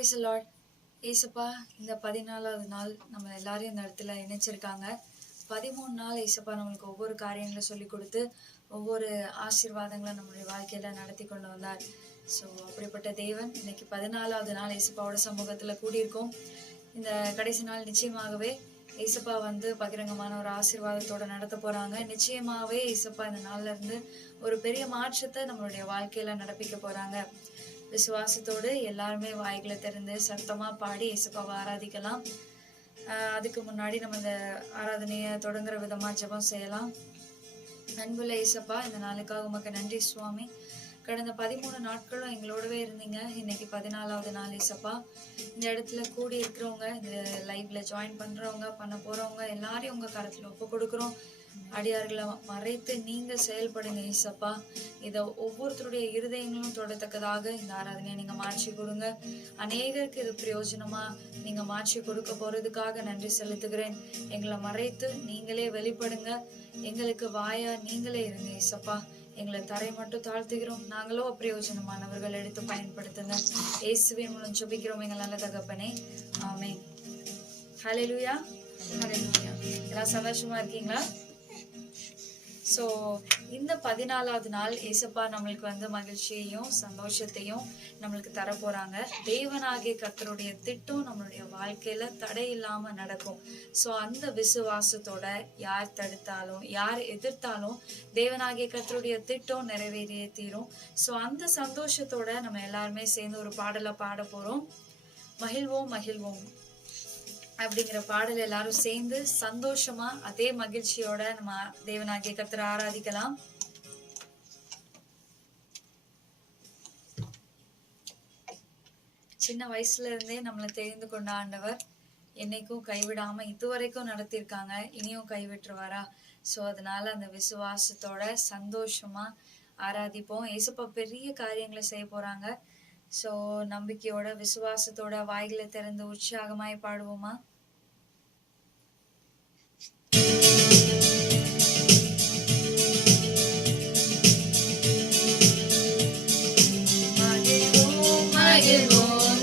Price the Lord. ஏசப்பா இந்த 14வது நாள் நம்ம எல்லாரையும் இந்த இடத்துல இணைச்சிருக்காங்க. 13 நாள் ஏசப்பா நம்மளுக்கு ஒவ்வொரு காரியங்களை சொல்லி கொடுத்து ஒவ்வொரு ஆசீர்வாதங்களை நம்மளுடைய வாழ்க்கையில நடத்தி கொண்டு வந்தார். ஸோ அப்படிப்பட்ட தேவன் இன்னைக்கு 14வது நாள் ஏசப்பாவோட சமூகத்துல கூடியிருக்கோம். இந்த கடைசி நாள் நிச்சயமாகவே ஏசப்பா பகிரங்கமான ஒரு ஆசீர்வாதத்தோட நடத்த போறாங்க. நிச்சயமாவே ஏசப்பா இந்த நாள்ல இருந்து ஒரு பெரிய மாற்றத்தை நம்மளுடைய வாழ்க்கையில நடப்பிக்க போறாங்க. விசுவாசத்தோடு எல்லாருமே வாய்களை திறந்து சத்தமா பாடி ஏசப்பாவை ஆராதிக்கலாம். அதுக்கு முன்னாடி நம்ம இந்த ஆராதனையை தொடங்குற விதமா ஜெபம் செய்யலாம். அன்புள்ள ஏசப்பா, இந்த நாளுக்காக உமக்கு நன்றி சுவாமி. கடந்த 13 நாட்களும் எங்களோடவே இருந்தீங்க. இன்னைக்கு 14வது நாள் ஏசப்பா. இந்த இடத்துல கூடி இருக்கிறவங்க, இந்த லைவ்ல ஜாயின் பண்றவங்க, பண்ண போறவங்க எல்லாரையும் உங்க கரத்துல ஒப்பு கொடுக்குறோம். அடியார்களை மறைத்து நீங்க செயல்படுங்க ஏசப்பா. இதை ஒவ்வொருத்தருடைய இருதயங்களும் தொடத்தக்கதாக இந்த ஆராதனையை நீங்க மாற்றி கொடுங்க. அநேகருக்கு இது பிரயோஜனமா நீங்க மாற்றி கொடுக்க போறதுக்காக நன்றி செலுத்துகிறேன். எங்களை மறைத்து நீங்களே வெளிப்படுங்க. எங்களுக்கு வாயா நீங்களே இருங்க ஏசப்பா. எங்களை தரை மட்டும் தாழ்த்துகிறோம். நாங்களோ அப்பிரயோஜனமானவர்கள் எடுத்து பயன்படுத்துங்க. இயேசுவின் மூலம் ஜெபிக்கிறோம் எங்கள் நல்ல தகப்பனே, ஆமென். ஹல்லேலூயா, ஹல்லேலூயா. எல்லாம் சந்தோஷமா இருக்கீங்களா? ஸோ இந்த 14வது நாள் ஏசப்பா நம்மளுக்கு மகிழ்ச்சியையும் சந்தோஷத்தையும் நம்மளுக்கு தர போறாங்க. தேவனாகிய கர்த்தருடைய திட்டம் நம்மளுடைய வாழ்க்கையில தடை இல்லாம நடக்கும். ஸோ அந்த விசுவாசத்தோட யார் தடுத்தாலும் யார் எதிர்த்தாலும் தேவனாகிய கர்த்தருடைய திட்டம் நிறைவேறியே தீரும். ஸோ அந்த சந்தோஷத்தோட நம்ம எல்லாருமே சேர்ந்து ஒரு பாடலை பாட போறோம். மகிழ்வோம் மகிழ்வோம் அப்படிங்கிற பாடல் எல்லாரும் சேர்ந்து சந்தோஷமா அதே மகிழ்ச்சியோட நம்ம தேவனாகிய கர்த்தரை ஆராதிக்கலாம். சின்ன வயசுல இருந்தே நம்மளை தெரிந்து கொண்ட ஆண்டவர் என்னைக்கும் கைவிடாம இதுவரைக்கும் நடத்திருக்காங்க. இனியும் கைவிட்டுருவாரா? ஸோ அதனால அந்த விசுவாசத்தோட சந்தோஷமா ஆராதிப்போம். ஏசப்பா பெரிய காரியங்களை செய்ய போறாங்க. ஸோ நம்பிக்கையோட விசுவாசத்தோட வாய்களை திறந்து உற்சாகமாய் பாடுவோமா? மகிழ்வோம் மகிழ்வோம்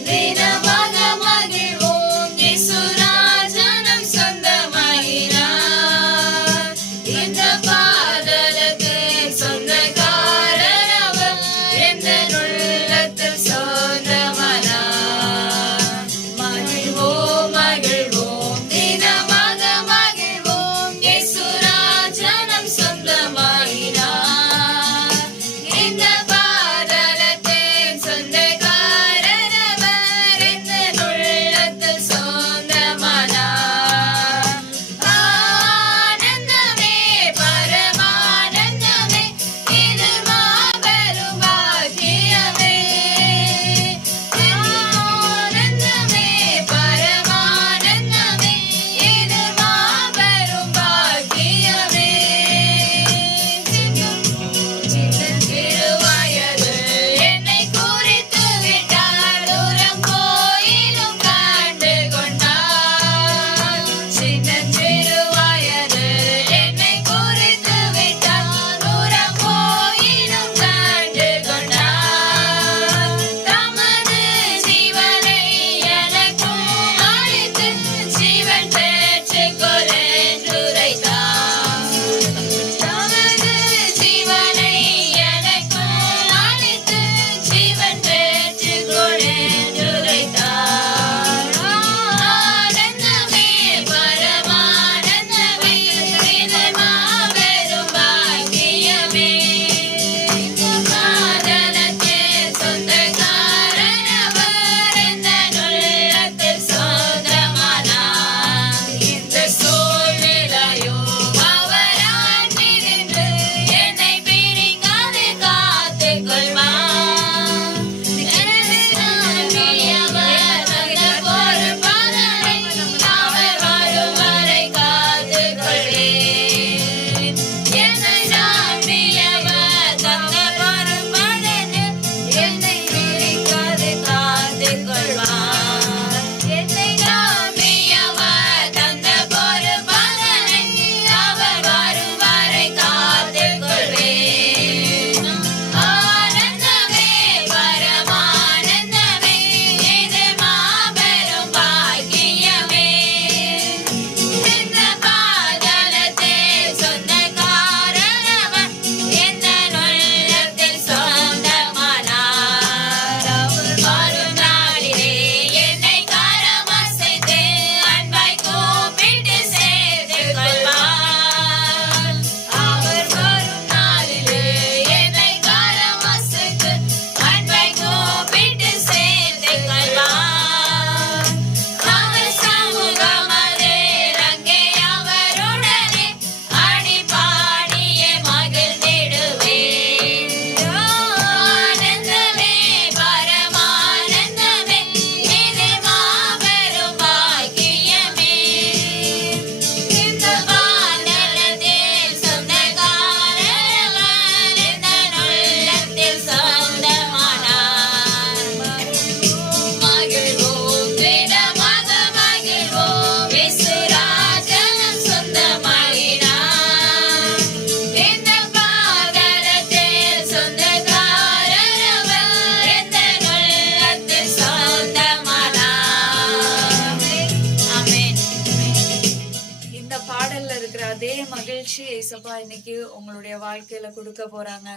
அதே மகிழ்ச்சி ஏசப்பா இன்னைக்கு உங்களுடைய வாழ்க்கையில கொடுக்க போறாங்க.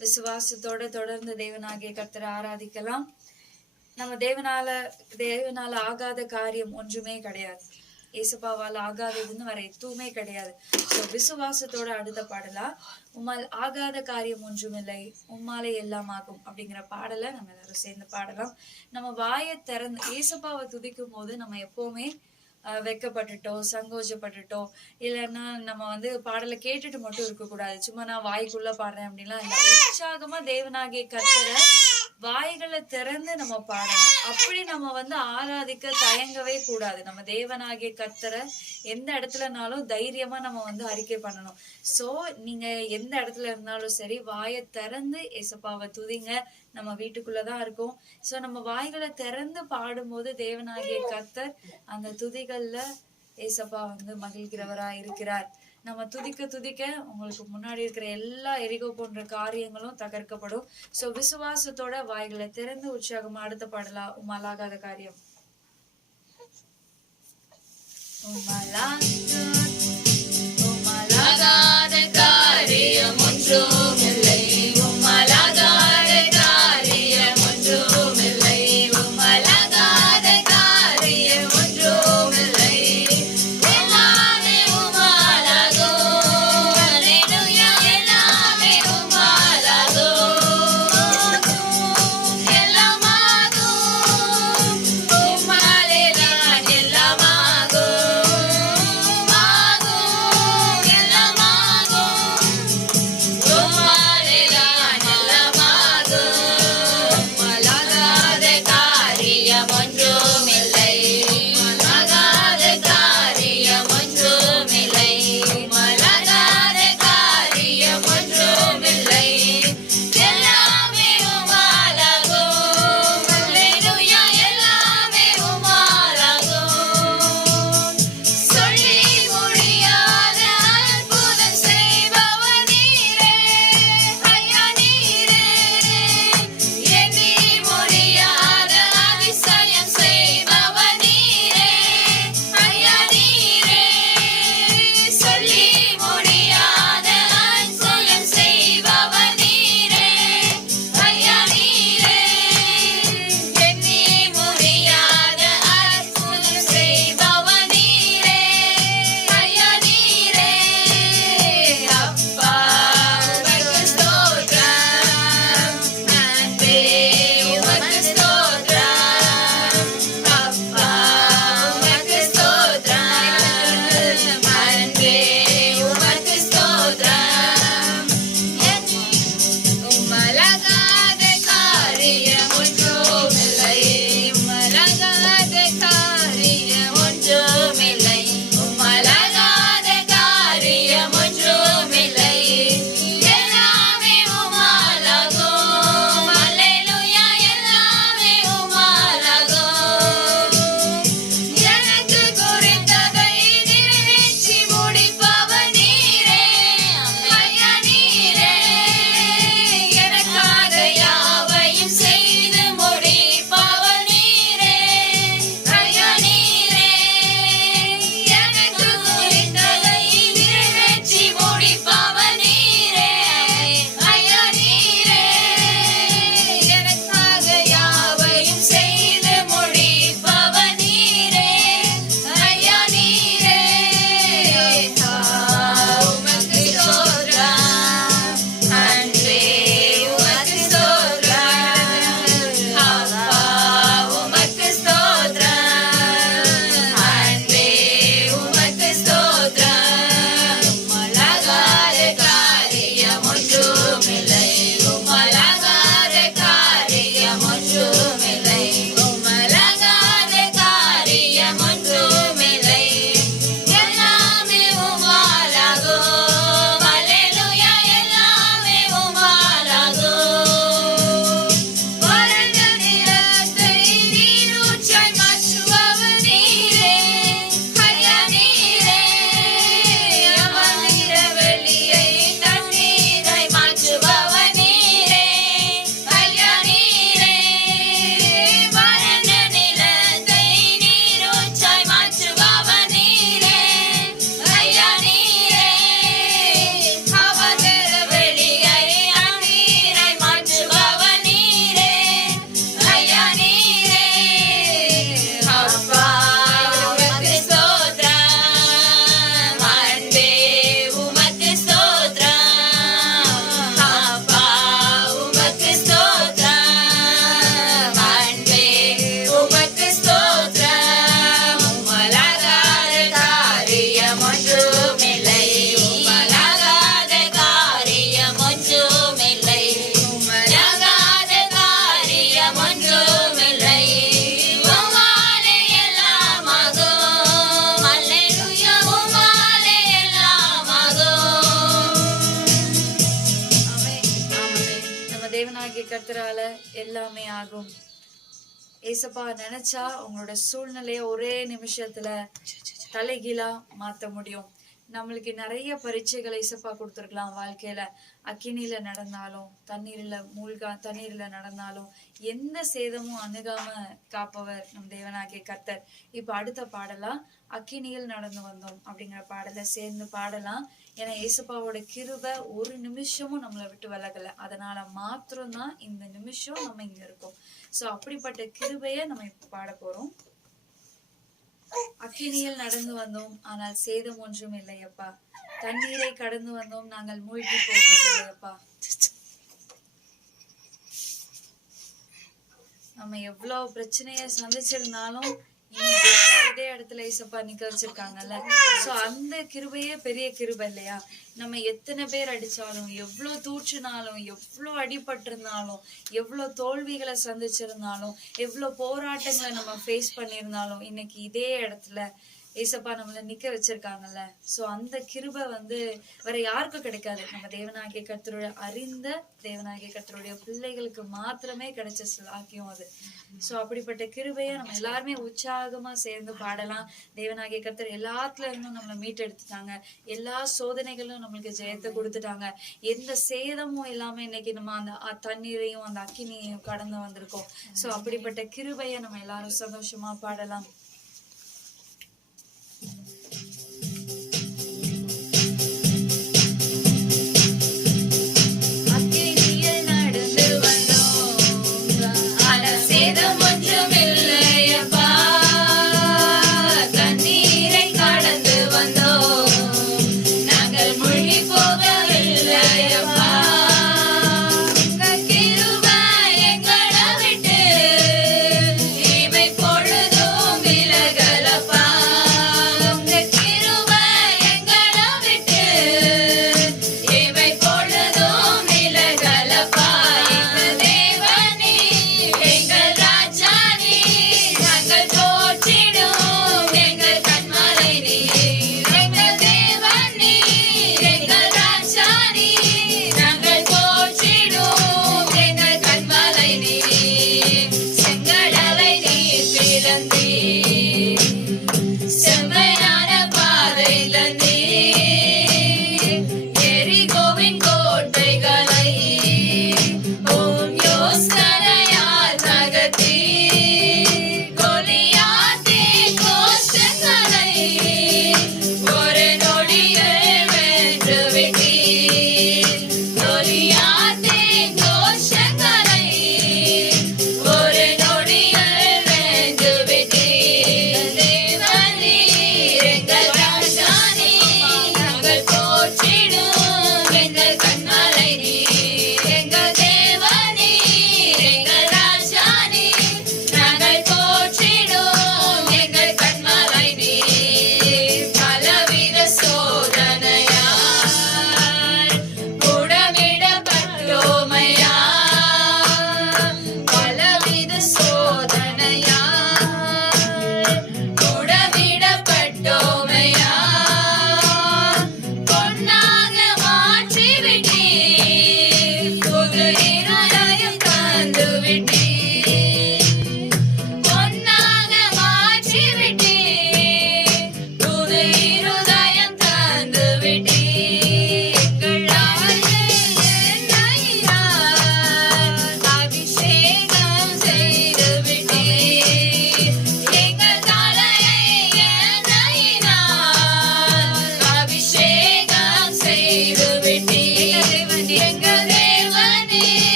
விசுவாசத்தோட தொடர்ந்து தேவனாகிய கர்த்தரை ஆராதிக்கலாம். நம்ம தேவனால ஆகாத காரியம் ஒன்றுமே கிடையாது. ஏசப்பாவால் ஆகாததுன்னு வர எதுவுமே கிடையாது. விசுவாசத்தோட அடுத்த பாடலா உம்மால் ஆகாத காரியம் ஒன்றுமில்லை, உம்மாலே எல்லாம் ஆகும் அப்படிங்கிற பாடலை நம்ம எல்லாரும் சேர்ந்து பாடலாம். நம்ம வாயை திறந்து ஏசப்பாவை துதிக்கும் போது நம்ம எப்பவுமே வெக்கப்பட்டுட்டோம், சங்கோஜப்பட்டுட்டோம், இல்லைன்னா நம்ம பாடலை கேட்டுட்டு மட்டும் இருக்கக்கூடாது. சும்மா நான் வாய்க்குள்ள பாடுறேன் அப்படின்லாம் இல்லை. உற்சாகமா தேவனாகிய கர்த்தரை வாய்களை திறந்து நம்ம பாடணும். அப்படி நம்ம ஆராதிக்க தயங்கவே கூடாது. நம்ம தேவனாகிய கர்த்தரை எந்த இடத்துலனாலும் தைரியமா நம்ம அறிக்கை பண்ணணும். சோ நீங்க எந்த இடத்துல இருந்தாலும் சரி, வாயை திறந்து ஏசப்பாவை துதிங்க. நம்ம வீட்டுக்குள்ளதான் இருக்கோம். சோ நம்ம வாய்களை திறந்து பாடும்போது தேவனாகிய கர்த்தர் அந்த துதிகள்ல ஏசப்பா மகிழ்கிறவரா இருக்கிறார். நம்ம துதிக்க துதிக்க உங்களுக்கு முன்னாடி இருக்கிற எல்லா எரிகோ போன்ற காரியங்களும் தகர்க்கப்படும். சோ விசுவாசத்தோட வாய்களை திறந்து உற்சாகமா அடுத்த பாடலா உம்மாலாகாத காரியம். உம்மாலாகாத காரியம் ஒன்றும் இல்லை, உம்மாலாகாத காரியம் ஒன்றும் இல்லை, உம்மாலாகாத காரியம் ஒன்றும் இல்லை, எல்லாமே உம்மாலாகும், அல்லேலூயா, எல்லாமே உம்மாலாகும், எல்லாமாகும், உம்மாலே தான் எல்லாமாகும், தேவனாகிய கர்த்தரால எல்லாமே ஆகும். ஏசப்பா நினைச்சா உங்களோட சூழ்நிலைய ஒரே நிமிஷத்துல தலைகீழா மாத்த முடியும். நம்மளுக்கு நிறைய பரீட்சைகளை ஏசப்பா கொடுத்துருக்கலாம். வாழ்க்கையில அக்கினியில நடந்தாலும், தண்ணீர்ல நடந்தாலும் எந்த சேதமும் அணுகாம காப்பவர் நம் தேவனாகிய கர்த்தர். இப்ப அடுத்த பாடலா அக்கினியில் நடந்து வந்தோம் அப்படிங்கிற பாடலை சேர்ந்து பாடலாம். ஏன்னா ஏசப்பாவோட கிருபை ஒரு நிமிஷமும் நம்மளை விட்டு விலகல. அதனால மாத்திரம்தான் இந்த நிமிஷம் நம்ம இங்க இருக்கோம். சோ அப்படிப்பட்ட கிருபைய நம்ம இப்ப பாட போறோம். அக்கினியில் நடந்து வந்தோம், ஆனால் சேதம் ஒன்றும் இல்லையப்பா. தண்ணீரை கடந்து வந்தோம், நாங்கள் மூழ்கி போகவில்லையப்பா. நம்ம எவ்வளவு பிரச்சனைய சந்திச்சிருந்தாலும் இதே இடத்துல ஏசப்பா நிக்க வச்சிருக்காங்கல்ல. சோ அந்த கிருபையே பெரிய கிருபை இல்லையா? நம்ம எத்தனை பேர் அடிச்சாலும், எவ்வளவு தூற்றினாலும், எவ்வளவு அடிபட்டு இருந்தாலும், எவ்வளவு தோல்விகளை சந்திச்சிருந்தாலும், எவ்வளவு போராட்டங்களை நம்ம ஃபேஸ் பண்ணியிருந்தாலும், இன்னைக்கு இதே இடத்துல ஏசப்பா நம்மள நிக்க வச்சிருக்காங்கல்ல. சோ அந்த கிருபை வேற யாருக்கும் கிடைக்காது. நம்ம தேவனாகிய கர்த்தருடைய அறிந்த தேவனாகிய கர்த்தருடைய பிள்ளைகளுக்கு மாத்திரமே கிடைச்ச சாக்கியம் அது. சோ அப்படிப்பட்ட கிருபைய நம்ம எல்லாருமே உற்சாகமா சேர்ந்து பாடலாம். தேவனாகிய கர்த்தர் எல்லாத்துல இருந்தும் நம்மளை மீட்டெடுத்துட்டாங்க. எல்லா சோதனைகளும் நம்மளுக்கு ஜெயத்தை கொடுத்துட்டாங்க. எந்த சேதமும் இல்லாம இன்னைக்கு நம்ம அந்த தண்ணீரையும் அந்த அக்கினியையும் கடந்து வந்திருக்கோம். சோ அப்படிப்பட்ட கிருபைய நம்ம எல்லாரும் சந்தோஷமா பாடலாம்.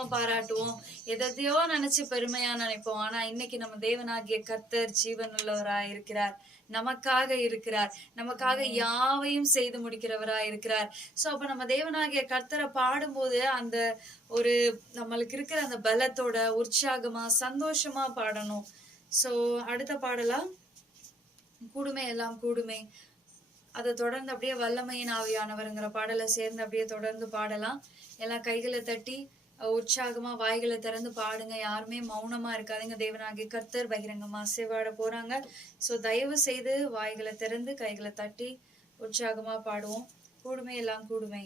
நாம பாராட்டுவோம், எதையோ நினைச்சு பெருமையா நினைப்போம். ஆனா இன்னைக்கு நம்ம தேவனாகிய கர்த்தர் ஜீவனுள்ளவராய் இருக்கிறார், நமக்காக இருக்கிறார், நமக்காக யாவையும் செய்து முடிக்கிறவராய் இருக்கிறார். சோ அப்ப நம்ம தேவனாகிய கர்த்தரை பாடும்போது அந்த ஒரு நம்மளுக்கு இருக்கிற அந்த பலத்தோட உற்சாகமா சந்தோஷமா பாடணும். சோ அடுத்த பாடலாம் கூடுமே எல்லாம் கூடுமே. அதை தொடர்ந்து அப்படியே வல்லமையின் ஆவியானவர்ங்கிற பாடலை சேர்ந்து அப்படியே தொடர்ந்து பாடலாம். எல்லாம் கைகளை தட்டி உற்சாகமா வாய்களை திறந்து பாடுங்க. யாருமே மௌனமா இருக்காதுங்க. தேவனாகிய கர்த்தர் பகிரங்கமா அசைவாட போறாங்க. சோ தயவு செய்து வாய்களை திறந்து கைகளை தட்டி உற்சாகமா பாடுவோம். கூடுமே எல்லாம் கூடுமே.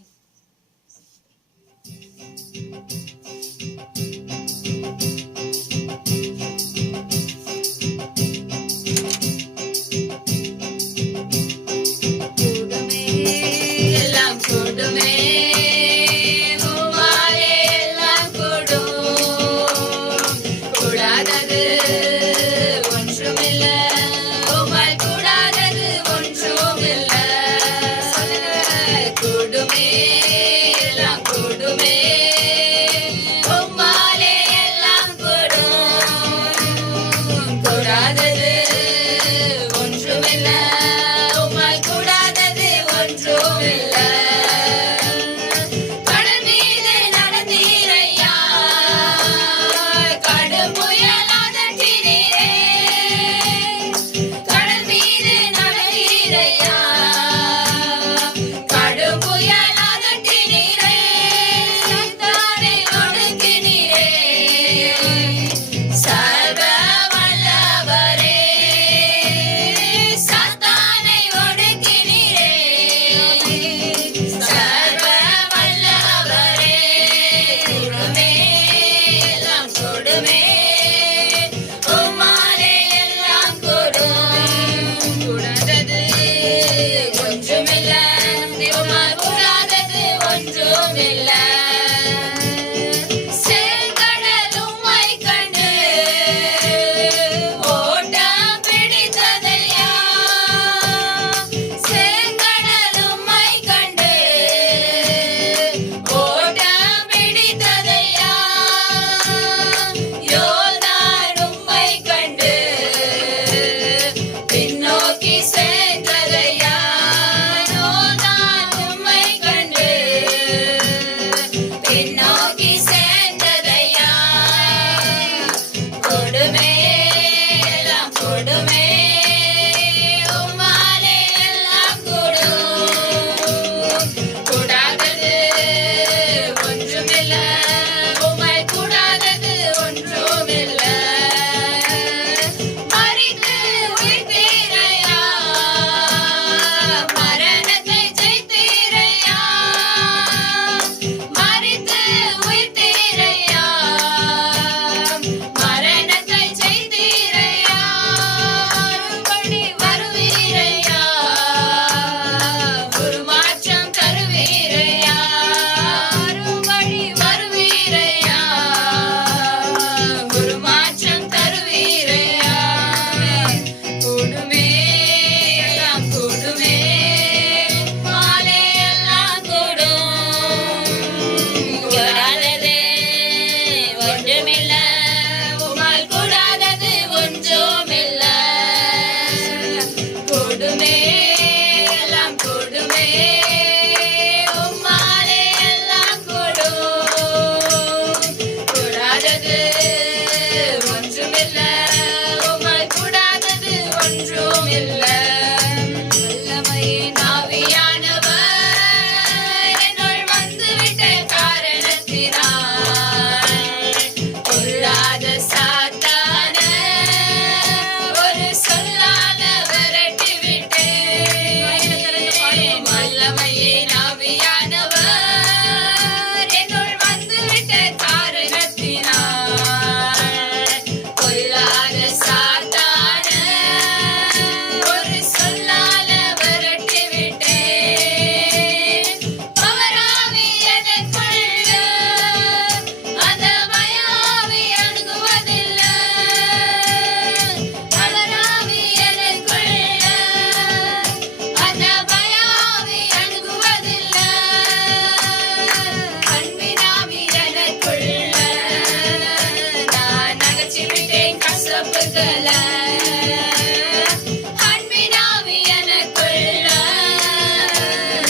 அன்பினாவி எனக்குள்ள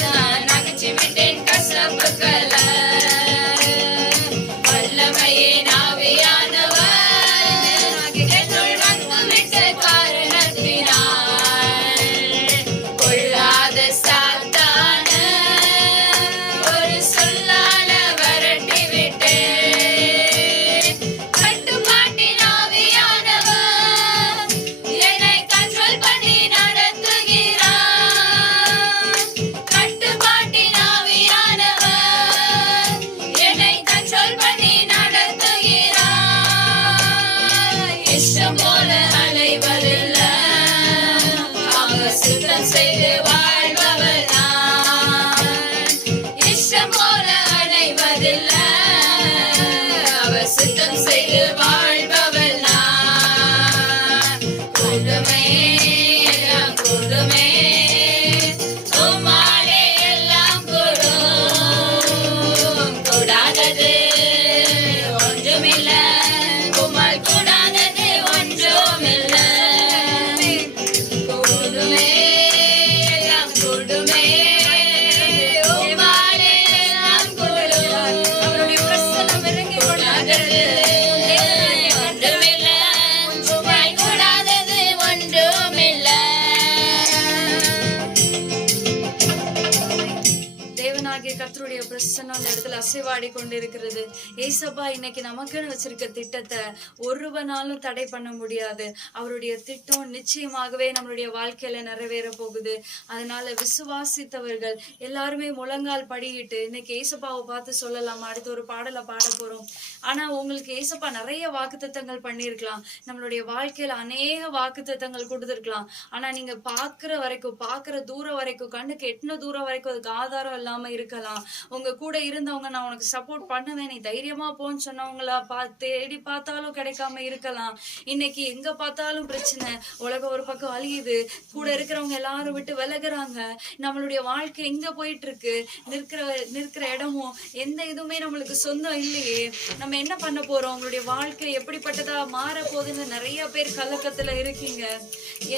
நான் அகற்றி விட்டேன் கசப்புக்கள. வல்லமையே நாவியானவர் என்னுள் வந்து விட்ட காரணத்தினால் கொள்ளாத சாத்தான ஒரு சொல்லால விரட்டி விட்டேன். கட்டுப்பாட்டின் ஆவியானவர் என்னை கண்ட்ரோல் பண்ணி நடத்துகிறார். கட்டுப்பாட்டின் ஆவியானவர் என்னை கண்ட்ரோல் பண்ணி நடத்துகிறார். இஷ்டம் போல அலைவதில்லை, அவர் சித்தம் செய்து வாழ்பவர் நான். இஷ்டம் போல அலைவதில்லை, அவர் சித்தம் செய்து வாழ்பவர் நான். கூடுமே எல்லாம் கூடுமே, உம்மாலே எல்லாம் கூடும். கூடாதது ஒன்றுமில்லை, உம்மால் கூடாதது ஒன்றுமில்லை. கூடுமே எல்லாம் கூடுமே, உம்மாலே எல்லாம் கூடும். அவருடைய பிரசன்னம் இறங்கி கூடாதது ஒன்றுமில்லை, உம்மால் கூடாதது ஒன்றுமில்லை. தேவனாகிய கர்த்தருடைய பிரசன்னம் அந்த இடத்துல அசைவாடி கொண்டிருக்கிறது. ஏசப்பா இன்னைக்கு நமக்குன்னு வச்சிருக்க திட்டத்தை ஒருவனாலும் தடை பண்ண முடியாது. அவருடைய திட்டம் நிச்சயமாகவே நம்மளுடைய வாழ்க்கையில நிறைவேற போகுது. அதனால விசுவாசித்தவர்கள் எல்லாருமே முழங்கால் படியிட்டு இன்னைக்கு ஏசப்பாவை பார்த்து சொல்லலாம். அடுத்து ஒரு பாடலை பாட போறோம். ஆனா உங்களுக்கு ஏசப்பா நிறைய வாக்குத்தத்தங்கள் பண்ணியிருக்கலாம். நம்மளுடைய வாழ்க்கையில அநேக வாக்குத்தத்தங்கள் கொடுத்துருக்கலாம். ஆனா நீங்க பாக்குற வரைக்கும், பாக்குற தூரம் வரைக்கும், கண்ணுக்கு எட்டின தூரம் வரைக்கும் அதுக்கு ஆதாரம் இல்லாம இருக்கலாம். உங்க கூட இருந்தவங்க நான் உனக்கு சப்போர்ட் பண்ணுவேன், நீ தைரியமா போன்னு சொன்னவங்களா தேடி பார்த்தாலும் கிடைக்காம இருக்கலாம். இன்னைக்கு எங்க பார்த்தாலும் பிரச்சனை, உலகம் ஒரு பக்கம் அழியுது, கூட இருக்கிறவங்க எல்லாரும் விட்டு விலகுறாங்க. நம்மளுடைய வாழ்க்கை எங்க போயிட்டு இருக்கு, நிற்கிற இடமும் எந்த இதுவுமே நம்மளுக்கு சொந்தம் இல்லையே. நம்ம என்ன பண்ண போறோம், உங்களுடைய வாழ்க்கை எப்படிப்பட்டதா மாற போகுதுன்னு நிறைய பேர் கலக்கத்துல இருக்கீங்க.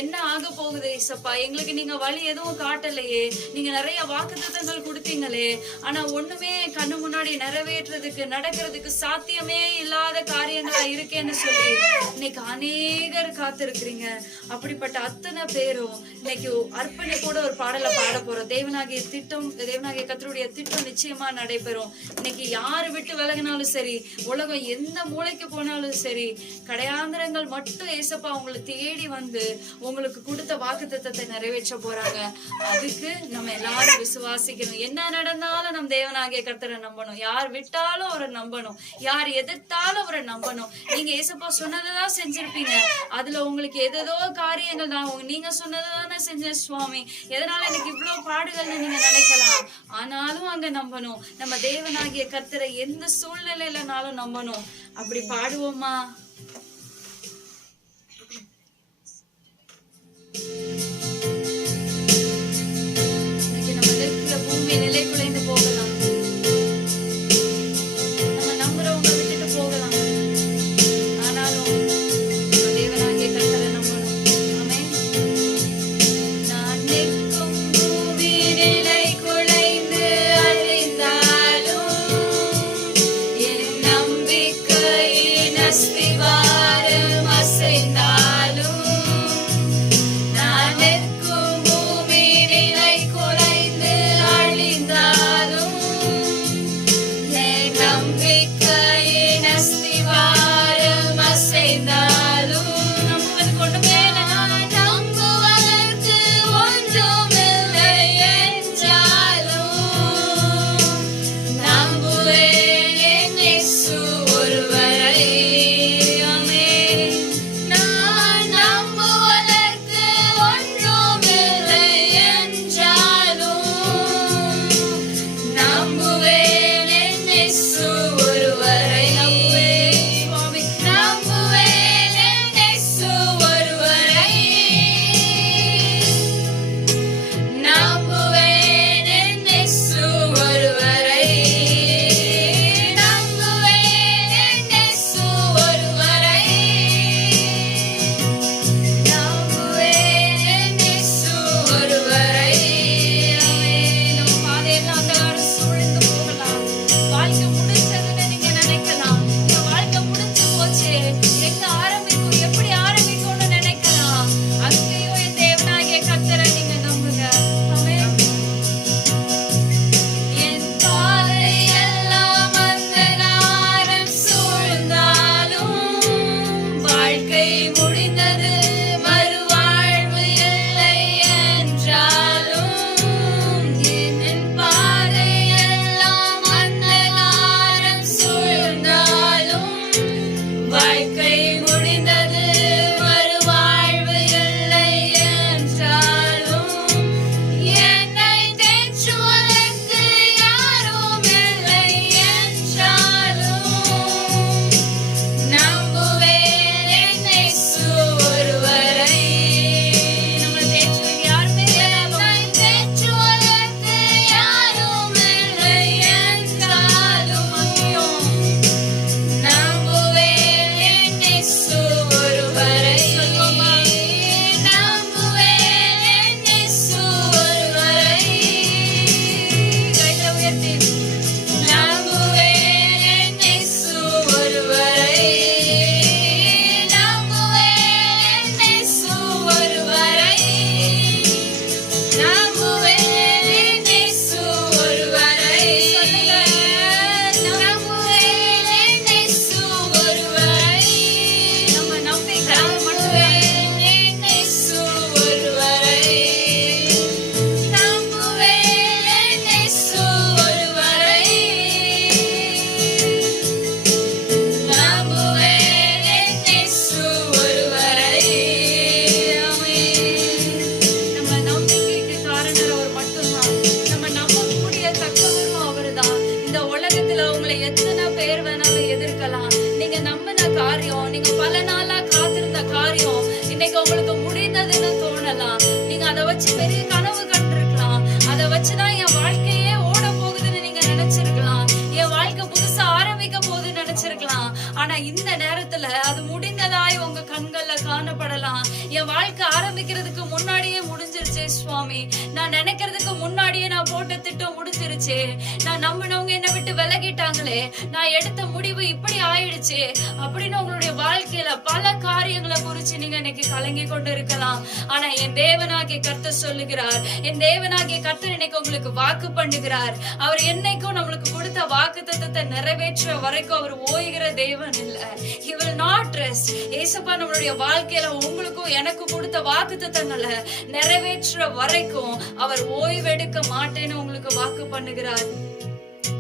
என்ன ஆக போகுது ஏசப்பா, எங்களுக்கு நீங்க வழி எதுவும் காட்டலையே, நீங்க நிறைய வாக்குத்தத்தங்கள் கொடுத்தீங்களே, ஆனா ஒண்ணுமே கண்ணு முன்னாடி நிறைவேற்றுறதுக்கு நடக்கிறதுக்கு சாத்தியமே இல்லாத காரியங்களா இருக்கேன்னு சொல்லி இன்னைக்கு அநேகர் காத்திருக்கிறீங்க. அப்படிப்பட்ட அத்தனை பேரும் இன்னைக்கு அர்ப்பணிப்போட ஒரு பாடலை பாட போறோம். தேவனாகிய கர்த்தருடைய திட்டம் நிச்சயமா நடைபெறும். இன்னைக்கு யாரு விட்டு விலகினாலும் சரி, உலகம் எந்த மூளைக்கு போனாலும் சரி, கடையாந்திரங்கள் மட்டும் ஏசப்பா உங்களை தேடி வந்து உங்களுக்கு கொடுத்த வாக்குத்தத்தத்தை நிறைவேற்ற போறாங்க. அதுக்கு நம்ம எல்லாரும் விசுவாசிக்கணும். என்ன நடந்தாலும் நம் தேவனாகிய கர்த்தரை நம்பணும். யார் விட்டாலும் அவரை நம்பணும், யார் எதிர்த்தாலும் அவரை நம்பணும். நீங்க ஏசப்பா சொன்னதான் செஞ்சிருப்பீங்க. அதுல உங்களுக்கு ஏதோ காரியங்கள் நீங்க சொன்னதானே செஞ்சேன் சுவாமி, எதனால எனக்கு இவ்வளவு பாடுகள்னு நீங்க நினைக்கலாம். ஆனாலும் அங்க நம்பணும். நம்ம தேவனாகிய கர்த்தரை எந்த சூழ்நிலையிலனாலும் நம்பணும். அப்படி பாடுவோமா? நம்ம இருக்கிற பூமி நிலை குலைந்து போகலாம், நம்ம நம்புறவங்க விட்டுட்டு போகலாம், ஆனாலும் தேவனாகிய கர்த்தரை நம்பணும். ஆமென். நான் நிற்கும் பூமி நிலை குலைந்து அழிந்தாலும் என் நம்பிக்கையின் அஸ்திவாரம் வச்சு பெரிய கனவு கண்டிருக்கலாம். அதை வச்சுதான் என் வாழ்க்கையே ஓட போகுதுன்னு நீங்க நினைச்சிருக்கலாம். என் வாழ்க்கை புதுசா ஆரம்பிக்க போகுதுன்னு நினைச்சிருக்கலாம். ஆனா இந்த நேரத்துல அது முடிந்ததாய் உங்க கண்கள்ல காணப்படலாம். என் வாழ்க்கை ஆரம்பிக்கிறதுக்கு முன்னாடியே முடிஞ்சிருச்சே சுவாமி, நான் நினைக்கிறதுக்கு முன்னாடியே நான் போட்ட திட்டம் முடிஞ்சிருச்சு, நான் நம்பினவங்க என்னை விட்டு விலகிட்டாங்களே, நான் எடுத்த முடிவு இப்படி ஆயிடுச்சு அப்படின்னு உங்களுடைய வாழ்க்கையில பல காரியங்களை குறிச்சு நீங்க இன்னைக்கு கலங்கி கொண்டு இருக்கலாம். ஆனா என் தேவனாகிய கர்த்தர் சொல்லுகிறார், என் தேவனாகிய கர்த்தர் இன்னைக்கு உங்களுக்கு வாக்கு பண்ணுகிறார். அவர் என்னைக்கும் நம்மளுக்கு கொடுத்த வாக்குத்தத்தத்தை நிறைவேற்ற வரைக்கும் அவர் ஓய்கிற தேவன் இல்ல. He will not rest. ஏசப்பா நம்மளுடைய வாழ்க்கையில உங்களுக்கும் எனக்கு கொடுத்த வாக்குத்தத்தங்களை நிறைவேற்ற வரைக்கும் அவர் ஓய்வெடுக்க மாட்டேன்னு உங்களுக்கு வாக்கு பண்ணுகிறார்.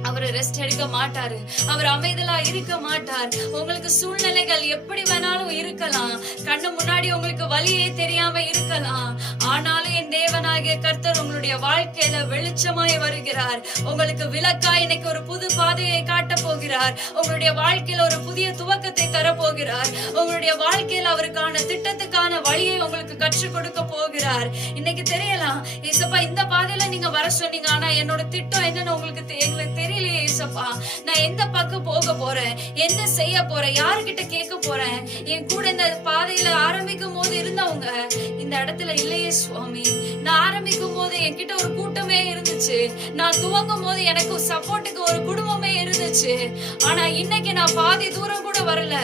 அவர் ரெஸ்ட் எடுக்க மாட்டாரு. அவர் அமைதலா இருக்க மாட்டார். உங்களுக்கு சூழ்நிலைகள் எப்படி வேணாலும் இருக்கலாம், கண்ணு முன்னாடி உங்களுக்கு வழியே தெரியாம இருக்கலாம். ஆனாலும் என் தேவனாகிய கர்த்தர் உங்களுடைய வாழ்க்கையில வெளிச்சமாய் வருகிறார். உங்களுக்கு விளக்காய் இன்னைக்கு ஒரு புது பாதையை காட்ட போகிறார். உங்களுடைய வாழ்க்கையில ஒரு புதிய துவக்கத்தை தர போகிறார். உங்களுடைய வாழ்க்கையில அவருக்கான திட்டத்துக்கான வழியை உங்களுக்கு கற்றுக் கொடுக்க போகிறார். இன்னைக்கு தெரியலாம், ஏசப்பா இந்த பாதையில நீங்க வர சொன்னீங்க, ஆனா என்னோட திட்டம் என்னன்னு உங்களுக்கு எங்களுக்கு தெரியலையே ஏசப்பா, நான் எந்த பக்கம் போக போறேன், என்ன செய்ய போறேன், யாருகிட்ட கேட்க போறேன். என் கூட இந்த பாதையில ஆரம்பிக்கும் போது இருந்தவங்க இந்த இடத்துல இல்லையே சுவாமி. நான் ஆரம்பிக்கும் போது என்கிட்ட ஒரு கூட்டமே இருந்துச்சு, நான் துவங்கும் போது எனக்கு சப்போர்ட்டுக்கு ஒரு குடும்பமே இருந்துச்சு. ஆனா இன்னைக்கு நான் பாதி தூரம் கூட வரல,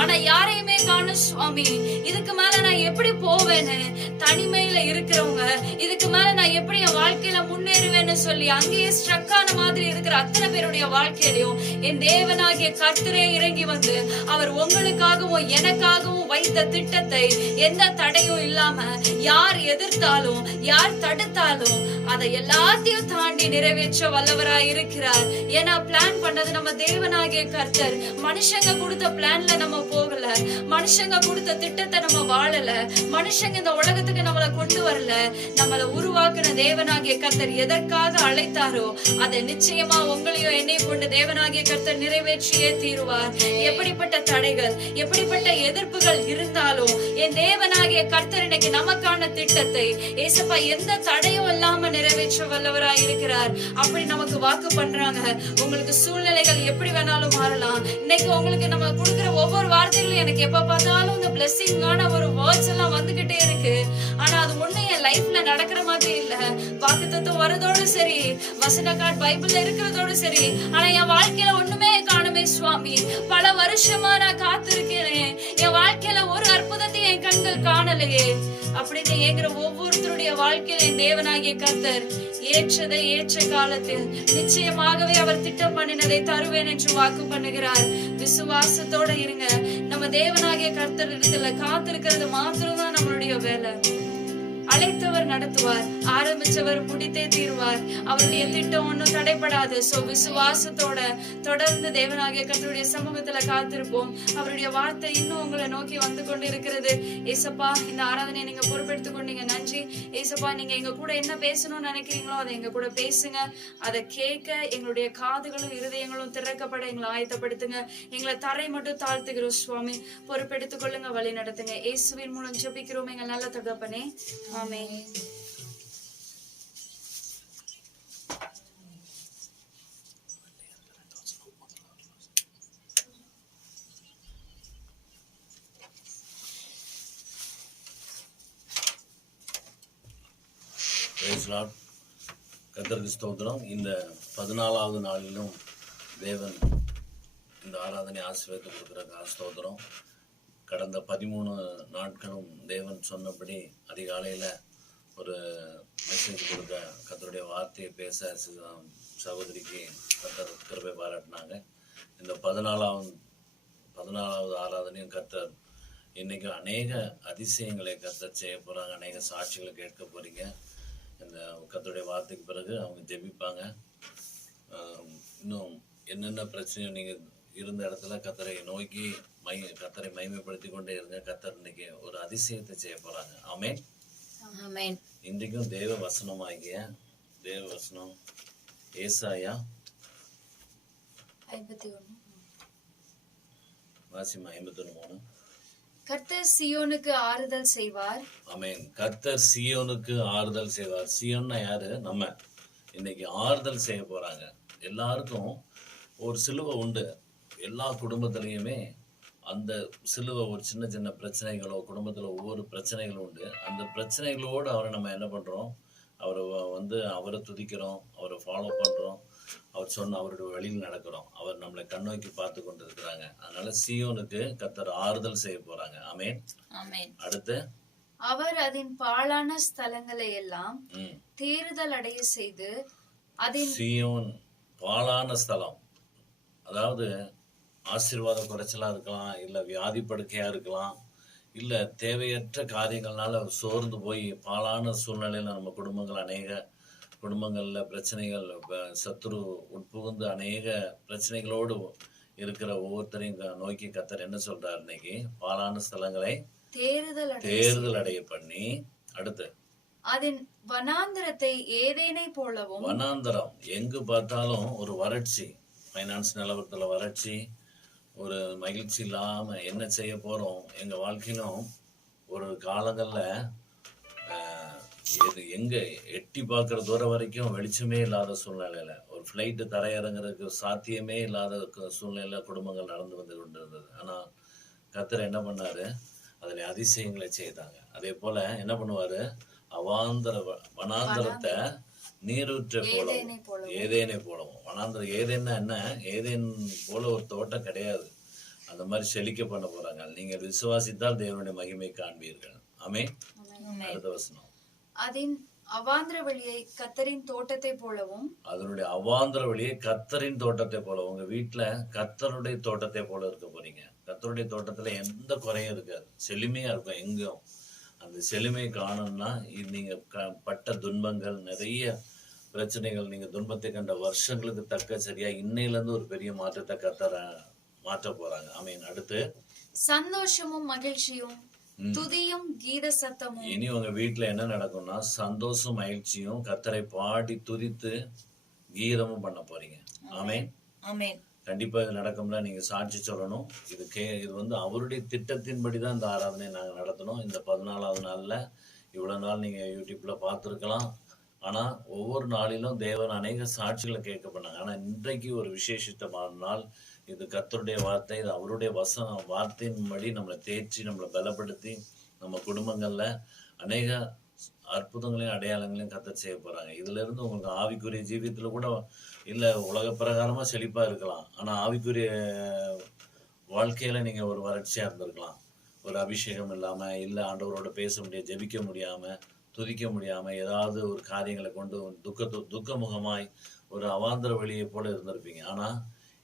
ஆனா யாரையுமே காணும் சுவாமி. இதுக்கு மேல நான் எப்படி போவேன்னு தனிமையில இருக்கிறவங்க, இதுக்கு மேல நான் எப்படி என் வாழ்க்கையில முன்னேறுவேன்னு சொல்லி அங்கேயே ஸ்ட்ரக் ஆன மாதிரி இருக்கிற அத்தனை பேருடைய வாழ்க்கையிலையும் என் தேவனாகிய கர்த்தரே இறங்கி வந்து அவர் உங்களுக்காகவும் எனக்காகவும் வைத்த திட்டத்தை எந்த தடையும் இல்லாம யார் எதிர்த்தாலும் யார் தடுத்தாலும் அதை எல்லாத்தையும் தாண்டி நிறைவேற்ற வல்லவராய் இருக்கிறார். ஏன்னா பிளான் பண்ணது நம்ம தேவனாகிய கர்த்தர். மனுஷங்க கொடுத்த பிளான்ல நம்ம போகல, மனுஷங்க கொடுத்த திட்டத்தை நம்ம வாழல, மனுஷங்க இந்த உலகத்துக்கு நம்மளை கொண்டு வரல. நம்மளை உருவாக்குன தேவனாகிய கர்த்தர் எதற்காக அழைத்தாரோ அதை நிச்சயமா உங்களையும் என்னை கொண்டு தேவனாகிய கர்த்தர் நிறைவேற்றியே தீருவார். எப்படிப்பட்ட தடைகள், எப்படிப்பட்ட எதிர்ப்புகள் இருந்தாலும் என் தேவனாகிய கர்த்தர் இன்னைக்கு நமக்கான திட்டத்தை ஏசப்பா எந்த தடையும் இல்லாம நிறைவேற்ற வல்லவராய் இருக்கிறார். அப்படி நமக்கு வாக்கு பண்றாங்க. உங்களுக்கு சூழ்நிலைகள் எப்படி வேணாலும் மாறலாம். இன்னைக்கு உங்களுக்கு நம்ம கொடுக்கிற ஒவ்வொரு வார்த்தைகளும் எனக்கு எப்ப பார்த்தாலும் இந்த பிளெஸிங்கான ஒரு வேர்ட்ஸ் எல்லாம் வந்துகிட்டே இருக்கு. ஆனா அது ஒண்ணு என் லைஃப்ல நடக்கிற மாதிரி இல்ல. வாக்குத்தத்தம் வரதோடு சரி, வசன கார்டு பைபிள்ல இருக்கிறதோடு சரி, ஆனா என் வாழ்க்கையில ஒண்ணுமே காணுமே சுவாமி. பல வருஷமா நான் காத்திருக்கிறேன், என் வாழ்க்கையில ஒரு அற்புதத்தையும் என் கண்கள் காணலையே அப்படின்னு ஏங்குற ஒவ்வொருத்தருடைய வாழ்க்கையில என் தேவனாகிய கர்த்தர் ஏற்றதை ஏற்ற காலத்தில் நிச்சயமாகவே அவர் திட்டம் பண்ணினதை தருவேன் என்று வாக்கு பண்ணுகிறார். விசுவாசத்தோட இருங்க. நம்ம தேவனாகிய கர்த்தர் இடத்துல காத்திருக்கிறது மாத்திரம்தான் நம்மளுடைய வேலை. அழைத்தவர் நடத்துவார், ஆரம்பிச்சவர் முடித்தே தீர்வார். அவருடைய திட்டம் ஒன்னும் தடைப்படாது. சோ விசுவாசத்தோட தொடர்ந்து தேவனாகிய கர்த்தருடைய சமூகத்துல காத்திருப்போம். அவருடைய வார்த்தை இன்னும் உங்களை நோக்கி வந்து கொண்டு இருக்கிறது. ஏசப்பா இந்த ஆராதனையை நீங்க பொறுப்பெடுத்துக் கொண்டீங்க, நன்றி. ஏசப்பா நீங்க எங்க கூட என்ன பேசணும்னு நினைக்கிறீங்களோ அதை எங்க கூட பேசுங்க. அதை கேட்க எங்களுடைய காதுகளும் இருதயங்களும் திறக்கப்பட எங்களை ஆயத்தப்படுத்துங்க. எங்களை தரை மட்டும் தாழ்த்துகிறோம் சுவாமி. பொறுப்பெடுத்துக் கொள்ளுங்க, வழி நடத்துங்க. இயேசுவின் மூலம் ஜெபிக்கிறோம் எங்கள் நல்ல தகப்பனே, ஆமென். கர்த்தருக்கு ஸ்தோத்திரம். இந்த 14வது நாளிலும் தேவன் இந்த ஆராதனை ஆசீர்வாதத்தை கொடுக்குறதுக்காக ஸ்தோத்திரம். கடந்த 13 நாட்களும் தேவன் சொன்னபடி அதிகாலையில் ஒரு மெசேஜ் கொடுக்க கர்த்தருடைய வார்த்தையை பேச சகோதரிக்கு கர்த்தர் கிருபை பாராட்டினாங்க. இந்த 14வது ஆராதனையும் கர்த்தர் இன்னைக்கு அநேக அதிசயங்களை கர்த்தர் செய்ய போகிறாங்க. அநேக சாட்சிகளை கேட்க போகிறீங்க. இந்த கர்த்தருடைய வார்த்தைக்கு பிறகு அவங்க ஜெபிப்பாங்க. இன்னும் என்னென்ன பிரச்சனையோ நீங்கள் இருந்த இடத்துல கர்த்தரை நோக்கி கர்த்தரை மகிமைப்படுத்தி கொண்டே இருங்க. கர்த்தர் இன்னைக்கு ஒரு அதிசயத்தை செய்ய போறாங்க. ஆமென். ஆமென். இன்றைக்கும் தேவ வசனமாகிய தேவ வசனம் ஏசாயா 51 வாசிமா 51:3. கர்த்தர் சீயோனுக்கு ஆறுதல் செய்வார். ஆமென். கர்த்தர் சீயோனுக்கு ஆறுதல் செய்வார். சீயோன்னா யாரு? நம்ம. இன்னைக்கு ஆறுதல் செய்ய போறாங்க. எல்லாருக்கும் ஒரு சிலுவை உண்டு. எல்லா குடும்பத்திலையுமே அந்த சிலுவை ஒரு சின்ன சின்ன பிரச்சனைகளோ, குடும்பத்தில் ஒவ்வொரு பிரச்சனைகளும் உண்டு. அந்த பிரச்சனைகளோடு அவரை நம்ம என்ன பண்ணுறோம்? அவரை துதிக்கிறோம், அவரை ஃபாலோ பண்ணுறோம், அவர் சொன்ன அவருடைய வழியில் நடக்கிறோம். அவர் நம்மளை கண்ணோக்கி பார்த்து கொண்டு இருக்கிறாங்க. அதனால சீயோனுக்கு கர்த்தர் ஆறுதல் செய்ய போறாங்க. ஆமென். ஆமென். அடுத்து அவர் அதன் பாழான ஸ்தலங்களை எல்லாம் தேறுதல் அடைய செய்து அதன் சீயோன் பாழான ஸ்தலம், அதாவது ஆசீர்வாத குறைச்சலா இருக்கலாம், இல்ல வியாதி படுக்கையா இருக்கலாம், இல்ல தேவையற்ற காரியங்கள்னால சோர்ந்து போய் பாழான சூழ்நிலையில நம்ம குடும்பங்கள் அநேக குடும்பங்கள்ல பிரச்சனைகள், சத்துரு உட்புகுந்து அநேக பிரச்சனைகளோடு இருக்கிற ஒவ்வொருத்தரையும் நோக்கி கர்த்தர் என்ன சொல்றாரு? இன்னைக்கு பாழான ஸ்தலங்களை தேறுதல் அடைய பண்ணி, அடுத்து அதன் வனாந்தரத்தை ஏதேனை போலவும். வனாந்தரம் எங்கு பார்த்தாலும் ஒரு வறட்சி, ஃபைனான்ஸ் நிலவரத்துல வறட்சி, ஒரு மகிழ்ச்சி இல்லாம என்ன செய்ய போறோம் எங்க வாழ்க்கையிலும் ஒரு காலங்கள்ல இது எங்க எட்டி பார்க்குற தூரம் வரைக்கும் வெளிச்சமே இல்லாத சூழ்நிலையில, ஒரு ஃப்ளைட்டு தரையிறங்குறதுக்கு சாத்தியமே இல்லாத சூழ்நிலையில குடும்பங்கள் நடந்து வந்து கொண்டு இருந்தது. ஆனா கர்த்தர் என்ன பண்ணாரு? அதில் அதிசயங்களை செய்தாங்க. அதே போல என்ன பண்ணுவாரு? வனாந்தரத்தை நீரூற்ற போலவும், ஏதேனை போலவும். வனாந்தரம் ஏதேன்னா என்ன? ஏதேன் போல ஒரு தோட்டம் கிடையாது. அந்த மாதிரி செழிக்க பண்ண போறாங்க. நீங்கள் விசுவாசித்தால் தேவனுடைய மகிமை காண்பீர்கள். ஆமென். அடுத்த வசனம். அதன் அவாந்திர வழியை கர்த்தரின் தோட்டத்தை போலவும். அதனுடைய அவாந்திர வழியை கர்த்தரின் தோட்டத்தை போல. உங்க வீட்டுல கர்த்தருடைய தோட்டத்தை போல இருக்க போறீங்க. கர்த்தருடைய தோட்டத்துல எந்த குறையும் இருக்காது, செழுமையா இருக்கும் எங்கும். அந்த செழுமையை காணணும்னா நீங்க பட்ட துன்பங்கள், நிறைய பிரச்சனைகள், நீங்க துன்பத்தை கண்ட வருஷங்களுக்கு தக்க சரியா இன்னையில இருந்து ஒரு பெரிய மாற்றத்தை கர்த்தர் மாற்ற போறாங்க. ஆமென். அடுத்து சந்தோஷமும் மகிழ்ச்சியும் துதியும் கீத சத்தமும். இனி உங்க வீட்டுல என்ன நடக்கும்னா சந்தோஷம் மகிழ்ச்சியும் கர்த்தரை பாடி துதித்து கீதமும் பண்ண போறீங்க. ஆமென். ஆமென். கண்டிப்பா இது நடக்கும்ல. நீங்க சாட்சி சொல்லணும். இது அவருடைய திட்டத்தின்படி தான் இந்த ஆராதனை நாங்க நடத்தணும். இந்த 14வது நாள்ல இவ்வளவு நாள் நீங்க யூடியூப்ல பார்த்துருக்கலாம். ஆனா ஒவ்வொரு நாளிலும் தேவன் அநேக சாட்சிகளை கேட்க பண்ணாங்க. ஆனா இன்றைக்கு ஒரு விசேஷித்தமான நாள். இது கர்த்தருடைய வார்த்தை, இது அவருடைய வார்த்தையின்படி நம்மளை தேய்ச்சி, நம்மளை பலப்படுத்தி, நம்ம குடும்பங்கள்ல அநேக அற்புதங்களையும் அடையாளங்களையும் கர்த்தர் செய்ய போறாங்க. இதுல இருந்து உங்களுக்கு ஆவிக்குரிய ஜீவியத்துல கூட இல்ல உலக பிரகாரமா செழிப்பா இருக்கலாம், ஆனா ஆவிக்குரிய வாழ்க்கையில நீங்க ஒரு வறட்சியா இருந்திருக்கலாம். ஒரு அபிஷேகம் இல்லாம, இல்ல ஆண்டவரோட பேச முடியாது, ஜெபிக்க முடியாம, துதிக்க முடியாம, ஏதாவது ஒரு காரியங்களை கொண்டு துக்கமுகமாய் ஒரு அவாந்தர வழியை போல இருந்திருப்பீங்க. ஆனா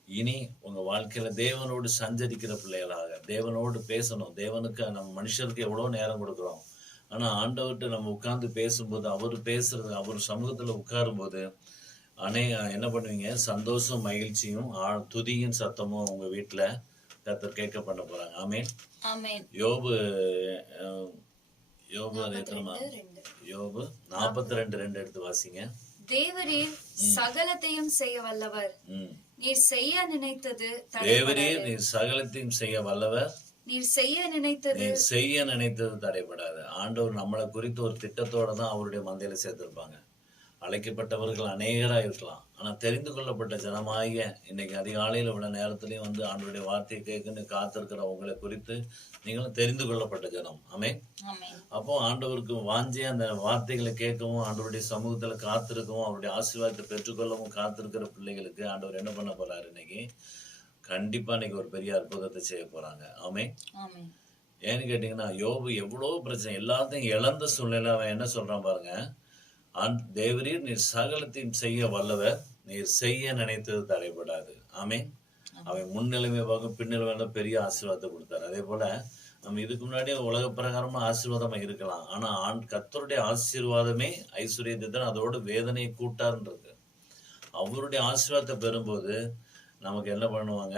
இனி உங்க வாழ்க்கையில தேவனோடு சஞ்சரிக்கிற பிள்ளைகளாக, தேவனோடு பேசணும். தேவனுக்கு நம்ம மனுஷருக்கு எவ்வளவு நேரம் கொடுக்குறோம், ஆனா ஆண்டவர்கிட்ட நம்ம உட்கார்ந்து பேசும்போது, அவர் பேசுறது, அவர் சமூகத்துல உட்காரும் போது என்ன பண்ணுவீங்க? சந்தோஷம் மகிழ்ச்சியும் துதியும் சத்தமும் உங்க வீட்டுல கர்த்தர் கேட்க பண்ண போறாங்க. ஆமென். ஆமென். யோபு 42:2 எடுத்து வாசிங்க. தேவரீர் சகலத்தையும் செய்ய வல்லவர். நீர் செய்ய நினைத்தது தேவரீர் நீர் சகலத்தையும் செய்ய வல்லவர். நீர் செய்ய நினைத்தது தடைபடாது. ஆண்டவர் நம்மளை குறித்து ஒரு திட்டத்தோட தான் அவருடைய மந்தையில சேர்த்திருப்பாங்க. அழைக்கப்பட்டவர்கள் அநேகரா இருக்கலாம், ஆனா தெரிந்து கொள்ளப்பட்ட ஜனமாகிய இன்னைக்கு அதிகாலையில உள்ள நேரத்திலையும் ஆண்டவருடைய வார்த்தையை கேட்கன்னு காத்திருக்கிற உங்களை குறித்து நீங்களும் தெரிந்து கொள்ளப்பட்ட ஜனம். ஆமென். அப்போ ஆண்டவருக்கு வாஞ்சி அந்த வார்த்தைகளை கேட்கவும், ஆண்டவருடைய சமூகத்துல காத்திருக்கவும், அவருடைய ஆசீர்வாதத்தை பெற்றுக்கொள்ளவும் காத்திருக்கிற பிள்ளைகளுக்கு ஆண்டவர் என்ன பண்ண போறாரு? இன்னைக்கு கண்டிப்பா இன்னைக்கு ஒரு பெரிய அற்புதத்தை செய்ய போறாங்க. ஆமென். ஏன்னு கேட்டீங்கன்னா, யோபு எவ்வளவு பிரச்சனை, எல்லாத்தையும் இழந்த சூழ்நிலை அவன் என்ன சொல்றான் பாருங்க. தேவரீர் நீர் சகலத்தையும் செய்ய வல்லவர், நீர் செய்ய நினைத்தது தடைபடாது. ஆமென். அவன் முன்னிலைமை பார்க்க பின்னிலைமையில பெரிய ஆசீர்வாதத்தை கொடுத்தாரு. அதே போல நம்ம இதுக்கு முன்னாடியே உலக பிரகாரமா ஆசீர்வாதமா இருக்கலாம், ஆனா கர்த்தருடைய ஆசீர்வாதமே ஐஸ்வர்யத்தை தான், அதோட வேதனையை கூட்டாருன்றது. அவருடைய ஆசீர்வாதத்தை பெறும்போது நமக்கு என்ன பண்ணுவாங்க?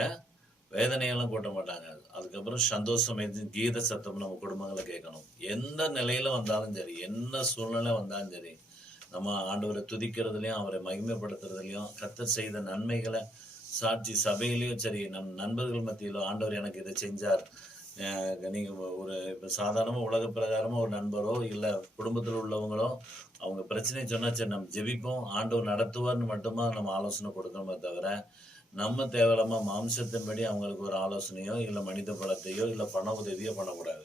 வேதனையெல்லாம் கூட்ட மாட்டாங்க. அதுக்கப்புறம் சந்தோஷம், கீத சத்தம் நம்ம குடும்பங்களை கேட்கணும். எந்த நிலையில வந்தாலும் சரி, என்ன சூழ்நிலை வந்தாலும் சரி, நம்ம ஆண்டவரை துதிக்கிறதுலையும் அவரை மகிமைப்படுத்துறதுலையும், கர்த்தர் செய்த நன்மைகளை சாட்சி சபையிலையும் சரி, நம் நண்பர்கள் மத்தியிலும் ஆண்டவர் எனக்கு இதை செஞ்சார், நீங்க ஒரு இப்போ சாதாரணமாக உலக பிரகாரமாக ஒரு நண்பரோ இல்லை குடும்பத்தில் உள்ளவங்களோ அவங்க பிரச்சனையை சொன்னா சரி நம்ம ஜெபிப்போம் ஆண்டவர் நடத்துவார்னு மட்டுமா நம்ம ஆலோசனை கொடுக்கணுமே தவிர நம்ம தேவையில்லாம மாம்சத்தின்படி அவங்களுக்கு ஒரு ஆலோசனையோ இல்லை மனித பலத்தையோ இல்லை பண உதவியோ பண்ணக்கூடாது.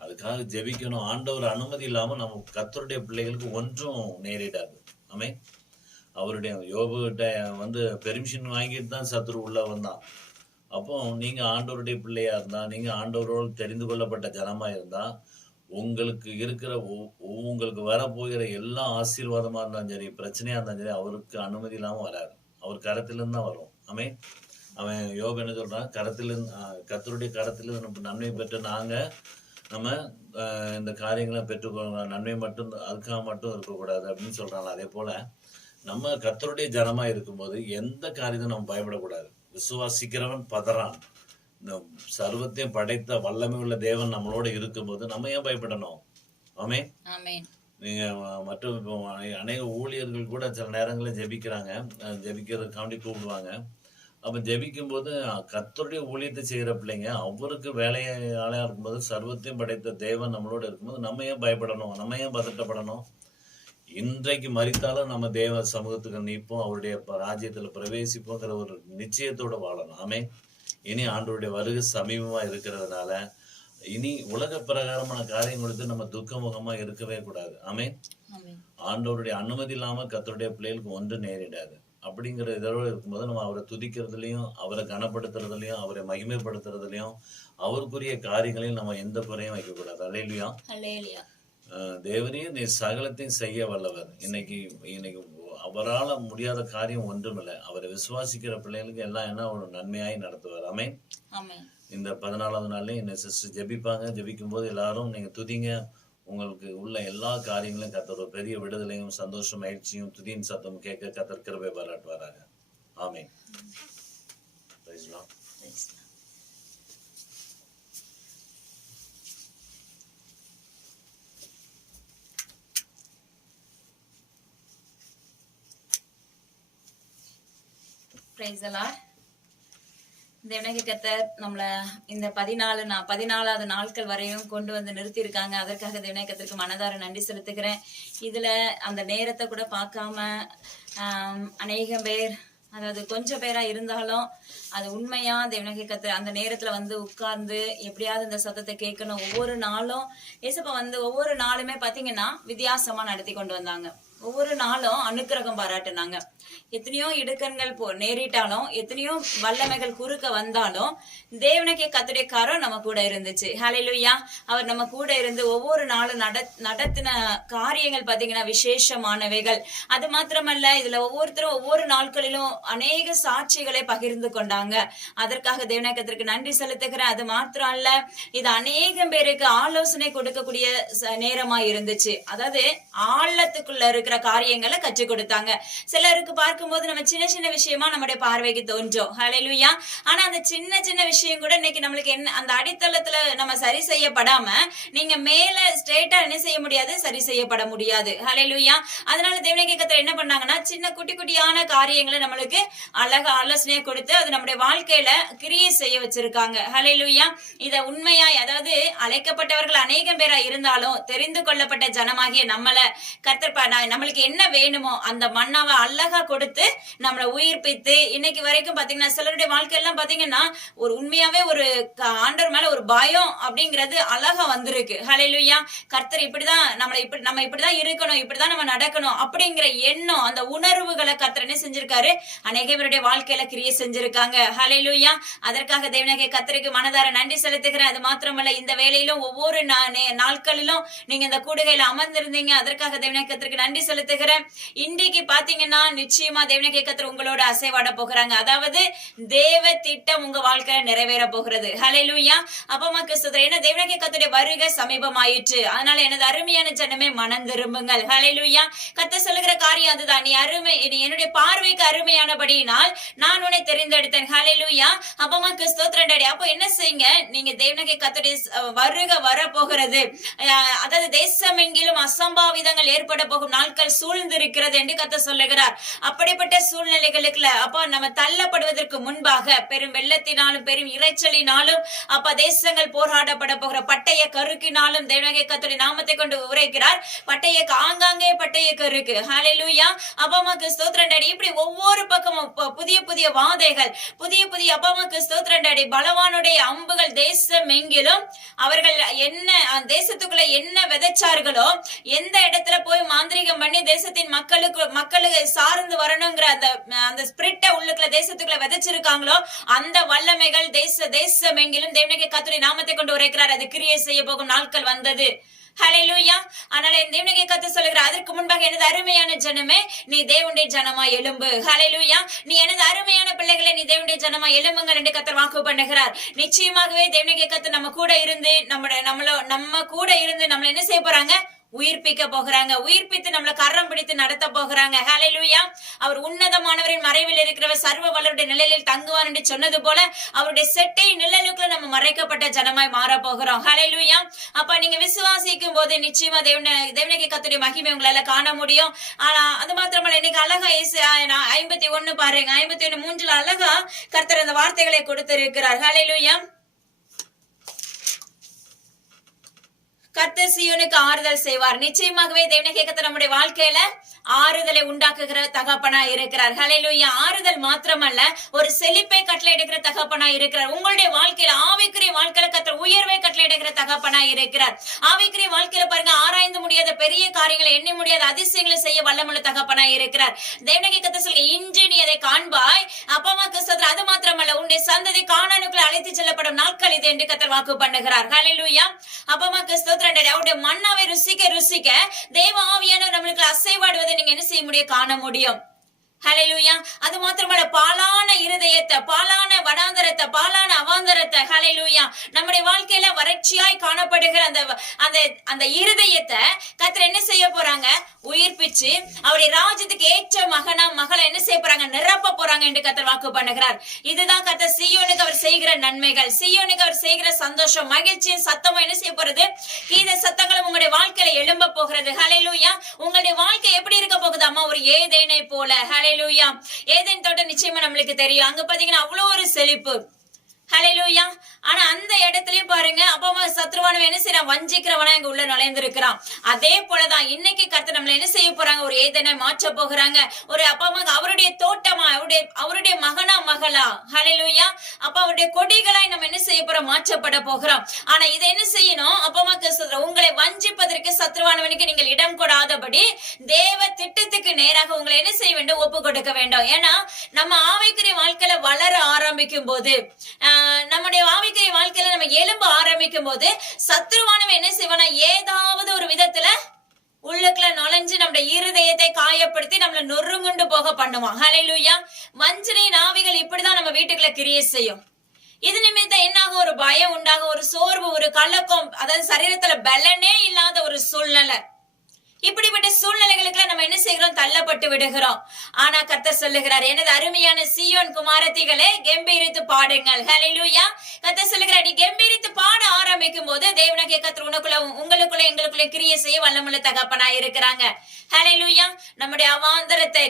அதுக்காக ஜெபிக்கணும். ஆண்டவர் அனுமதி இல்லாம நம்ம கர்த்தருடைய பிள்ளைகளுக்கு ஒன்றும் நேரிடாது. ஆமே. அவருடைய யோபுகிட்ட வந்து பெர்மிஷன் வாங்கிட்டு தான் சத்துரு உள்ள வந்தான். அப்போ நீங்க ஆண்டவருடைய பிள்ளையா இருந்தா, நீங்க ஆண்டவரோடு தெரிந்து கொள்ளப்பட்ட ஜனமா இருந்தா, உங்களுக்கு இருக்கிற உங்களுக்கு வரப்போகிற எல்லா ஆசீர்வாதமா இருந்தாலும் சரி, பிரச்சனையா இருந்தாலும் சரி, அவருக்கு அனுமதி இல்லாம வராது. அவர் கரத்திலிருந்து தான் வரும். ஆமே. அவன் யோபு என்ன சொல்றான், கரத்திலிருந்து கர்த்தருடைய கரத்திலிருந்து நன்மை பெற்று நம்ம இந்த காரியங்களை பெற்றுக்கொள்ளலாம். நன்மை மட்டும் அதுக்காக மட்டும் இருக்கக்கூடாது அப்படின்னு சொல்றாங்க. அதே போல நம்ம கர்த்தருடைய ஜனமா இருக்கும்போது எந்த காரியத்தையும் நம்ம பயப்படக்கூடாது. விசுவாசிக்கிறவன் பதறான். இந்த சர்வத்தையும் படைத்த வல்லமை உள்ள தேவன் நம்மளோட இருக்கும்போது நம்ம ஏன் பயப்படணும்? ஆமே. நீங்க மற்றும் இப்போ அநேக ஊழியர்கள் கூட சில நேரங்களில் ஜெபிக்கிறாங்க, ஜெபிக்கிறதுக்காண்டி கூப்பிடுவாங்க. அப்ப ஜெபிக்கும் போது கர்த்தருடைய ஊழியத்தை செய்யற பிள்ளைங்க அவருக்கு வேலையாளா இருக்கும்போது சர்வத்தையும் படைத்த தேவன் நம்மளோட இருக்கும்போது நம்ம ஏன் பயப்படணும்? நம்ம ஏன் பதட்டப்படணும்? இன்றைக்கு மரித்தாலும் நம்ம தேவ சமூகத்துக்கு நிற்போம், அவருடைய ராஜ்யத்துல பிரவேசிப்போங்கிற ஒரு நிச்சயத்தோட வாழணும். ஆமே. இனி ஆண்டவருடைய வருகை சமீபமா இருக்கிறதுனால இனி உலக பிரகாரமான காரியம் கொடுத்து நம்ம துக்கமுகமா இருக்கவே கூடாது. ஆமே. ஆண்டவருடைய அனுமதி இல்லாம கர்த்தருடைய பிள்ளைகளுக்கு ஒன்று நேரிடாது. அப்படிங்கிற இதோட இருக்கும்போது நம்ம அவரை துதிக்கிறதுலையும் அவரை கனப்படுத்துறதுலையும் அவரை மகிமைப்படுத்துறதுலையும் அவருக்குரிய காரியங்களையும் நம்ம எந்த குறையும் வைக்கக்கூடாது. அல்லேலூயா. தேவரே நீ சகலத்தையும் செய்ய வல்லவர். இன்னைக்கு அவரால் முடியாத காரியம் ஒன்றுமில்லை. அவரை விசுவாசிக்கிற பிள்ளைகளுக்கு எல்லாம் என்ன ஒரு நன்மையாய் நடத்துவார். ஆமே. இந்த 14வது நாள்லயும் என்ன சிஸ்டர் ஜெபிப்பாங்க. ஜெபிக்கும் போது எல்லாரும் நீங்க துதிங்க. உங்களுக்கு உள்ள எல்லா காரியங்களையும் கர்த்தர் ஒரு பெரிய விடுதலையும் சந்தோஷம் மகிழ்ச்சியும் துதியின் சத்தம் கேட்க கர்த்தர் கிருபை பாராட்டுவாராக. Amen. Praise lord. Praise the lord. தேவனாகிய கர்த்தர் நம்மள இந்த 14வது நாட்கள் வரையும் கொண்டு வந்து நிறுத்தி இருக்காங்க. அதற்காக தேவனாகிய கர்த்தருக்கு மனதார நன்றி செலுத்துகிறேன். இதுல அந்த நேரத்தை கூட பார்க்காம அநேகம் பேர், அதாவது கொஞ்சம் பேரா இருந்தாலும் அது உண்மையா தேவனாகிய கர்த்தர் அந்த நேரத்துல வந்து உட்கார்ந்து எப்படியாவது இந்த சத்தத்தை கேட்கணும். ஒவ்வொரு நாளும் ஏசப்பா வந்து ஒவ்வொரு நாளுமே பாத்தீங்கன்னா வித்தியாசமா நடத்தி கொண்டு வந்தாங்க. ஒவ்வொரு நாளும் அனுக்கிரகம் பாராட்டுனாங்க. எத்தனையோ இடுக்கண்கள் நேரிட்டாலும் எத்தனையோ வல்லமைகள் குறுக்க வந்தாலும் தேவனுக்கே கர்த்தருடைய கரம் நம்ம கூட இருந்துச்சு. ஹல்லேலூயா. அவர் நம்ம கூட இருந்து ஒவ்வொரு நாளும் நடத்தின காரியங்கள் பாத்தீங்கன்னா விசேஷமானவைகள். அது மாத்திரமல்ல, இதுல ஒவ்வொருத்தரும் ஒவ்வொரு நாட்களிலும் அநேக சாட்சிகளை பகிர்ந்து கொண்டாங்க. அதற்காக தேவனுடைய கர்த்தருக்கு நன்றி செலுத்துகிறேன். அது மாத்திரம் அல்ல, இது அநேகம் பேருக்கு ஆலோசனை கொடுக்கக்கூடிய நேரமா இருந்துச்சு. அதாவது ஆழத்துக்குள்ள இருக்கிற காரியங்களை கற்றுக் கொடுத்தாங்க. சிலருக்கு பார்க்கும்போது நம்ம சின்ன சின்ன விஷயமா நம்முடைய பார்வைக்கு தோன்றும். ஹல்லேலூயா. ஆனா அந்த சின்ன சின்ன விஷயம் கூட இன்னைக்கு நம்மளுக்கு என்ன அந்த அடித்தளத்துல நம்ம சரி செய்யப்படாம நீங்க மேல ஸ்ட்ரெயிட்டா என்ன செய்ய முடியாது, சரி செய்யப்பட முடியாது. ஹல்லேலூயா. அதனால தேவனாகிய கர்த்தர் என்ன பண்ணாங்கன்னா சின்ன குட்டி குட்டியான காரியங்களை நம்மளுக்கு அழகா ஆலோசனையை கொடுத்து அது நம்முடைய வாழ்க்கையில கிரியை செய்ய வச்சிருக்காங்க. ஹல்லேலூயா. இத உண்மையாய், அதாவது அழைக்கப்பட்டவர்கள் அநேகம் பேரா இருந்தாலும் தெரிந்து கொள்ளப்பட்ட ஜனமாகிய நம்மள கர்த்தர் நம்மளுக்கு என்ன வேணுமோ அந்த மன்னாவை அழகா கொடுத்து நம்மளை உயிர்ப்பித்து இன்னைக்கு வரைக்கும் பாத்தீங்கன்னா சிலருடைய வாழ்க்கையெல்லாம் பாத்தீங்கன்னா ஒரு உண்மையாவே ஒரு ஆண்டவர் மேல ஒரு பயம் அப்படிங்கிறது அழகா வந்திருக்கு. ஹல்லேலூயா. கர்த்தர் இப்படிதான் நம்ம இப்படிதான் இருக்கணும், இப்படிதான் நம்ம நடக்கணும் அப்படிங்கிற எண்ணம், அந்த உணர்வுகளை கர்த்தர் என்ன செஞ்சிருக்காரு, அநேக பேருடைய வாழ்க்கையில கிரியை செஞ்சிருக்காங்க. ஹல்லேலூயா. அதற்காக தேவனாகிய கர்த்தருக்கு மனதார நன்றி செலுத்துகிறேன். அது மாத்திரமல்ல, இந்த வேலையிலும் ஒவ்வொரு நாட்களிலும் நீங்க இந்த கூடுகையில அமர்ந்திருந்தீங்க. அதற்காக தேவனாகிய கர்த்தருக்கு நன்றி செலுத்துகிறேன். இன்றைக்கு பாத்தீங்கன்னா நிச்சயமா தேவனாகிய கர்த்தர் உங்களோட அசைவாட போகிறாங்க. அதாவது தேவ திட்டம் உங்க வாழ்க்கையில நிறைவேற போகிறது. ஹல்லேலூயா. அப்பமாக்கு சுதரே, என்ன தேவனாகிய கர்த்தருடைய வருகை சமீபமாயிற்று. அதனால எனது அருமையான ஜனமே மனம் திரும்புங்கள். ஹல்லேலூயா. கர்த்தர் சொல்லுகிற காரியம் அதுதான். நீ என்னுடைய பார்வைக்கு அருமையானபடியினால் நான் உன்னை தெரிந்தெடுத்தேன். ஹல்லேலூயா. அப்பமாக்கு ஸ்தோத்திரம் டாடி. அப்போ என்ன செய்யுங்க, நீங்க தேவனாகிய கர்த்தருடைய வருகை வர போகிறது. அதாவது தேசமெங்கிலும் அசம்பாவிதங்கள் ஏற்பட போகும் நாட்கள் நாட்கள் சூழ்ந்திருக்கிறது என்று கர்த்தர் சொல்லுகிறார். அப்படிப்பட்ட சூழ்நிலைகளுக்குள்ள அப்பா நம்ம தள்ளப்படுவதற்கு முன்பாக பெரும் வெள்ளத்தினாலும் பெரும் இரைச்சலினாலும் அப்பா தேசங்கள் போராடப்பட போகிற பட்டய கருக்கினாலும் தேவனாகிய கர்த்தருடைய நாமத்தை கொண்டு உரைக்கிறார். பட்டய ஆங்காங்கே பட்டய கருக்கு. ஹல்லேலூயா. அப்பாவுக்கு ஸ்தோத்திரம் டாடி. இப்படி ஒவ்வொரு பக்கமும் புதிய புதிய வாதைகள், புதிய புதிய அப்பாவுக்கு ஸ்தோத்திரம் டாடி. பலவானுடைய அம்புகள் தேசம் எங்கிலும் அவர்கள் என்ன தேசத்துக்குள்ள என்ன விதைச்சார்களோ, எந்த இடத்துல போய் மாந்திரிகம் பண்ணி தேசத்தின் மக்களுக்கு சார்ந்து வரணுங்கிற அந்த ஸ்பிரிட்ட உள்ளுக்குள்ள தேசத்துக்குள்ள விதைச்சிருக்காங்களோ, அந்த வல்லமைகள் தேசம் எங்கிலும் தேவனுடைய கர்த்தருடைய நாமத்தை கொண்டு உரைக்கிறார். அது கிரியை செய்ய போகும் நாட்கள் வந்தது. ஹல்லேலூயா. அதனால தேவனுடைய கர்த்தர் சொல்லுகிறார், அதற்கு முன்பாக எனது அருமையான ஜனமே நீ தேவனுடைய ஜனமா எழும்பு. ஹல்லேலூயா. நீ எனது அருமையான பிள்ளைகளை நீ தேவனுடைய ஜனமா எழும்புங்க என்று கர்த்தர் வாக்கு பண்ணுகிறார். நிச்சயமாகவே தேவனுடைய கர்த்தர் நம்ம கூட இருந்து நம்ம கூட இருந்து நம்மள என்ன செய்ய போறாங்க? உயிர்ப்பிக்க போகிறாங்க. உயிர்ப்பித்து நம்மள கரம் பிடித்து நடத்த போகிறாங்க. ஹல்லேலூயா. அவர் உன்னதமானவரின் மறைவில் இருக்கிறவர் சர்வ வல்லவருடைய நிழலில் தங்குவார் என்று சொன்னது போல அவருடைய செட்டை நிழலுக்குள்ள நம்ம மறைக்கப்பட்ட ஜனமாய் மாற போகிறோம். ஹல்லேலூயா. அப்ப நீங்க விசுவாசிக்கும் போது நிச்சயமா தேவனுடைய கர்த்தருடைய மகிமை உங்களால காண முடியும். ஆனா அது மாத்திரமல்ல, இன்னைக்கு அழகா 51 பாருங்க, 51:3 அழகா கர்த்தர் அந்த வார்த்தைகளை கொடுத்திருக்கிறார். ஹல்லேலூயா. கர்த்தர் சீயோனுக்கு ஆறுதல் செய்வார். நிச்சயமாகவே தேவனுடைய கர்த்தர் நம்முடைய வாழ்க்கையில ஆறுதலை உண்டாக்குகிற தகப்பனா இருக்கிறார். ஹல்லேலூயா. ஆறுதல் மாத்திரமல்ல, ஒரு செழிப்பை கட்டளையிடுகிற தகப்பனா இருக்கிறார். உங்களுடைய வாழ்க்கையில ஆவிக்குரிய வாழ்க்கையில கர்த்தர் உயர்வை கட்டளையிடுகிற தகப்பனா இருக்கிறார். ஆவிக்குரிய வாழ்க்கையில பாருங்க, ஆராய்ந்து முடியாத பெரிய காரியங்களை, எண்ணி முடியாத அதிசயங்களை செய்ய வல்லமுள்ள தகப்பனா இருக்கிறார். தேவனுடைய கர்த்தர் சொல்லுங்க, இன்று நீ அதை காண்பாய். அப்பாவுக்கு சொல்ற அது மாத்திரமல்ல, உன்னுடைய சந்ததி கானானுக்குள்ள அழைத்து செல்லப்படும் நாட்கள் இது என்று கர்த்தர் வாக்கு பண்ணுகிறார். ஹல்லேலூயா. அப்பாவுக்கு ஸ்தோத்திரம். அவருடைய மன்னாவை ருசிக்க தேவ ஆவியானவர் நம்மளுக்கு அசைவாடுவதை நீங்க என்ன செய்ய முடியும்? காண முடியும். ஹல்லேலூயா. அது மாத்திரமல்ல, பாலான இருதயத்தை, பாலான வனாந்தரத்தை, பாலான அவாந்தரத்தை, ஹல்லேலூயா, நம்முடைய வாழ்க்கையில வறட்சியாய் காணப்படுகிற அந்த இருதயத்தை கர்த்தர் என்ன செய்ய போறாங்க? உயிர்ப்பிச்சு அவருடைய ராஜ்யத்துக்கு ஏற்ற மகளை என்ன செய்ய போறாங்க? நிரப்ப போறாங்க என்று கர்த்தர் வாக்கு பண்ணுகிறார். இதுதான் கர்த்தர் சீயோனுக்கு அவர் செய்கிற நன்மைகள், சீயோனுக்கு அவர் செய்கிற சந்தோஷம், மகிழ்ச்சியின் சத்தமும் என்ன செய்ய போறது? இந்த சத்தங்களும் உங்களுடைய வாழ்க்கையில எழும்ப போகிறது. ஹல்லேலூயா. உங்களுடைய வாழ்க்கை எப்படி இருக்க போகுது அம்மா? ஒரு ஏதேனை போல. ஹல்லேலூயா. ஏதேன் தோட்டம் நிச்சயமா நம்மளுக்கு தெரியும். அங்க பாத்தீங்கன்னா அவ்வளவு ஒரு செழிப்பு. ஹல்லேலூயா. ஆனா அந்த இடத்துலயும் பாருங்க, அப்பா சத்ருவானவன் என்ன செய்யறான்? வஞ்சிக்கிறவனா இங்க உள்ள நுழைந்திருக்கிறான். அதே போலதான் இன்னைக்கு கர்த்தர் நம்மள என்ன செய்ய போறாங்க? ஒரு ஏதேனை மாற்ற போகிறாங்க. ஒரு அப்பா அம்மா அவருடைய தோட்டமா, அவருடைய மகனா மகளா, ஹல்லேலூயா, அப்ப அவருடைய கொடிகளாய் நம்ம என்ன செய்ய போறோம்? மாற்றப்பட போகிறோம். ஆனா இதை என்ன செய்யணும்? அப்பா அம்மாக்கு சொல்ற, உங்களை வஞ்சிப்பதற்கு சத்ருவானவனுக்கு நீங்கள் இடம் கொடாதபடி தேவ திட்டத்துக்கு நேராக உங்களை என்ன செய்ய வேண்டும்? ஒப்பு கொடுக்க வேண்டும். ஏன்னா நம்ம ஆவிக்குரிய வாழ்க்கையில வளர ஆரம்பிக்கும் போது, நம்முடைய ஆவிக்குரிய வாழ்க்கையில நம்ம எழும்ப ஆரம்பிக்கும் போது சத்ருவானவன் என்ன செய்வானா? ஏதாவது ஒரு விதத்துல உள்ளுக்குள்ள நுழைஞ்சு நம்முடைய இருதயத்தை காயப்படுத்தி நம்மள நொறுங்குண்டு போக பண்ணுவான். ஹல்லேலூயா. வஞ்சனையின் ஆவிகள் இப்படிதான் நம்ம வீட்டுக்குள்ள கிரியை செய்யும். இது நிமித்தம் என்னாகும்? ஒரு பயம் உண்டாகும், ஒரு சோர்வு, ஒரு கலக்கம், அதாவது சரீரத்துல பலனே இல்லாத ஒரு சூழ்நிலை. இப்படிப்பட்ட சூழ்நிலைகளுக்கு நம்ம என்ன செய்கிறோம்? தள்ளப்பட்டு விடுகிறோம். ஆனா கர்த்தர் சொல்லுகிறார், எனது அருமையான சீயோன் குமாரத்திகளே கெம்பீரித்து பாடுங்கள். ஹல்லேலூயா. கர்த்தர் சொல்லுகிறார், நீ கெம்பீரித்து பாட ஆரம்பிக்கும் போது தேவனாகிய கர்த்தர் உங்களுக்குள்ள எங்களுக்குள்ள கிரியை செய்ய வல்லமுள்ள தகப்பனா இருக்கிறாங்க. ஹல்லேலூயா. நம்முடைய அவாந்தரத்தை,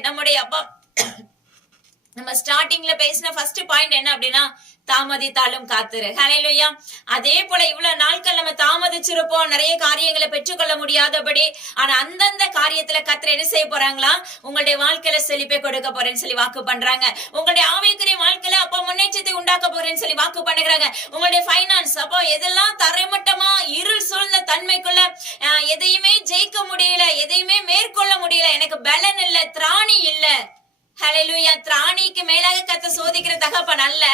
நம்ம ஸ்டார்டிங்ல பேசின ஃபர்ஸ்ட் பாயிண்ட் என்ன அப்படின்னா, தாமதித்தாலும் காத்துரு. ஹல்லேலூயா. அதே போல இவ்வளவு நாட்கள் நம்ம தாமதிச்சிருப்போம், நிறைய காரியங்களை பெற்றுக்கொள்ள முடியாதபடி. ஆனா அந்தந்த காரியத்துல கர்த்தர் என்ன செய்ய போறாங்களா? உங்களுடைய வாழ்க்கையில செழிப்பை கொடுக்க போறேன்னு சொல்லி வாக்கு பண்றாங்க. உங்களுடைய ஆவிக்குரிய வாழ்க்கையில அப்ப முன்னேற்றத்தை உண்டாக்க போறேன்னு சொல்லி வாக்கு பண்ணுகிறாங்க. உங்களுடைய ஃபைனான்ஸ் அப்போ எதெல்லாம் தரைமட்டமா இருள் சூழ்ந்த தன்மைக்குள்ள, எதையுமே ஜெயிக்க முடியல, எதையுமே மேற்கொள்ள முடியல, எனக்கு பலன் இல்ல, திராணி இல்ல. ஹல்லேலூயா. திராணிக்கு மேலாக கர்த்தர் சோதிக்கிற தகப்பன் அல்ல.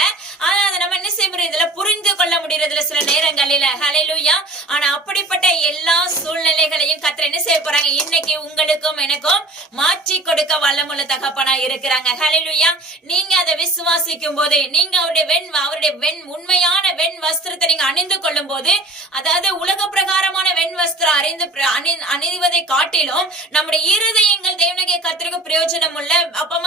ஆனா அதை நம்ம என்ன செய்ய முடியும்? இதுல புரிந்து கொள்ள முடியறதுல சில நேரங்களில. ஹல்லேலூயா. ஆனா அப்படிப்பட்ட எல்லா சூழ்நிலைகளையும் கர்த்தர் என்ன செய்ய போறாங்க? இன்னைக்கு உங்களுக்கும் எனக்கும் மாற்றி கொடுக்க வல்லமுள்ள தகப்பனா இருக்கிறாங்க. ஹல்லேலூயா. நீங்க அதை விசுவாசிக்கும் போது, நீங்க அவருடைய உண்மையான வெண் வஸ்திரத்தை நீங்க அணிந்து கொள்ளும் போது, அதாவது உலக பிரகாரமான வெண் வஸ்திரம் அணிவதை காட்டிலும் நம்முடைய இருதயங்கள் தேவனுடைய கர்த்தருக்கு பிரயோஜனம் உள்ள அப்பா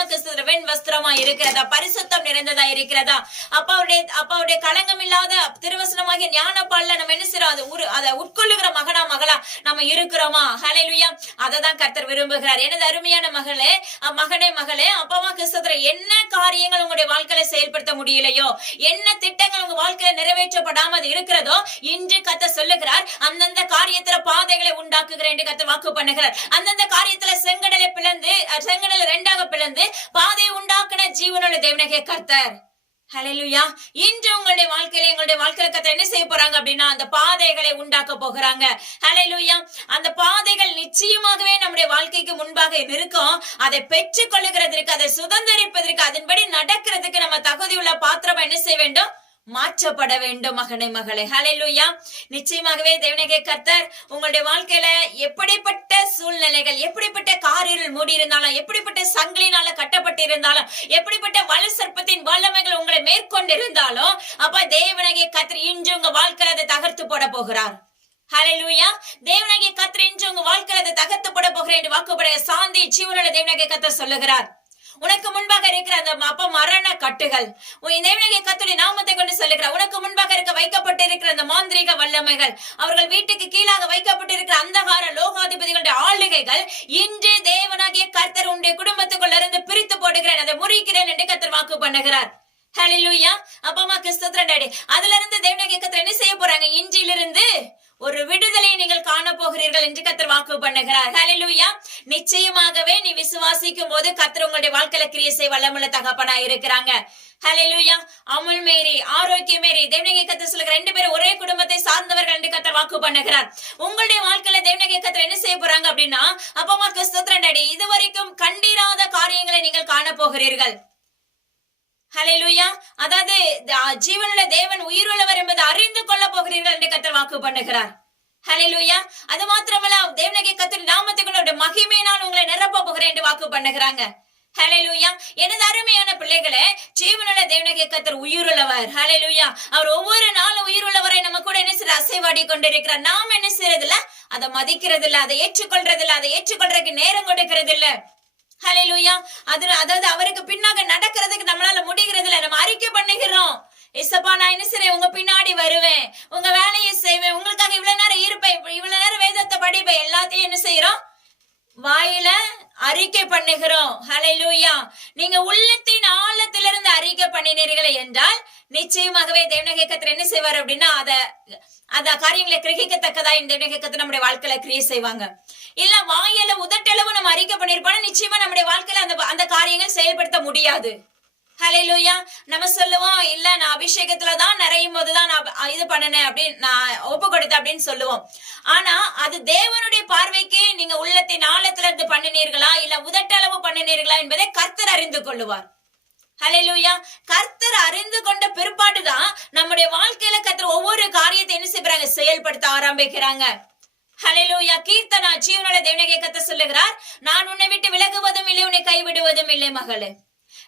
வெண் வஸ்திரமா இருக்கிறதா? பரிசுத்தம் நிறைந்ததா இருக்கிறதா? அப்பாவுடைய களங்கம் இல்லாத திருவசனமாகிய ஞானப்பால்ல நம்ம என்ன செய்யறோம்? அதை உட்கொள்ளுகிற மகனா மகளா நம்ம இருக்கிறோமா? ஹalleluya. அததான் கர்த்தர் விரும்புகிறார். எனது அருமையான மகளே, மகனே, மகளே, அப்பா அம்மாக்கு ஸ்தோத்திரம். என்ன காரியங்கள் உங்களுடைய வாழ்க்கையில செயல்படுத்த முடியலையோ, என்ன திட்டங்கள் உங்க வாழ்க்கையில நிறைவேற்றப்படாமல் இருக்கிறதோ, இன்று கர்த்தர் சொல்லுகிறார், அந்தந்த காரியத்துல பாதைகளை உண்டாக்குகிறேன் என்று கர்த்தர் வாக்கு பண்ணுகிறார். அந்தந்த காரியத்துல செங்கடலை பிளந்து, செங்கடலை இரண்டாக பிளந்து பாதையை உண்டாக்குன ஜீவனுள்ள தேவனாகிய கர்த்தர். ஹalleluya. இன்று உங்களுடைய வாழ்க்கையில கர்த்தர் என்ன செய்ய போறாங்க அப்படின்னா, அந்த பாதைகளை உண்டாக்க போகிறாங்க. ஹalleluya. அந்த பாதைகள் நிச்சயமாகவே நம்முடைய வாழ்க்கைக்கு முன்பாக இருக்கும். அதை பெற்றுக் கொள்ளுகிறதற்கு, அதை சுதந்திரிப்பதற்கு, அதன்படி நடக்கிறதுக்கு நம்ம தகுதியுள்ள பாத்திரமா என்ன செய்ய வேண்டும்? மாற்றப்பட வேண்டும் மகனே, மகளே. ஹalleluya. நிச்சயமாகவே தேவனாகிய கர்த்தர் உங்களுடைய வாழ்க்கையில எப்படிப்பட்ட சூழ்நிலைகள், எப்படிப்பட்ட காரிருள் மூடி இருந்தாலும், எப்படிப்பட்ட சங்கிலினால கட்டப்பட்டு இருந்தாலும், எப்படிப்பட்ட வலு சர்ப்பத்தின் வல்லமைகள் உங்களை மேற்கொண்டிருந்தாலும், அப்ப தேவனாகிய கர்த்தர் இன்று உங்க வாழ்க்கையில அதை தகர்த்து போட போகிறார். ஹalleluya. தேவனாகிய கர்த்தர் இன்று உங்க வாழ்க்கையில அதை தகர்த்து போட போகிறேன் என்று வாக்குப்படைய சாந்தி ஜீவனுள்ள தேவனாகிய கர்த்தர் சொல்லுகிறார். உனக்கு முன்பாக இருக்கிற அந்த மரண கட்டுகள் தேவனாகிய கர்த்தருடைய நாமத்தை கொண்டு சொல்லுகிறார். உனக்கு முன்பாக இருக்க வைக்கப்பட்டு இருக்கிற அந்த மாந்திரீக வல்லமைகள், அவர்கள் வீட்டுக்கு கீழாக வைக்கப்பட்டு இருக்கிற அந்தகார லோகாதிபதிகளுடைய ஆளுகைகள், இன்று தேவனாகிய கர்த்தர் உன்னுடைய குடும்பத்துக்குள்ள இருந்து பிரித்து போடுகிறேன், அதை முறிக்கிறேன் என்று கர்த்தர் வாக்கு பண்ணுகிறார். ஹalleluya. அப்பா அம்மாக்கு ஸ்தோத்திரம் டாடி. அதுல இருந்து தேவனாகிய கர்த்தர் என்ன செய்ய போறாங்க? இன்றிலிருந்து ஒரு விடுதலையை நீங்கள் காண போகிறீர்கள் என்று கர்த்தர் வாக்கு பண்ணுகிறார். ஹalleluya. நிச்சயமாகவே நீ விசுவாசிக்கும் போது கர்த்தர் உங்களுடைய வாழ்க்கையில கிரியை செய்ய வல்லமுள்ள தகப்பனா இருக்கிறாங்க. ஹalleluya. அமுல் மேரி, ஆரோக்கிய மேரி, தேவனாகிய கர்த்தர் சொல்லுகிற 2 பேரும் ஒரே குடும்பத்தை சார்ந்தவர்கள் என்று கர்த்தர் வாக்கு பண்ணுகிறார். உங்களுடைய வாழ்க்கையில தேவனாகிய கர்த்தர் என்ன செய்ய போறாங்க அப்படின்னா, அப்பா அம்மாக்கு ஸ்தோத்திரம் டாடி, இதுவரைக்கும் கண்டிராத காரியங்களை நீங்கள் காண போகிறீர்கள். ஹalleluya. அதாவது ஜீவனுள்ள தேவன் உயிருள்ளவர் என்பதை அறிந்து கொள்ள போகிறீர்கள் என்று கர்த்தர் வாக்கு பண்ணுகிறார். ஹalleluya. அது மாத்திரமல்ல, தேவனாகிய கர்த்தருடைய நாமத்தை கொண்டு மகிமையினால் உங்களை நிரப்ப போகிறேன் என்று வாக்கு பண்ணுகிறாங்க. ஹalleluya. எனது அருமையான பிள்ளைகளே, ஜீவனுள்ள தேவனாகிய கர்த்தர் உயிருள்ளவர். ஹalleluya. அவர் ஒவ்வொரு நாளும் உயிருள்ளவரை நம்ம கூட என்ன செய்ய அசைவாடி கொண்டிருக்கிறார். நாம் என்ன செய்யறது இல்ல, அதை மதிக்கிறது இல்ல, அதை ஏற்றுக்கொள்றது இல்ல, அதை ஏற்றுக்கொள்றதுக்கு நேரம் கொடுக்கிறது இல்ல. ஹalleluya. அதாவது அவருக்கு பின்னாக நடக்கிறதுக்கு நம்மளால முடிகிறது இல்ல. நம்ம அறிக்கை பண்ணுகிறோம், இசப்பா நான் என்ன செய்றேன், உங்க பின்னாடி வருவேன், உங்க வேலையை செய்வேன், உங்களுக்காக இவ்வளவு நேரம் இருப்பேன், இவ்வளவு நேரம் வேதத்தை படிப்பேன், எல்லாத்தையும் என்ன செய்யறோம்? வாயில அறிக்கை பண்ணுகிறோம். ஹalleluya. நீங்க உள்ளத்தின் ஆழத்திலிருந்து அறிக்கை பண்ணினீர்களே என்றால் நிச்சயமாகவே தேவனாகிய கர்த்தர் என்ன செய்வார் அப்படின்னா, அத காரியங்களை கிரகிக்கத்தக்கதா இந்த தேவனாகிய கர்த்தர் நம்முடைய வாழ்க்கையில கிரியை செய்வாங்க. இல்ல வாயில உதட்டளவு நம்ம அறிக்கை பண்ணிருப்போம், நிச்சயமா நம்முடைய வாழ்க்கையில அந்த காரியங்கள் செயல்படுத்த முடியாது. ஹalleluya. நம்ம சொல்லுவோம், இல்ல நான் அபிஷேகத்துலதான் நிறையும் போதுதான் நான் இது பண்ணனேன் அப்படின்னு, நான் ஒப்பு கொடுத்தேன் அப்படின்னு சொல்லுவோம். ஆனா அது தேவனுடைய பார்வைக்கு நீங்க உள்ளத்தின் ஆழத்துல இருந்து பண்ணினீர்களா இல்ல உதட்டளவு பண்ணினீர்களா என்பதை கர்த்தர் அறிந்து கொள்ளுவார். ஹalleluya. கர்த்தர் அறிந்து கொண்ட பிற்பாடுதான் நம்முடைய வாழ்க்கையில கர்த்தர் ஒவ்வொரு காரியத்தை என்ன செய்யறாங்க? செயல்படுத்த ஆரம்பிக்கிறாங்க. ஹalleluya. கீர்த்தனா ஜீவனுள்ள தேவனாகிய கர்த்தர் சொல்லுகிறார், நான் உன்னை விட்டு விலகுவதும் இல்லை, உன்னை கைவிடுவதும் இல்லை மகளே.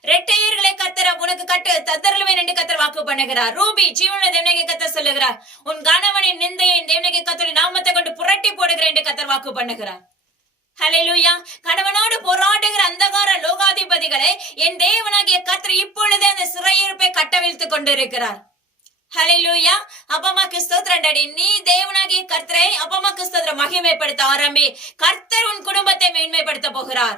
ரெட்டையர்களை கர்த்தர் உனக்கு தத்தருவேன் என்று கர்த்தர் வாக்கு பண்ணுகிறார். ரூபி ஜீவனுள்ள தேவனாகிய கர்த்தர் சொல்லுகிறார், உன் கணவனின் நிந்தையை தேவனாகிய கர்த்தரின் நாமத்தை கொண்டு புரட்டி போடுகிறேன் என்று கர்த்தர் வாக்கு பண்ணுகிறார். ஹalleluya. கணவனோடு போராடுகிற அந்தகார லோகாதிபதிகளை என் தேவனாகிய கர்த்தர் இப்பொழுதே அந்த சிறையிருப்பை கட்டவிழ்த்து கொண்டிருக்கிறார். ஹalleluya. அப்பமாக்கு ஸ்தோத்திரம் டாடி. நீ தேவனாகிய கர்த்தரை அப்பமாக்கு ஸ்தோத்திரம் மகிமைப்படுத்த ஆரம்பி. கர்த்தர் உன் குடும்பத்தை மேன்மைப்படுத்த போகிறார்.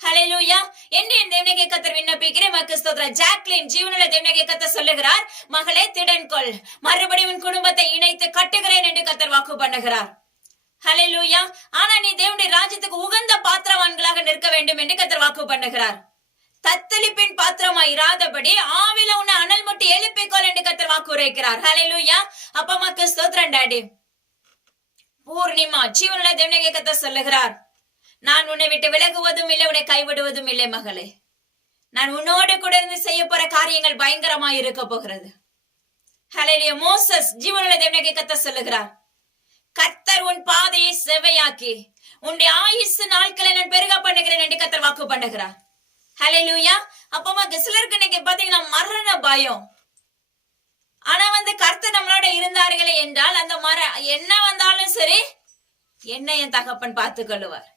ஹalleluya. என்று என் தேவனாகிய கர்த்தர் விண்ணப்பிக்கிறேன். மக்கு ஸ்தோத்திரம். ஜாக்லின் ஜீவனுள்ள தேவனாகிய கர்த்தர் சொல்லுகிறார், மகளே திடன் கொள், மறுபடியும் உன் குடும்பத்தை இணைத்து கட்டுகிறேன் என்று கர்த்தர் வாக்கு பண்ணுகிறார். ஹalleluya. ஆனா நீ தேவனுடைய ராஜ்யத்துக்கு உகந்த பாத்திரவான்களாக நிற்க வேண்டும் என்று கர்த்தர் வாக்கு பண்ணுகிறார். தத்தளிப்பின் பாத்திரமாய் இராதபடி ஆவில உன்னை அனல் முட்டி எழுப்பிக்கொள் என்று கர்த்தர் வாக்கு உரைக்கிறார். ஹalleluya. அப்பமாக்கு ஸ்தோத்திரம் டாடி. பூர்ணிமா ஜீவனுள்ள தேவனாகிய கர்த்தர் சொல்லுகிறார், நான் உன்னை விட்டு விலகுவதும் இல்லை, உன்னை கைவிடுவதும் இல்லை மகளே. நான் உன்னோடு கூட இருந்து செய்ய போற காரியங்கள் பயங்கரமா இருக்க போகிறது. ஹalleluya. மோசஸ் ஜீவனுள்ள தேவனாகிய கர்த்தர் சொல்லுகிறார், கர்த்தர் உன் பாதையை செவையாக்கி உன்னுடைய ஆயுசு நாட்களை நான் பெருக பண்ணுகிறேன் என்று கர்த்தர் வாக்கு பண்ணுகிறார். ஹalleluya. அப்பமா சிலருக்கு இன்னைக்கு பாத்தீங்கன்னா மரண பயம். ஆனா கர்த்தர் நம்மளோட இருந்தார்களே என்றால் அந்த என்ன வந்தாலும் சரி, என்ன என் தகப்பன் பார்த்து கொள்ளுவார்.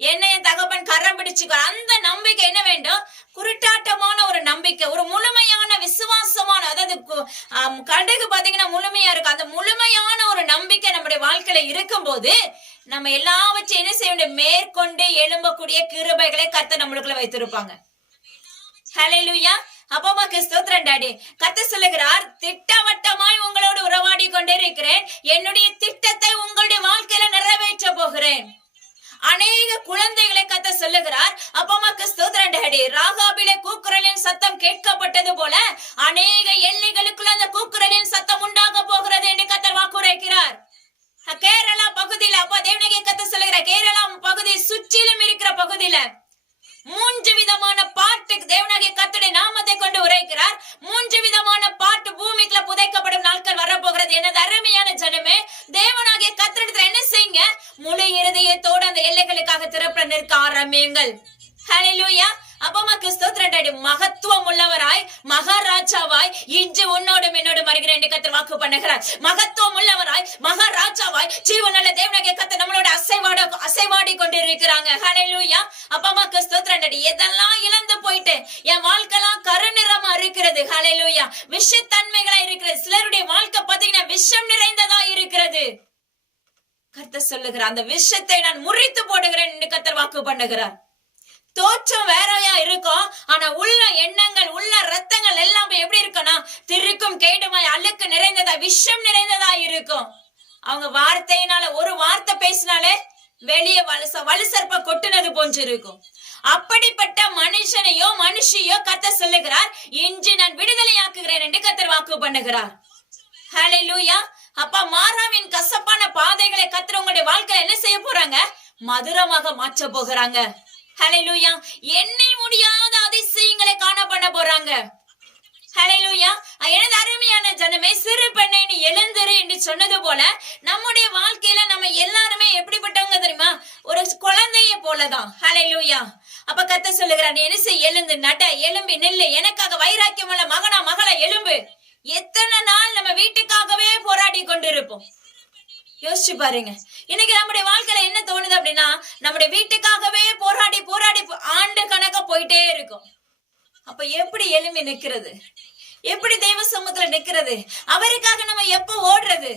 என்ன என் தகப்பன் கரம் பிடிச்சுக்கோ, அந்த நம்பிக்கை என்ன வேண்டும்? குருட்டாட்டமான ஒரு நம்பிக்கை, ஒரு முழுமையான விசுவாசமான, அதாவது கடுகு பாத்தீங்கன்னா முழுமையா இருக்கும். அந்த முழுமையான ஒரு நம்பிக்கை நம்முடைய வாழ்க்கையில இருக்கும் போது நம்ம எல்லாவற்றையும் என்ன செய்ய வேண்டும்? மேற்கொண்டு எழும்பக்கூடிய கிருபைகளை கர்த்தர் நம்மளுக்குள்ள வைத்திருப்பாங்க. ஹல்லேலூயா. அப்பமாக்கு ஸ்தோத்திரம் டாடி. கர்த்தர் சொல்லுகிறார், திட்டவட்டமாய் உங்களோடு உறவாடி கொண்டே இருக்கிறேன், என்னுடைய திட்டத்தை உங்களுடைய வாழ்க்கையில நிறைவேற்ற போகிறேன். அநேக குழந்தைகளை கர்த்தர் சொல்லுகிறார், அப்பமாக்கு ஸ்தோத்திரம் டாடி. ராகாபிலே கூக்குரலின் சத்தம் கேட்கப்பட்டது போல அநேக எல்லைகளுக்குள்ள அந்த கூக்குரலின் சத்தம் உண்டாக போகிறது என்று கர்த்தர் வாக்குரைக்கிறார். கேரளா பகுதியில, அப்ப தேவனே கர்த்தர் சொல்லுகிறார், கேரளா பகுதி சுற்றிலும் இருக்கிற பகுதியில 3 விதமான பாட்டு தேவனாகிய கர்த்தருடைய நாமத்தை கொண்டு உரைக்கிறார். 3 விதமான பாட்டு பூமிக்குள்ள புதைக்கப்படும் நாட்கள் வரப்போகிறது. எனது அருமையான ஜனமே, தேவனாகிய கர்த்தரிடத்துல என்ன செய்யுங்க? முழு இருதயத்தோடு அந்த எல்லைகளுக்காக திறப்ப நிற்க ஆரம்பியுங்கள். ஹல்லேலூயா. அப்பமாக்கு ஸ்தோத்திரம் டாடி. மகத்துவம் உள்ளவராய் மகாராஜாவாய் இன்று உன்னோடும் என்னோடும் வருகிறேன் என்று கர்த்தர் வாக்கு பண்ணுகிறார். மகத்துவம் உள்ளவராய் மகாராஜாவாய் ஜீவனுள்ள தேவனாகிய கர்த்தர் நம்மளோட அசைவாடி கொண்டிருக்கிறாங்க. ஹல்லேலூயா. அப்பமாக்கு ஸ்தோத்திரம் டாடி. எதெல்லாம் இழந்து போயிட்டு என் வாழ்க்கைலாம் கருநிறமா இருக்கிறது, ஹல்லேலூயா, விஷத்தன்மைகளா இருக்கிறது. சிலருடைய வாழ்க்கை பாத்தீங்கன்னா விஷம் நிறைந்ததா இருக்கிறது. கர்த்தர் சொல்லுகிறார், அந்த விஷத்தை நான் முறித்து போடுகிறேன் என்று கர்த்தர் வாக்கு பண்ணுகிறார். தோற்றம் வேறையா இருக்கும், ஆனா உள்ள எண்ணங்கள், உள்ள ரத்தங்கள் எல்லாமே எப்படி இருக்கும்னா திருக்கும் கேடுமாய் அழுக்கு நிறைந்ததா, விஷம் நிறைந்ததா இருக்கும். அவங்க வார்த்தையினால ஒரு வார்த்தை பேசினாலே வெளியே வலுசற்ப கொட்டுனது போன்று இருக்கும். அப்படிப்பட்ட மனுஷனையோ மனுஷியோ கர்த்தர் சொல்லுகிறார், இன்று நான் விடுதலையாக்குகிறேன் என்று கர்த்தர் வாக்கு பண்ணுகிறார். ஹல்லேலூயா. அப்பா, மாறாவின் கசப்பான பாதைகளை கர்த்தர் உங்களுடைய வாழ்க்கையில என்ன செய்ய போறாங்க? மதுரமாக மாற்ற போகிறாங்க. ஹல்லேலூயா. எண்ணி முடியாத அதிசயங்களை காண பண்ண போறாங்க. ஹல்லேலூயா. எனது அருமையான ஜனமே, சிறு பெண்ணை நீ எழுந்திரு என்று சொன்னது போல நம்முடைய வாழ்க்கையில நம்ம எல்லாருமே எப்படிப்பட்டவங்க தெரியுமா? ஒரு குழந்தைய போலதான். ஹல்லேலூயா. அப்ப கர்த்தர் சொல்லுகிறார், நீ என்ன செய்ய? எழுந்து நட, எழும்பி நில்லு, எனக்காக வைராக்கியம் உள்ள மகனா மகளா எழும்பு. எத்தனை நாள் நம்ம வீட்டுக்காகவே போராடி கொண்டிருப்போம்? யோசிச்சு பாருங்க. இன்னைக்கு நம்முடைய வாழ்க்கையில என்ன தோணுது அப்படின்னா, நம்முடைய வீட்டுக்காகவே போராடி போராடி ஆண்டு கணக்கா போயிட்டே இருக்கும். அப்ப எப்படி எழும்பி நிக்கிறது? எப்படி தெய்வ சமூகத்துல நிக்கிறது? அவருக்காக நம்ம எப்ப ஓடுறது?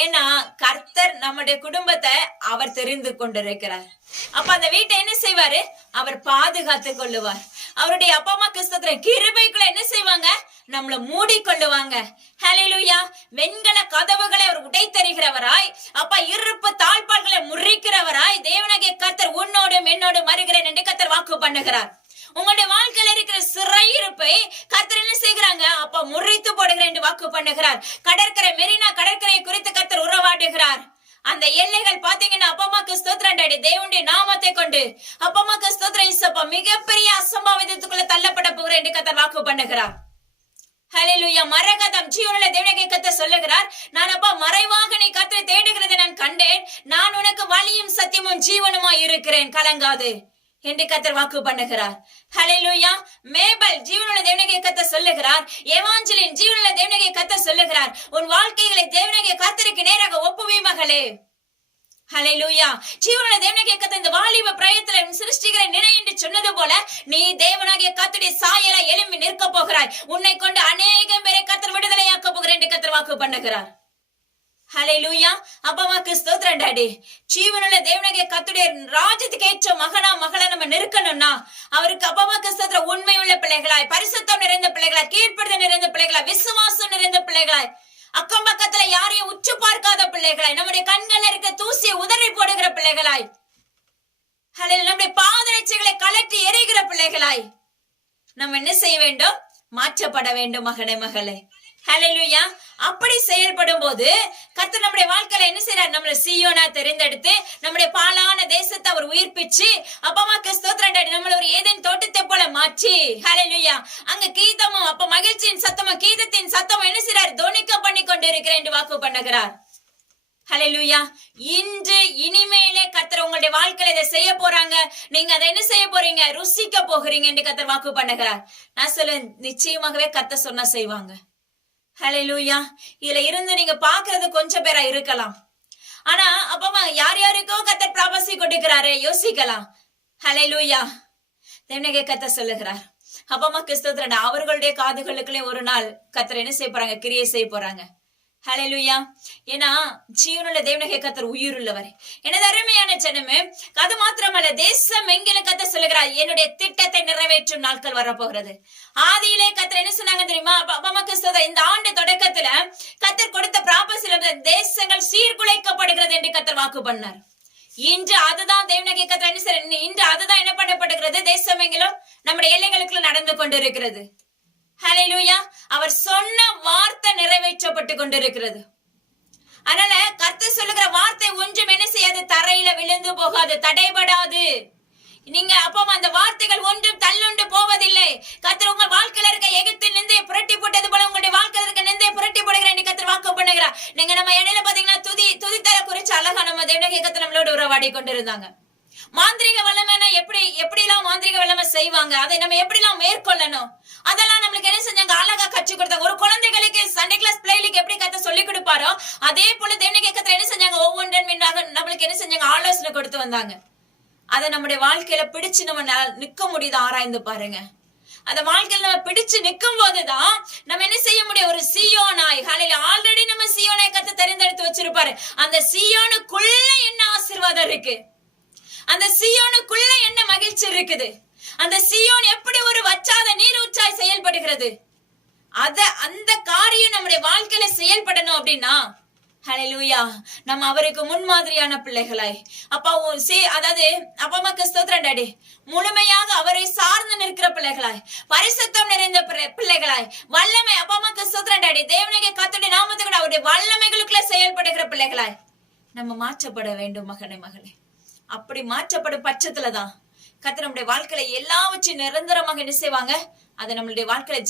ஏன்னா கர்த்தர் நம்முடைய குடும்பத்தை அவர் தெரிந்து கொண்டிருக்கிறார். அப்ப அந்த வீட்டை என்ன செய்வாரு? அவர் பாதுகாத்து கொள்ளுவார். அவருடைய அப்பா அம்மா கிறிஸ்தவ கிருபைக்குள்ள என்ன செய்வாங்க? நம்மள மூடி கொள்ளுவாங்க. ஹல்லேலூயா. வெண்கல கதவுகளை அவர் உடை தருகிறவராய், அப்பா இருப்பு தாழ்பால்களை முறிக்கிறவராய் தேவனாகிய கர்த்தர் உன்னோடும் என்னோடும் வருகிறேன் என்று கர்த்தர் வாக்கு பண்ணுகிறார். உங்களுடைய வாழ்க்கையில இருக்கிற சிறையிருப்பை கர்த்தர் என்ன செய்கிறாங்க? அப்பா முறித்து போடுகிறேன் என்று வாக்கு பண்ணுகிறார். கடற்கரை மெரினா கடற்கரை குறித்து கர்த்தர் உறவாடுகிறார். அந்த எல்லைகள் பாத்தீங்கன்னா அப்பமாக்கு ஸ்தோத்திரம் டாடி. தேவனுடைய நாமத்தை கொண்டு அப்பமாக்கு ஸ்தோத்திரம் இசப்பா மிகப்பெரிய அசம்பாவிதத்துக்குள்ள தள்ளப்பட போகிறேன் என்று கர்த்தர் வாக்கு பண்ணுகிறார். ஹல்லேலூயா. மரகதம் ஜீவனுள்ள தேவனாகிய கர்த்தர் சொல்லுகிறார், நான் அப்பா மறைவாக நீ கர்த்தரை தேடுகிறதை நான் கண்டேன், நான் உனக்கு வழியும் சத்தியமும் ஜீவனுமாய் இருக்கிறேன், கலங்காது என்று கர்த்தர் வாக்கு பண்ணுகிறார். ஹல்லேலூயா. மேபல் ஜீவனுள்ள தேவனாகிய கர்த்தர் சொல்லுகிறார், எவாஞ்சலின் ஜீவனுள்ள தேவனாகிய கர்த்தர் சொல்லுகிறார், உன் வாழ்க்கைகளை தேவனாகிய கர்த்தருக்கு நேராக ஒப்புவி மகளே. ஹல்லேலூயா. ஜீவனுள்ள தேவனாகிய கர்த்தர் இந்த வாலிப பிரயத்துல சிருஷ்டிகளை நினை என்று சொன்னது போல நீ தேவனாகிய கர்த்தருடைய சாயலா எழும்பி நிற்க போகிறாய். உன்னை கொண்டு அநேகம் பேரை கர்த்தர் விடுதலையாக்க போகிறேன் என்று கர்த்தர் வாக்கு பண்ணுகிறார். ஹல்லேலூயா. அப்பமாக்கு ஸ்தோத்திரம் டாடி. ஜீவனுள்ள தேவனாகிய கர்த்தருடைய ராஜ்யத்துக்கு ஏற்ற மகனா மகளா நம்ம நிற்கணும்னா அவருக்கு அப்பமாக்கு ஸ்தோத்திரம் உண்மையுள்ள பிள்ளைகளாய், பரிசுத்தம் நிறைந்த பிள்ளைகளாய், கீழ்ப்படுதல் நிறைந்த பிள்ளைகளாய், விசுவாசம் நிறைந்த பிள்ளைகளாய், அக்கம் பக்கத்துல யாரையும் உற்று பார்க்காத பிள்ளைகளாய், நம்முடைய கண்கள்ல இருக்க தூசியை உதறி போடுகிற பிள்ளைகளாய், ஹல்லேலூயா, நம்முடைய பாதரட்சைகளை கலட்டி எறிகிற பிள்ளைகளாய் நம்ம என்ன செய்ய வேண்டும்? மாற்றப்பட வேண்டும் மகனே மகளே. ஹல்லேலூயா. அப்படி செயல்படும் போது கர்த்தர் நம்முடைய வாழ்க்கையில என்ன செய்யறார்? நம்மள சீயோனா தெரிந்தெடுத்து நம்முடைய பாலான தேசத்தை அவர் உயிர்ப்பிச்சு அப்பமாக்கு ஸ்தோத்திரம் டாடி நம்மள ஒரு ஏதேன் தோட்டத்தை போல மாற்றி, ஹல்லேலூயா, அங்க கீதமும் அப்ப மகிழ்ச்சியின் சத்தமும் கீதத்தின் சத்தமும் என்ன செய்யறார்? தோனிக்க பண்ணி கொண்டு இருக்கிறேன் என்று வாக்கு பண்ணுகிறார். ஹல்லேலூயா. இன்று இனிமேலே கர்த்தர் உங்களுடைய வாழ்க்கையில இதை செய்ய போறாங்க. நீங்க அதை என்ன செய்ய போறீங்க? ருசிக்க போகிறீங்க என்று கர்த்தர் வாக்கு பண்ணுகிறார். நான் சொல்ல நிச்சயமாகவே கர்த்தர் சொன்னா செய்வாங்க. ஹல்லேலூயா. இதுல இருந்து நீங்க பாக்குறது கொஞ்சம் பேரா இருக்கலாம். ஆனா அப்பமா யார் யாருக்கோ கர்த்தர் பிரபாசி கொடுக்கிறாரு, யோசிக்கலாம். ஹல்லேலூயா. தேவனே கர்த்தர் சொல்லுகிறார், அப்பா அம்மா கிறிஸ்தவத்துல அவர்களுடைய காதுகளுக்குள்ளே ஒரு நாள் கர்த்தர் என்ன செய்ய போறாங்க, கிரியை செய்ய போறாங்க. ஹல்லேலூயா. ஏன்னா ஜீவனுள்ள தேவனே கர்த்தர் உயிருள்ளவர். எனது அருமையான ஜனமே, அது மாத்திரமல்ல, தேசம் எங்கிலும் கர்த்தர் சொல்லுகிறார், என்னுடைய திட்டத்தை நிறைவேற்றும் நாட்கள் வரப்போகிறது. ஆதியிலே கர்த்தர் என்ன சொன்னாங்க தெரியுமா? அப்பா அம்மா கிறிஸ்தவ இந்த ஆண்டு தொடக்கத்துல கர்த்தர் கொடுத்த ப்ராபசில தேசங்கள் சீர்குலைக்கப்படுகிறது என்று கர்த்தர் வாக்கு பண்ணார். இன்று அதுதான் தேவனே கர்த்தர் என்ன செய்ய, இன்று அதுதான் என்ன பண்ணப்படுகிறது, தேசம் எங்கிலும் நம்முடைய எல்லைகளுக்குள்ள நடந்து கொண்டிருக்கிறது. ஹல்லேலூயா. அவர் சொன்ன வார்த்தை நிறைவேற்றப்பட்டு கொண்டிருக்கிறது. அதனால கர்த்தர் சொல்லுகிற வார்த்தை ஒன்றும் என்ன செய்யாது, தரையில விழுந்து போகாது, தடைபடாது. நீங்க அப்போ அந்த வார்த்தைகள் ஒன்றும் தள்ளுண்டு போவதில்லை. கர்த்தர் உங்க வாழ்க்கையில இருக்க எகிப்தில் நிந்தையை புரட்டி போட்டது போல உங்களுடைய வாழ்க்கையில இருக்க நிந்தையை புரட்டி போடுகிறேன் என்று கர்த்தர் வாக்கு பண்ணுகிறார். நீங்க நம்ம இடையில பாத்தீங்கன்னா துதித்தர குறிச்சு அழகா நம்ம தேவனே கர்த்தர் நம்மளோட உறவாடி கொண்டிருந்தாங்க. மாந்திரிக வல்லமைனா எப்படிலாம் மாந்திரிக வல்லமை செய்வாங்க, அதை நம்ம எப்படிலாம் மேற்கொள்ளணும், அதெல்லாம் நம்மளுக்கு என்ன செஞ்சாங்க, அழகா கற்றுக் கொடுத்தாங்க. ஒரு குழந்தைகளுக்கு சண்டே கிளாஸ் பிளேலிக்கு எப்படி கர்த்தர் சொல்லி கொடுப்பாரோ அதே போல தேவனே கர்த்தர் என்ன செஞ்சாங்க, ஒவ்வொன்றின் மீதாக நம்மளுக்கு என்ன செஞ்சாங்க, ஆலோசனை கொடுத்து வந்தாங்க. அதை நம்முடைய வாழ்க்கையில பிடிச்சு நம்ம நிக்க முடியுது, ஆராய்ந்து பாருங்க. அந்த வாழ்க்கையில நம்ம பிடிச்சு நிக்கும் போதுதான் நம்ம என்ன செய்ய முடியும், ஒரு சீயோனாய். ஆல்ரெடி நம்ம சீயோனாய் கர்த்தர் தெரிந்தெடுத்து வச்சிருப்பாரு. அந்த சீயோனுக்குள்ள என்ன ஆசீர்வாதம் இருக்கு, அந்த சீயோனுக்குள்ள என்ன மகிழ்ச்சி இருக்குது, அந்த சீயோன் எப்படி ஒரு வற்றாத நீரூற்றாய் செயல்படுகிறது, அந்த காரியம் நம்முடைய வாழ்க்கையில செயல்படணும் அப்படின்னா ஹல்லேலூயா, நம்ம அவருக்கு முன்மாதிரியான பிள்ளைகளாய், அதாவது அப்பா அம்மாக்கு ஸ்தோத்திரம் டாடி, முழுமையாக அவரை சார்ந்து நிற்கிற பிள்ளைகளாய், பரிசுத்தம் நிறைந்த பிள்ளைகளாய், வல்லமை அப்பா அம்மாக்கு ஸ்தோத்திரம் டாடி, தேவனுடைய கர்த்தருடைய நாமத்துக்கு அவருடைய வல்லமைகளுக்குள்ள செயல்படுகிற பிள்ளைகளாய் நம்ம மாற்றப்பட வேண்டும் மகனே மகளே. அப்படி மாற்றப்படும் பட்சத்துலதான் கர்த்தர் நம்முடைய வாழ்க்கையில எல்லாவற்றையும் நிரந்தரமாக என்ன செய்வாங்க, அதை நம்மளுடைய வாழ்க்கையில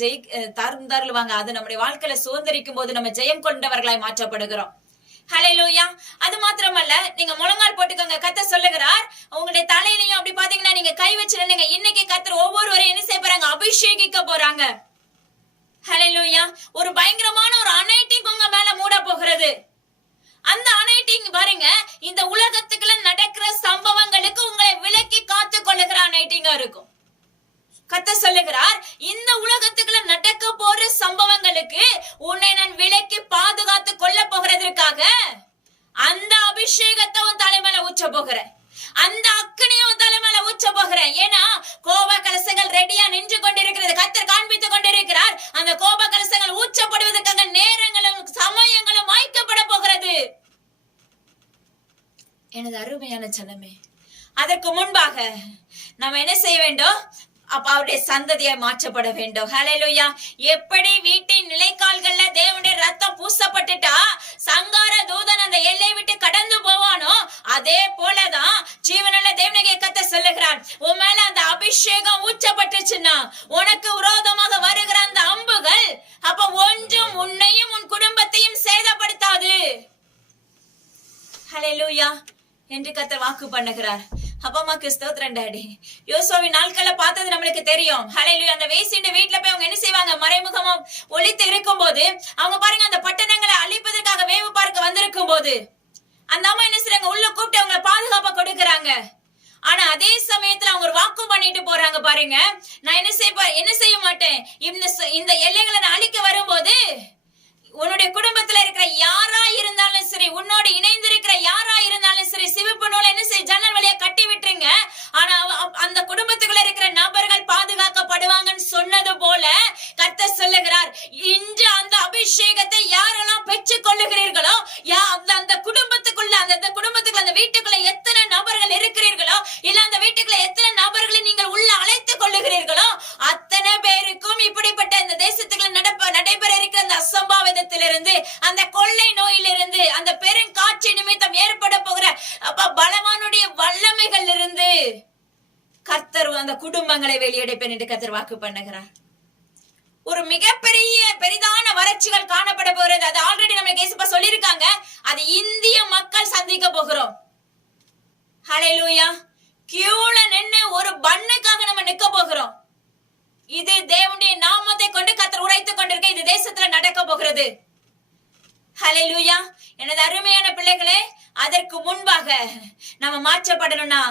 தருவாங்க. அது நம்முடைய வாழ்க்கையில சுதந்திரிக்கும் போது நம்ம ஜெயம் கொண்டவர்களாய் மாற்றப்படுகிறோம். ஹல்லேலூயா. அது மாத்திரமல்ல, நீங்க முழங்கால் போட்டுக்கோங்க. கர்த்தர் சொல்லுகிறார், உங்களுடைய தலையிலையும் அப்படி பாத்தீங்கன்னா நீங்க கை வச்சு நின்னுங்க. இன்னைக்கு கர்த்தர் ஒவ்வொருவரையும் என்ன செய்ய போறாங்க, அபிஷேகிக்க போறாங்க. ஹல்லேலூயா. ஒரு பயங்கரமான ஒரு அனைட்டிங் உங்க மேல மூட போகிறது. அந்த அனைட்டிங் பாருங்க, இந்த உலகத்துக்குள்ள நடக்கிற சம்பவங்களுக்கு உங்களை விலக்கி காத்து கொள்ளுகிற அனைட்டிங்கா இருக்கும். கர்த்தர் சொல்லுகிறார், இந்த உலகத்துக்குள்ள நடக்க போற சம்பவங்களுக்கு உன்னை நான் விலக்கி பாதுகாத்து கொள்ள போகிறதற்காக அந்த அபிஷேகத்தை உன் தலைமையில ஊற்ற போகிறேன், அந்த அக்கினியை உன் தலைமையில ஊற்ற போகிறேன். ஏன்னா கோப கலசங்கள் ரெடியா நின்று கொண்டிருக்கிறது. கர்த்தர் காண்பித்துக் கொண்டிருக்கிறார், அந்த கோப கலசங்கள் ஊற்றப்படுவதற்காக நேரங்களும் சமயங்களும் வாய்க்கப்பட போகிறது. எனது அருமையான ஜனமே, அதற்கு முன்பாக நாம் என்ன செய்ய வேண்டும், அப்ப அவருடைய சந்ததியை மாற்றப்பட வேண்டும். ஹல்லேலூயா. எப்படி வீட்டின் நிலைக்கால்கள்ல தேவனுடைய ரத்தம் பூசப்பட்டுட்டா சங்கார தூதன் அந்த எல்லை விட்டு கடந்து போவானோ, அதே போலதான் ஜீவனுள்ள தேவனுடைய கர்த்தர் சொல்லுகிறார், உன் மேல அந்த அபிஷேகம் ஊற்றப்பட்டுச்சுன்னா உனக்கு விரோதமாக வருகிற அந்த அம்புகள் அப்ப ஒன்றும் உன்னையும் உன் குடும்பத்தையும் சேதப்படுத்தாது. ஹல்லேலூயா என்று கர்த்தர் வாக்கு பண்ணுகிறார். அப்பா அம்மாக்கு ஸ்தோத்திரம் டாடி. யோசுவாவின் நாட்களை பார்த்தது நம்மளுக்கு தெரியும். ஹல்லேலூயா. அந்த வேசிண்ட வீட்டுல போய் அவங்க என்ன செய்வாங்க, மறைமுகமா ஒளித்து இருக்கும் போது அவங்க பாருங்க, அந்த பட்டணங்களை அழிப்பதற்காக வேவு பார்க்க வந்திருக்கும் போது அந்த அம்மா என்ன செய்றாங்க, உள்ள கூப்பிட்டு அவங்களை பாதுகாப்பா கொடுக்கறாங்க. ஆனா அதே சமயத்துல அவங்க ஒரு வாக்கு பண்ணிட்டு போறாங்க பாருங்க, நான் என்ன செய்ய மாட்டேன், இந்த எல்லைகளை நான் அழிக்க வரும்போது உன்னுடைய குடும்பத்துல இருக்கிற யாரா இருந்தாலும் சரி, உன்னோட இணைந்து இருக்கிற யாரா இருந்தாலும் சரி, சிவப்பு நூலை என்ன செய்ய, ஜன்னல் வழியா கட்டி விட்டுருங்க. ஆனா அந்த குடும்பத்துக்குள்ள இருக்கிற நபர்கள் பாதுகாக்கப்படுவாங்கன்னு சொன்னது போல கர்த்தர் சொல்லுகிறார், இன்று அந்த அபிஷேகத்தை யாரெல்லாம் பெற்றுக் கொள்ளுகிறீர்களோ, அந்த குடும்பத்துக்குள்ள அந்த வீட்டுக்குள்ள எத்தனை நபர்கள் இருக்கிறீர்களோ, இல்ல அந்த வீட்டுக்குள்ள எத்தனை நபர்களை நீங்கள் உள்ள அழைத்துக் கொள்ளுகிறீர்களோ, அத்தனை பேருக்கும் இப்படிப்பட்ட இந்த தேசத்துக்குள்ள நடைபெற இருக்கிற அந்த அசம்பாவிதத்திலிருந்து, அந்த கொள்ளை நோயிலிருந்து, அந்த பெருங்காட்சி நிமித்தம் ஏற்பட போகிற பலவானுடைய வல்லமைகள் இருந்து கர்த்தர் அந்த குடும்பங்களை வெளியெடுப்பேன் என்று கர்த்தர் வாக்கு பண்ணுகிறார். ஒரு பெரிதான வறட்சிகள் காணப்பட போகிறது. அது ஆல்ரெடி நம்ம கேசப்பா சொல்லியிருக்காங்க. அது இந்திய மக்கள் சந்திக்க போகிறோம். ஹல்லேலூயா. கியூல நின்னு ஒரு பண்ணுக்காக நம்ம நிக்க போகிறோம். இது தேவனுடைய நாமத்தை கொண்டு கர்த்தர் உரைத்துக் கொண்டிருக்க, இது தேசத்துல நடக்க போகிறது. ஹல்லேலூயா. எனது அருமையான பிள்ளைகளே, அதற்கு முன்பாக நம்ம மாற்றப்படணும்னா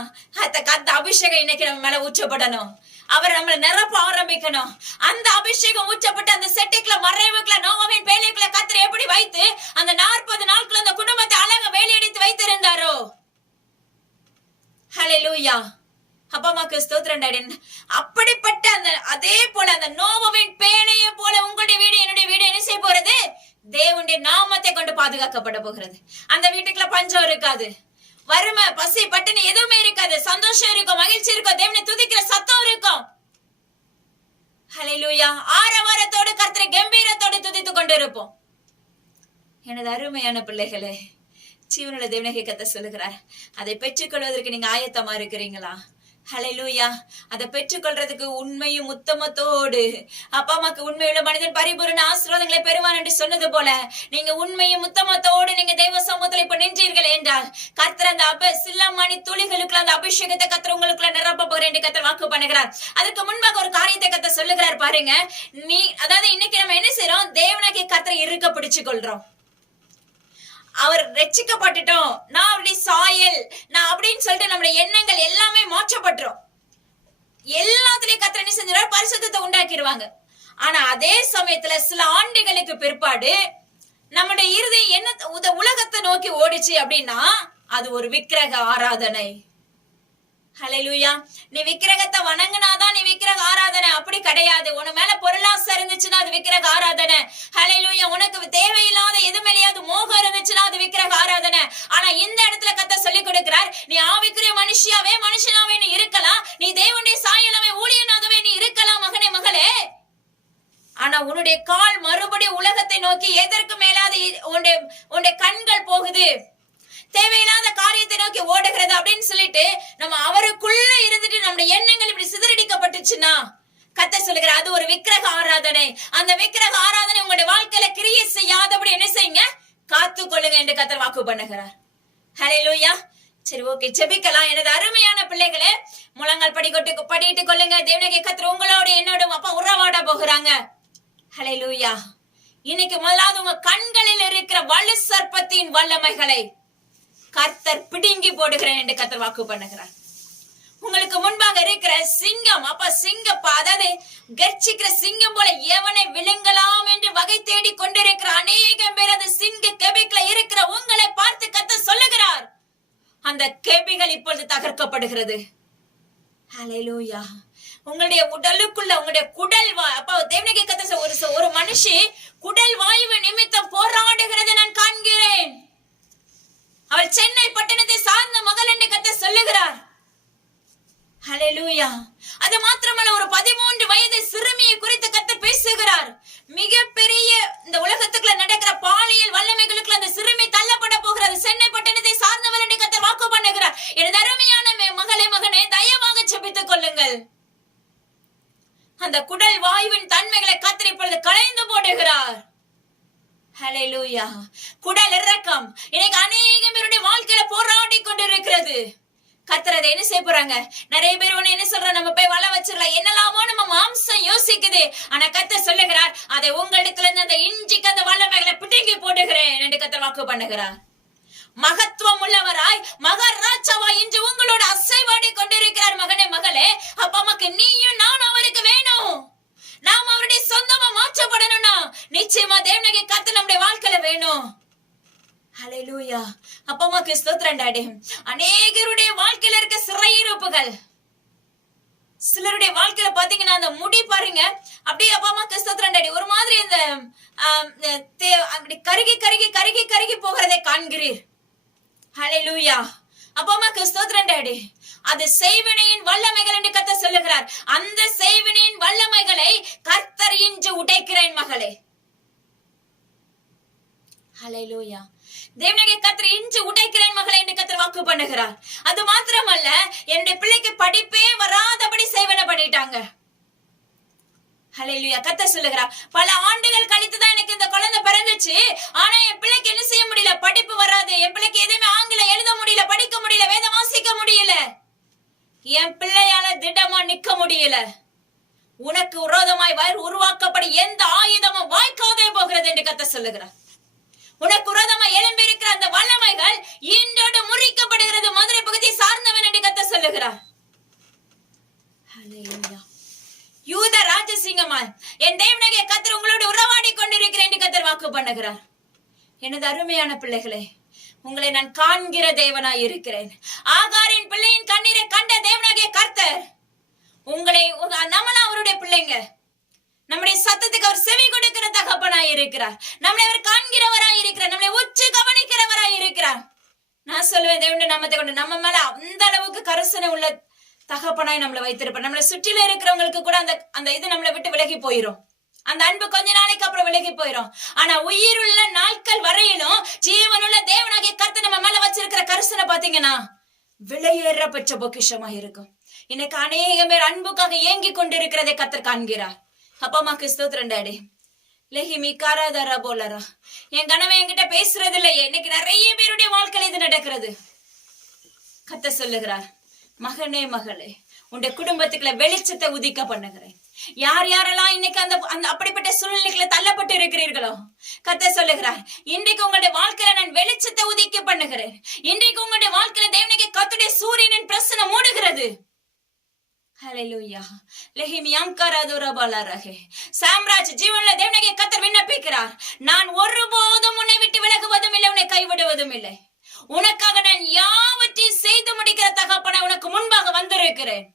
அந்த அபிஷேகம் இன்னைக்கு நம்ம மேல ஊற்றப்படணும். அவர் நம்மளை நிரப்ப ஆரம்பிக்கணும். அந்த அபிஷேகம் ஊற்றப்பட்டு அந்த செட்டைக்குள்ள மறைவுக்குள்ள நோவாவின் பேழைக்குள்ள கர்த்தர் எப்படி வைத்து அந்த 40 நாட்கள் அந்த குடும்பத்தை அழகா வேலையடித்து வைத்திருந்தாரோ. ஹல்லேலூயா. அப்பா அம்மாக்கு ஸ்தோத்திரம் டாடி. அப்படிப்பட்ட அந்த அதே போல அந்த நோவாவின் பேழையை போல உங்களுடைய வீடு என்னுடைய வீடு என்ன செய்ய போறது? தேவனுடைய நாமத்தை கொண்டு பாதுகாக்கப்பட போகிறது. அந்த வீட்டுக்குள்ள பஞ்சம் இருக்காது, வறுமை பசி பட்டினி எதுவுமே இருக்காது, சந்தோஷம் இருக்கும், மகிழ்ச்சி இருக்கும், தேவனை துதிக்கிற சத்தம் இருக்கும். ஹல்லேலூயா. ஆரவாரத்தோடு கர்த்தரை கம்பீரத்தோடு துதித்துக் கொண்டு இருப்போம். எனது அருமையான பிள்ளைகளே, ஜீவனுள்ள தேவனை கர்த்தர் சொல்லுகிறார், அதை பெற்றுக்கொள்வதற்கு நீங்க ஆயத்தமா இருக்கிறீங்களா? ஹல்லேலூயா. அதை பெற்றுக்கொள்றதுக்கு உண்மையும் உத்தமத்தோடு அப்பா அம்மாக்கு உண்மையுள்ள மனிதன் பரிபூரண ஆசீர்வாதங்களை பெறுவான் என்று சொன்னது போல நீங்க உண்மையும் உத்தமத்தோடு நீங்க தெய்வ சமூகத்துல இப்ப நின்றீர்கள் என்றால் கர்த்தர் அந்த சில மணி துளிகளுக்குள்ள அந்த அபிஷேகத்தை கர்த்தர் உங்களுக்குள்ள நிரப்ப போகிறேன் என்று கர்த்தர் வாக்கு பண்ணுகிறார். அதுக்கு முன்பாக ஒரு காரியத்தை கர்த்தர் சொல்லுகிறார் பாருங்க. அதாவது இன்னைக்கு நம்ம என்ன செய்யறோம்? தேவனாகிய கர்த்தரை இறுக்க பிடிச்சு கொள்றோம். அவர் ரட்சிக்கப்பட்டுட்டோம், நான் அவருடைய சாயல், நான் அப்படின்னு சொல்லிட்டு நம்முடைய எண்ணங்கள் எல்லாமே மாற்றப்பட்டுரும். எல்லாத்துலயும் கர்த்தர் என்ன செஞ்சாரு? பரிசுத்தத்தை உண்டாக்கிடுவாங்க. ஆனா அதே சமயத்துல சில ஆண்டுகளுக்கு பிற்பாடு நம்முடைய இருதயம் என்ன உலகத்தை நோக்கி ஓடிச்சு அப்படின்னா அது ஒரு விக்கிரக ஆராதனை. ஹல்லேலூயா. நீ விக்கிரகத்தை வணங்கினாதான் நீ விக்கிரக ஆராதனை, அப்படி கிடையாது. உன மேல பொருளாசை இருந்துச்சுன்னா அது விக்கிரக ஆராதனை. ஹல்லேலூயா. உனக்கு தேவையில்லாத எது மேலேயாவது மோகம் இருந்துச்சுன்னா அது விக்கிரக ஆராதனை. ஆனா இந்த இடத்துல கர்த்தர் சொல்லி கொடுக்கிறார், நீ ஆவிக்குரிய மனுஷனாவே நீ இருக்கலாம், நீ தேவனுடைய சாயலாவே ஊழியனாகவே நீ இருக்கலாம் மகனே மகளே. ஆனா உன்னுடைய கால் மறுபடியும் உலகத்தை நோக்கி எதற்கு மேலாத உன்னுடைய கண்கள் போகுது, தேவையில்லாத காரியத்தை நோக்கி ஓடுகிறது அப்படின்னு சொல்லிட்டு நம்ம அவருக்குள்ள இருந்துட்டு நம்முடைய எண்ணங்கள் இப்படி சிதறடிக்கப்பட்டுச்சுன்னா கர்த்தர் சொல்லுகிறார் அது ஒரு விக்கிரக ஆராதனை. அந்த விக்கிரக ஆராதனை உங்களுடைய வாழ்க்கையில கிரியை செய்யாதபடி என்ன செய்யுங்க? காத்து கொள்ளுங்க என்று கர்த்தர் வாக்கு பண்ணுகிறார். ஹல்லேலூயா. சரி, ஓகே, ஜெபிக்கலாம். எனது அருமையான பிள்ளைகளே, முழங்கால் படிட்டு கொள்ளுங்க. தேவனாகிய கர்த்தர் உங்களோட என்னோட அப்பா உறவாட போகிறாங்க. ஹல்லேலூயா. இன்னைக்கு முதலாவது உங்க கண்களில் இருக்கிற வலு சர்ப்பத்தின் வல்லமைகளை கர்த்தர் பிடுங்கி போடுகிறேன் என்று கர்த்தர் வாக்கு பண்ணுகிறார். உங்களுக்கு முன்பாக இருக்கிற சிங்கம், அப்ப சிங்கப்பா, அதாவது கர்ச்சிக்கிற சிங்கம் போல எவனை விழுங்கலாம் என்று வகை தேடி கொண்டிருக்கிற அநேகம் பேர் அது சிங்க கெபிக்குள்ள இருக்கிற உங்களை பார்த்து கர்த்தர் சொல்லுகிறார், அந்த கெபிகள் இப்பொழுது தகர்க்கப்படுகிறது. ஹல்லேலூயா. உங்களுடைய உடலுக்குள்ள உங்களுடைய குடல் அப்ப தேவனாகிய கர்த்தர் ஒரு மனுஷி குடல் வாயு நிமித்தம் போராடுகிறதை நான் காண்கிறேன். அவள் சென்னை பட்டணத்தை சார்ந்த மகள் என்று கர்த்தர் சொல்லுகிறார். ஹல்லேலூயா. அது மாத்திரமல்ல, ஒரு 13 வயது சிறுமியை குறித்து கர்த்தர் பேசுகிறார். மிகப்பெரிய இந்த உலகத்துக்குள்ள நடக்கிற பாலியல் வல்லமைகளுக்குள்ள அந்த சிறுமி தள்ளப்பட போகிறது. சென்னை பட்டணத்தை சார்ந்தவள் என்று கர்த்தர் வாக்கு பண்ணுகிறார். எனது அருமையான மகனே, தயவாக ஜெபித்துக் கொள்ளுங்கள். அந்த குடல் வாயுவின் தன்மைகளை கர்த்தர் இப்பொழுது களைந்து போடுகிறார். ஹல்லேலூயா. குடல் இறக்கம் இன்னைக்கு அநேக பேருடைய வாழ்க்கையில போராடி கொண்டிருக்கிறது. கர்த்தர் அதை என்ன செய்ய போறாங்க? நிறைய பேர் ஒண்ணு என்ன சொல்ற, நம்ம போய் வள வச்சிடலாம், என்னலாமோ நம்ம மாம்சம் யோசிக்குது. ஆனா கர்த்தர் சொல்லுகிறார், அதை உங்களிடத்துல இருந்து அந்த இஞ்சிக்கு அந்த வல்லமைகளை பிடுங்கி போடுகிறேன் என்று கர்த்தர் வாக்கு பண்ணுகிறார். மகத்துவம் உள்ளவராய் மகாராஜாவாய் இன்று உங்களோட அசைவாடி கொண்டிருக்கிறார். மகனே மகளே, அப்பா அம்மாக்கு நீயும் நானும் அவருக்கு வேணும். நாம் அவருடைய சொந்தமா மாற்றப்படணும்னா நிச்சயமா தேவனாகிய கர்த்தர் நம்முடைய வாழ்க்கையில வேணும். ஹல்லேலூயா. அப்பா அம்மாக்கு ஸ்தோத்திரம் டாடி. அநேகருடைய வாழ்க்கையில இருக்க சிறையிருப்புகள், சிலருடைய வாழ்க்கையில பாத்தீங்கன்னா அந்த முடி பாருங்க, அப்படியே அப்பா அம்மாக்கு ஸ்தோத்திரம் டாடி ஒரு மாதிரி அந்த அப்படி கருகி கருகி கருகி கருகி போகிறதை காண்கிறீர். ஹல்லேலூயா. அப்பா அம்மாக்கு ஸ்தோத்திரம் டாடி. அது செய்வினையின் வல்லமைகள் என்று கர்த்தர் சொல்லுகிறார். அந்த செய்வினையின் வல்லமைகளை கர்த்தர் இன்று உடைக்கிறேன் மகளே. ஹல்லேலூயா. தேவனாகிய கர்த்தர் இன்று உடைக்கிறேன் மகளே என்று கர்த்தர் வாக்கு பண்ணுகிறார். அது மாத்திரமல்ல, என்னுடைய பிள்ளைக்கு படிப்பே வராதபடி செய்வன பண்ணிட்டாங்க. ஹல்லேலூயா. கர்த்தர் சொல்லுகிறார், பல ஆண்டுகள் கழித்துதான் எனக்கு இந்த குழந்தை பிறந்துச்சு, ஆனா என் பிள்ளைக்கு என்ன செய்ய முடியல, படிப்பு வராது, என் பிள்ளைக்கு எதுவுமே ஆங்கிலம் எழுத முடியல, படிக்க முடியல, வேதம் வாசிக்க முடியல, என் பிள்ளையால திடமா நிக்க முடியல. உனக்கு விரோதமாய் உருவாக்கப்படும் எந்த ஆயுதமும் வாய்க்காதே போகிறது என்று கர்த்தர் சொல்லுகிறார். உனக்கு விரோதமா எழும்பி இருக்கிற அந்த வல்லமைகள் இன்றோடு முறிக்கப்படுகிறது. மதுரை பகுதியை சார்ந்தவன் என்று கர்த்தர் சொல்லுகிறார். ஹல்லேலூயா. யூத ராஜசிங்கமாய் என் தேவனாகிய கர்த்தர் உங்களோடு உறவாடி கொண்டிருக்கிறேன் என்று கர்த்தர் வாக்கு பண்ணுகிறார். எனது அருமையான பிள்ளைகளே, உங்களை நான் காண்கிற தேவனாய் இருக்கிறேன். ஆகாரின் பிள்ளையின் கண்ணீரை கண்ட தேவனாகிய கர்த்தர் உங்களை, நம்மளாம் அவருடைய பிள்ளைங்க. நம்முடைய சத்தத்துக்கு அவர் செவி கொடுக்கிற தகப்பனாய் இருக்கிறார். நம்மளை அவர் காண்கிறவராய் இருக்கிறார். நம்மளை உற்று கவனிக்கிறவராய் இருக்கிறார். நான் சொல்லுவேன், தேவனுடைய நாமத்தை கொண்டு நம்ம மேல அந்த அளவுக்கு கரிசனை உள்ள தகப்பனாய் நம்மளை வைத்திருப்பார். நம்மளை சுற்றில இருக்கிறவங்களுக்கு கூட அந்த இது நம்மளை விட்டு விலகி போயிரும். அந்த அன்பு கொஞ்ச நாளைக்கு அப்புறம் விலகி போயிரும். ஆனா உயிருள்ள நாட்கள் வரையிலும் ஜீவனுள்ள தேவனாகிய கர்த்தர் நம்ம மேல வச்சிருக்கிற கரிசனை பாத்தீங்கன்னா விலையேற பெற்ற பொக்கிஷமா இருக்கும். இன்னைக்கு அநேக பேர் அன்புக்காக ஏங்கி கொண்டிருக்கிறதை கர்த்தர் காண்கிறார். அப்பா அம்மாக்கு ஸ்தோத்திரம் டாடி. லெஹிமி காராதாரா போலரா, என் கனவை என்கிட்ட பேசுறது இல்லையே. இன்னைக்கு நிறைய பேருடைய வாழ்க்கையில இது நடக்கிறது. கர்த்தர் சொல்லுகிறார், மகனே மகளே, உன்னுடைய குடும்பத்துக்குள்ள வெளிச்சத்தை உதிக்க பண்ணுகிறேன். யார் யாரெல்லாம் இன்னைக்கு அந்த அப்படிப்பட்ட சூழ்நிலைகளை தள்ளப்பட்டு இருக்கிறீர்களோ, கர்த்தர் சொல்லுகிறார், இன்றைக்கு உங்களுடைய வாழ்க்கையில நான் வெளிச்சத்தை உதிக்க பண்ணுகிறேன். இன்றைக்கு உங்களுடைய வாழ்க்கையில தேவனுடைய கர்த்தருடைய சூரியனின் பிரசன்னம் மூடுகிறது. ஹல்லேலூயா. லெஹிமியாம் கராதோரா பாலாரஹே. சாம்ராஜ் ஜீவனுள்ள தேவனாகிய கர்த்தர் விண்ணப்பிக்கிறார், நான் ஒருபோதும் உன்னை விட்டு விலகுவதும் இல்லை, உன்னை கைவிடுவதும் இல்லை. உனக்காக நான் யாவற்றையும் செய்து முடிக்கிற தகப்பனை உனக்கு முன்பாக வந்திருக்கிறேன்.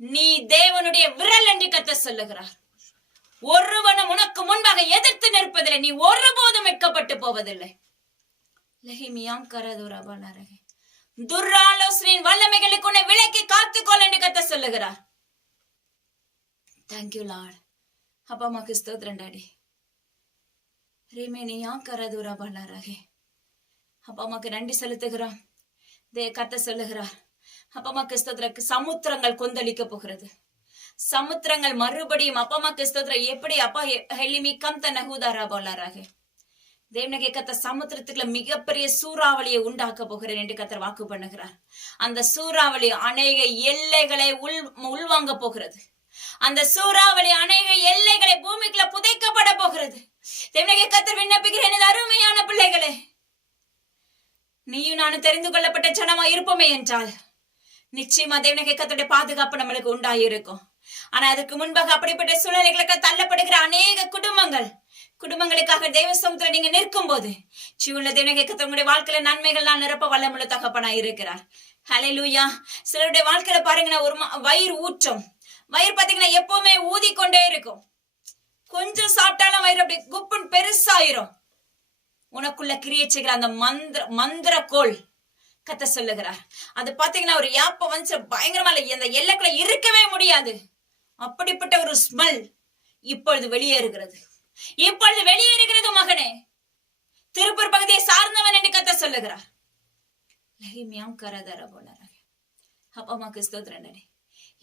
நீ தேவனுடைய விரல் என்று கர்த்தர் சொல்லுகிறார். ஒருவனும் உனக்கு முன்பாக எதிர்த்து நிற்பதில்லை. நீ ஒருபோதும் வெட்கப்பட்டு போவதில்லை. லெஹிமியாம் கராதோரா பாலாரஹே. துர்ராலோசனையின் வல்லமைகளுக்கு உன்னை விலக்கி காத்துக்கொள் என்று கர்த்தர் சொல்லுகிறார். Thank you Lord. அப்பா அம்மாக்கு ஸ்தோத்திரம் டாடி. ரேமேனியா கராதோரா பாலாரஹே. அப்பா அம்மாக்கு நன்றி செலுத்துகிறோம். கர்த்தர் சொல்லுகிறார், அப்பா அம்மாக்கு ஸ்தோத்திரம், சமுத்திரங்கள் கொந்தளிக்க போகிறது. சமுத்திரங்கள் மறுபடியும் அப்பா அம்மாக்கு ஸ்தோத்திரம் எப்படி அப்பா ஹெலிமிக்கம் தன்னஹூதாரா பாலாரஹே. தேவனாகிய கர்த்தர் சமுத்திரத்துக்குள்ள மிகப்பெரிய சூறாவளியை உண்டாக்க போகிறேன் என்று கர்த்தர் வாக்கு பண்ணுகிறார். அந்த சூறாவளி அநேக எல்லைகளை உள்வாங்க போகிறது. அந்த சூறாவளி அநேக எல்லைகளை பூமிக்குள்ள புதைக்கப்பட போகிறது. தேவனாகிய கர்த்தர் விண்ணப்பிக்கிறேன், அருமையான பிள்ளைகளே, நீயும் நானும் தெரிந்து கொள்ளப்பட்ட ஜனமா இருப்போமே என்றால் நிச்சயமா தேவனாகிய கர்த்தருடைய பாதுகாப்பு நம்மளுக்கு உண்டாயிருக்கும். ஆனா அதுக்கு முன்பாக அப்படிப்பட்ட சூழ்நிலைகளுக்கு தள்ளப்படுகிற அநேக குடும்பங்களுக்காக தேவ சமுத்திரம் நீங்க நிற்கும் போது ஜீவனுள்ள தேவனாகிய கர்த்தர் உங்களுடைய வாழ்க்கையில நன்மைகள் நான் நிரப்ப வல்லமுள்ள தகப்பனா இருக்கிறார். ஹல்லேலூயா. சிலருடைய வாழ்க்கையில பாருங்கன்னா ஒரு வயிறு ஊற்றம். வயிறு பாத்தீங்கன்னா எப்பவுமே ஊதிக்கொண்டே இருக்கும். கொஞ்சம் சாப்பிட்டாலும் வயிறு அப்படி குப்புன்னு பெருசாயிரும். உனக்குள்ள கிரியை செய்கிற அந்த மந்திர கோல் கர்த்தர் சொல்லுகிறார். அது பாத்தீங்கன்னா ஒரு யாப்ப வந்து பயங்கரமா அந்த எல்லைக்குள்ள இருக்கவே முடியாது. அப்படிப்பட்ட ஒரு ஸ்மெல் இப்பொழுது வெளியேறுகிறது. இப்பொழுது வெளியேறுகிறது மகனே. திருப்பூர் பகுதியை சார்ந்தவன் என்று கர்த்தர் சொல்லுகிறார். லெஹிமியாம் கராதாரா போலாரஹே. அப்பா அம்மாக்கு ஸ்தோத்திரம் டாடி.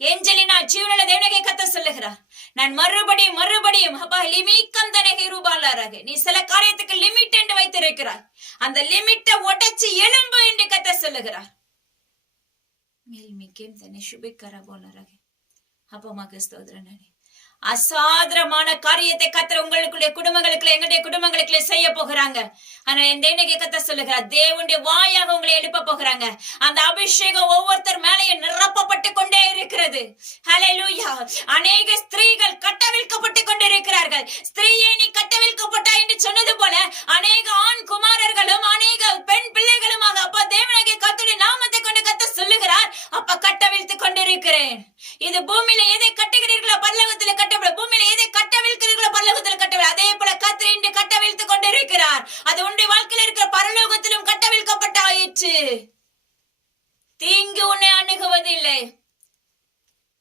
ஏஞ்சலினா ஜீவனுள்ள தேவனாகிய கர்த்தர் சொல்லுகிறார், நான் மறுபடியும் அப்பா லிமிக்கம் தனஹிருபாலாரஹே. நீ சில காரியத்துக்கு லிமிட் என்று வைத்திருக்கிறார். அந்த லிமிட்டை உடைச்சு எழும்பு என்று கர்த்தர் சொல்லுகிறார். மேல்மிக்கம் தனஹுபிக்கரா போலாரஹே. அப்பா அம்மாக்கு ஸ்தோத்திரம் டாடி. அசாதாரணமான காரியத்தை கர்த்தர் உங்களுடைய குடும்பங்களுக்குள்ள எங்களுடைய குடும்பங்களுக்குள்ள செய்ய போகிறாங்க. ஆனா என் தேவனாகிய கர்த்தர் சொல்லுகிறார், தேவனுடைய வாயாக உங்களை எழுப்ப போகிறாங்க. அந்த அபிஷேகம் ஒவ்வொருத்தர் மேலேயும் நிரப்பப்பட்டு கொண்டே இருக்கிறது. ஹல்லேலூயா. அநேக ஸ்திரீகள் கட்டவிழ்க்கப்பட்டு கொண்டிருக்கிறார்கள். ஸ்திரீயே நீ கட்டவிழ்க்கப்பட்டா என்று சொன்னது போல அநேக ஆண் குமாரர்களும் அநேக பெண் பிள்ளைகளுமாக அப்பா தேவனாகிய கர்த்தருடைய நாமத்தை கொண்டு கர்த்தர் சொல்லுகிறார், அப்ப கட்டவிழ்த்து கொண்டிருக்கிறேன். இது பூமியில எதை கட்டுகிறீர்களோ பரலோகத்துல கட்டவிழ்த்து, பூமியில எதை கட்டவிழ்க்கிறீர்களோ பரலோகத்துல கட்டவிழ்த்து. அதே போல கர்த்தர் இன்று கட்டவிழ்த்து கொண்டிருக்கிறார். அது உன்னுடைய வாழ்க்கையில் இருக்கிற பரலோகத்திலும் கட்டவிழ்க்கப்பட்டாயிற்று. தீங்கு உன்னை அணுகுவதில்லை.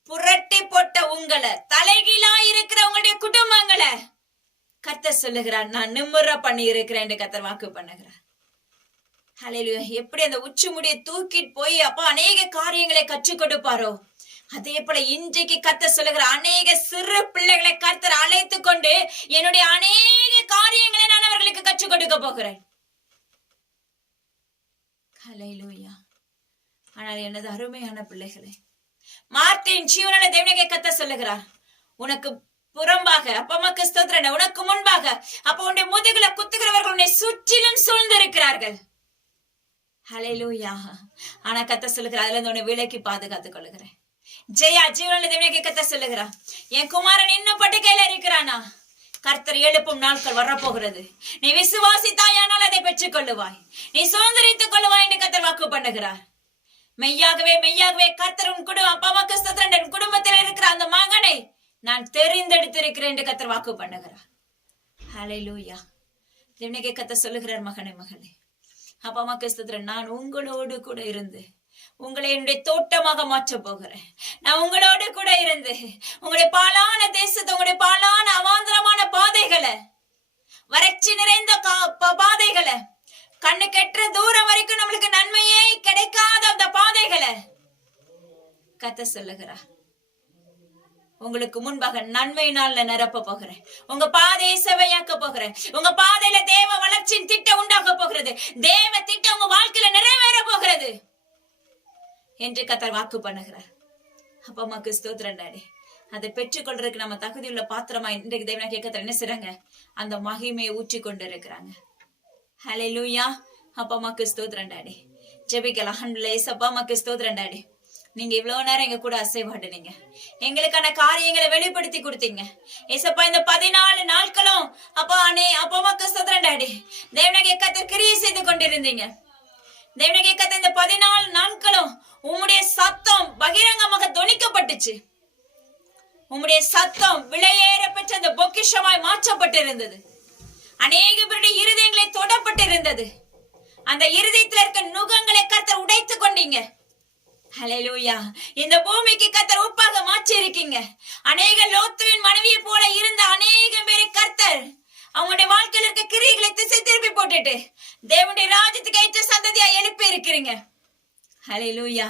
புரட்டி போட்ட உங்களை, தலைகீழா இருக்கிற உங்களுடைய குடும்பங்களை கர்த்தர் சொல்லுகிறார், நான் நிம்மற பண்ணி இருக்கிறேன் என்று கர்த்தர் வாக்கு பண்ணுகிறார். ஹல்லேலூயா. எப்படி அந்த உச்சி முடியை தூக்கிட்டு போய் அப்பா அநேக காரியங்களை கற்றுக் கொடுப்பாரோ, அதே போல இன்றைக்கு கர்த்தர் சொல்லுகிற அநேக சிறு பிள்ளைகளை கர்த்தர் அழைத்து கொண்டு என்னுடைய அநேக காரியங்களை நான் அவர்களுக்கு கற்றுக் கொடுக்க போகிறேன். ஹல்லேலூயா. ஆனால் எனது அருமையான பிள்ளைகளே, மார்ட்டின் ஜீவனுள்ள தேவனாகிய கர்த்தர் சொல்லுகிறார், உனக்கு புறம்பாக அப்பமாக்கு ஸ்தோத்திரம் உனக்கு முன்பாக அப்ப உன்னுடைய முதுகுல குத்துகிறவர்கள் உன்னை சுற்றிலும் சூழ்ந்திருக்கிறார்கள். ஹல்லேலூயா. ஆனா கர்த்தர் சொல்லுகிறார், அதுல இருந்து உன்னை விலக்கி பாதுகாத்துக் கொள்ளுகிறேன். ஜெயா ஜீவனுள்ள தேவனே கர்த்தர் சொல்லுகிறார், என் குமாரன் இன்னும் படுக்கையில இருக்கிறானா? கர்த்தர் எழுப்பும் நாட்கள் வரப்போகிறது. நீ விசுவாசித்தாயானால் அதை பெற்றுக் கொள்ளுவாய், நீ சுதந்திரித்துக் கொள்ளுவாய் என்று கர்த்தர் வாக்கு பண்ணுகிறார். மெய்யாகவே மெய்யாகவே கர்த்தர் உன் குடும்பம் அப்பாவுக்கு ஸ்தோத்திரம் குடும்பத்தில் இருக்கிற அந்த மகனை நான் தெரிந்தெடுத்திருக்கிறேன் என்று கர்த்தர் வாக்கு பண்ணுகிறார். ஹல்லேலூயா. தேவனே கர்த்தர் சொல்லுகிறார், மகனே மகளே அப்பா அம்மாக்கு ஸ்தோத்திரம், நான் உங்களோடு கூட இருந்து உங்களை என்னுடைய தோட்டமாக மாற்ற போகிறேன். நான் உங்களோடு கூட இருந்து உங்களுடைய பாலான தேசத்தை, உங்களுடைய பாலான அவாந்தரமான பாதைகளை, வறட்சி நிறைந்த பாதைகளை, கண்ணு கெட்டுற தூரம் வரைக்கும் நம்மளுக்கு நன்மையே கிடைக்காத அந்த பாதைகளை கர்த்தர் சொல்லுகிறார், உங்களுக்கு முன்பாக நன்மையினால் நிரப்ப போகிறேன். உங்க பாதையை செவையாக்க போகிறேன். உங்க பாதையில தேவ வளர்ச்சியின் திட்டம் உண்டாக்க போகிறது. தேவ திட்டம் உங்க வாழ்க்கையில நிறைவேற போகிறது என்று கர்த்தர் வாக்கு பண்ணுகிறார். அப்பா அம்மாக்கு ஸ்தோத்திரம் டாடி. அதை பெற்றுக்கொள்றதுக்கு நம்ம தகுதியுள்ள பாத்திரமா இன்றைக்கு தேவனாகிய கர்த்தர் என்ன செய்றாங்க? அந்த மகிமையை ஊற்றி கொண்டு இருக்கிறாங்க. ஹல்லேலூயா. அப்பா அம்மாக்கு ஸ்தோத்திரம் டாடி. ஜெபிக்கலாம். அன்பிலே அப்பா அம்மாக்கு ஸ்தோத்திரம் டாடி. நீங்க இவ்வளவு நேரம் எங்க கூட அசைவாடுனீங்க, எங்களுக்கான காரியங்களை வெளிப்படுத்தி கொடுத்தீங்க ஏசப்பா. இந்த 14 நாட்களும் அப்பா அப்பா அம்மாக்கு ஸ்தோத்திரம் டாடி. தேவனாகிய கர்த்தர் கிரியை செய்து கொண்டிருந்தீங்க. தேவனாகிய கர்த்தர் இந்த 14 நாட்களும் உம்முடைய சத்தம் பகிரங்கமாக தொனிக்கப்பட்டுச்சு. உம்முடைய சத்தம் விலையேற பெற்ற அந்த பொக்கிஷமாய் மாற்றப்பட்டிருந்தது. அநேக பேருடைய இருதயங்களை தொடப்பட்டிருந்தது. அந்த இருதயத்தில் இருக்க நுகங்களை கர்த்தர் உடைத்து கொண்டீங்க. ஹல்லேலூயா. இந்த பூமிக்கு கர்த்தர் உப்பாக மாற்றி இருக்கீங்க. அநேக லோத்துவின் மனைவியை போல இருந்த அநேக பேரை கர்த்தர் அவங்களுடைய வாழ்க்கையில் இருக்க கிரியைகளை திசை திருப்பி போட்டுட்டு தேவனுடைய ராஜ்யத்துக்கு ஏற்ற சந்ததியா எழுப்பி இருக்கிறீங்க. ஹல்லேலூயா.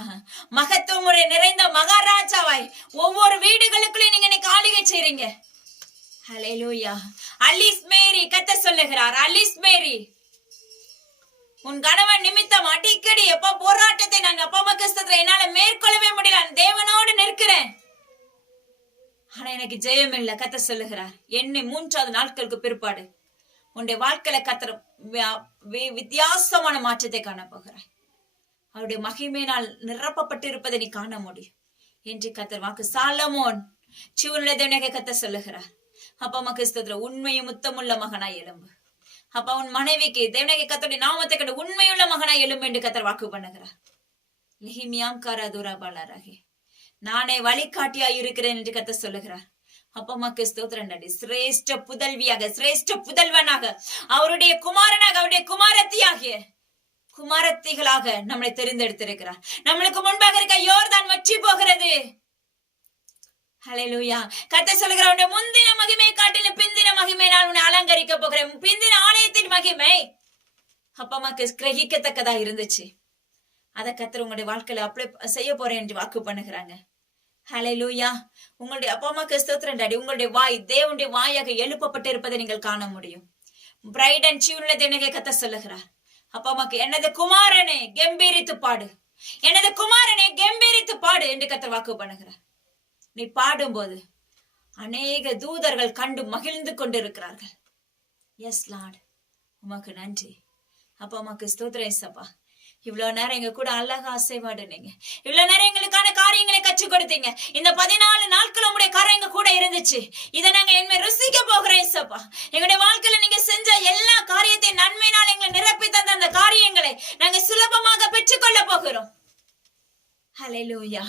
மகத்துவமுறை நிறைந்த மகாராஜாவாய் ஒவ்வொரு வீடுகளுக்குள்ளயும் நீங்க இன்னைக்கு ஆளுகை செய்றீங்க. ஹல்லேலூயா. அலிஸ் மேரி கர்த்தர் சொல்லுகிறார், அலிஸ் மேரி உன் கணவன் நிமித்தம் அடிக்கடி எப்ப போராட்டத்தை நான் அப்பா அம்மாக்கு ஸ்தோத்திரம் என்னால மேற்கொள்ளவே முடியல, தேவனோடு நிற்கிறேன், ஆனா எனக்கு ஜெயம் இல்ல. கர்த்தர் சொல்லுகிறார், என்னை 3வது நாட்களுக்கு பிற்பாடு உன்னுடைய வாழ்க்கையில கர்த்தர் வித்தியாசமான மாற்றத்தை காண போகிறார். அவருடைய மகிமையினால் நிரப்பப்பட்டு இருப்பதை நீ காண முடியும் என்று கர்த்தர் வாக்கு. சாலமோன் ஜீவனுள்ள தேவனாகிய கர்த்தர் சொல்லுகிறார், அப்பா அம்மாக்கு ஸ்தோத்திரம் உண்மையும் முத்தமுள்ள மகனாய் எழும்பு. அப்பா உன் மனைவிக்கு தேவனாகிய கர்த்தருடைய நாமத்தை கண்டு உண்மையுள்ள மகனாய் எழும்பு என்று கர்த்தர் வாக்கு பண்ணுகிறார். லிஹிமியாம்காரா துராபாலாராகே நானே வழிகாட்டியாய் இருக்கிறேன் என்று கர்த்தர் சொல்லுகிறார். அப்பா அம்மாக்கு ஸ்தோத்திரம் டாடி. சிரேஷ்ட புதல்வியாக, சிரேஷ்ட புதல்வனாக, அவருடைய குமாரனாக, அவருடைய குமாரத்தியாகிய குமாரத்திகளாக நம்மளை தெரிந்தெடுத்திருக்கிறார். நம்மளுக்கு முன்பாக இருக்க யோர்தான் வற்றி போகிறது. ஹல்லேலூயா. கர்த்தர் சொல்லுகிறார், முந்தின மகிமை காட்டிலும் பிந்தின மகிமை நான் உன்னை அலங்கரிக்க போகிறேன். பிந்தின ஆலயத்தின் மகிமை அப்பா அம்மாக்கு கிரகிக்கத்தக்கதா இருந்துச்சு. அதை கர்த்தர் உங்களுடைய வாழ்க்கையில அப்ளை செய்ய போறேன் என்று வாக்கு பண்ணுகிறாங்க. ஹல்லேலூயா. உங்களுடைய அப்பா அம்மாக்கு ஸ்தோத்திரம் டாடி. உங்களுடைய வாய் தேவனுடைய வாயாக எழுப்பப்பட்டு இருப்பதை நீங்கள் காண முடியும். பிரைட் அண்ட் ஜீவனுள்ள தேவனாகிய கர்த்தர் சொல்லுகிறார், அப்பா அம்மாக்கு எனது குமாரனே கம்பீரித்து பாடு, எனது குமாரனே கம்பீரித்து பாடு என்று கர்த்தர் வாக்கு பண்ணுகிறார். நீ பாடும்போது அநேக தூதர்கள் கண்டு மகிழ்ந்து கொண்டிருக்கிறார்கள். எஸ் லார்ட், உமக்கு நன்றி. அப்பா அம்மாக்கு ஸ்தோத்திரம் ஏசப்பா. இவ்வளவு நேரம் எங்க கூட அழகா அசைவாடுனீங்க. இவ்வளவு நேரம் எங்களுக்கான காரியங்களை கற்றுக் கொடுத்தீங்க. இந்த 14 நாட்கள் உங்களுடைய காரம் எங்க கூட இருந்துச்சு. இதை நாங்க என்ன ருசிக்க போகிறோம் ஏசப்பா. எங்களுடைய வாழ்க்கையில நீங்க செஞ்ச எல்லா காரியத்தையும் நன்மையினால் எங்களை நிரப்பி தந்த அந்த காரியங்களை நாங்க சுலபமாக பெற்றுக்கொள்ள போகிறோம். ஹல்லேலூயா.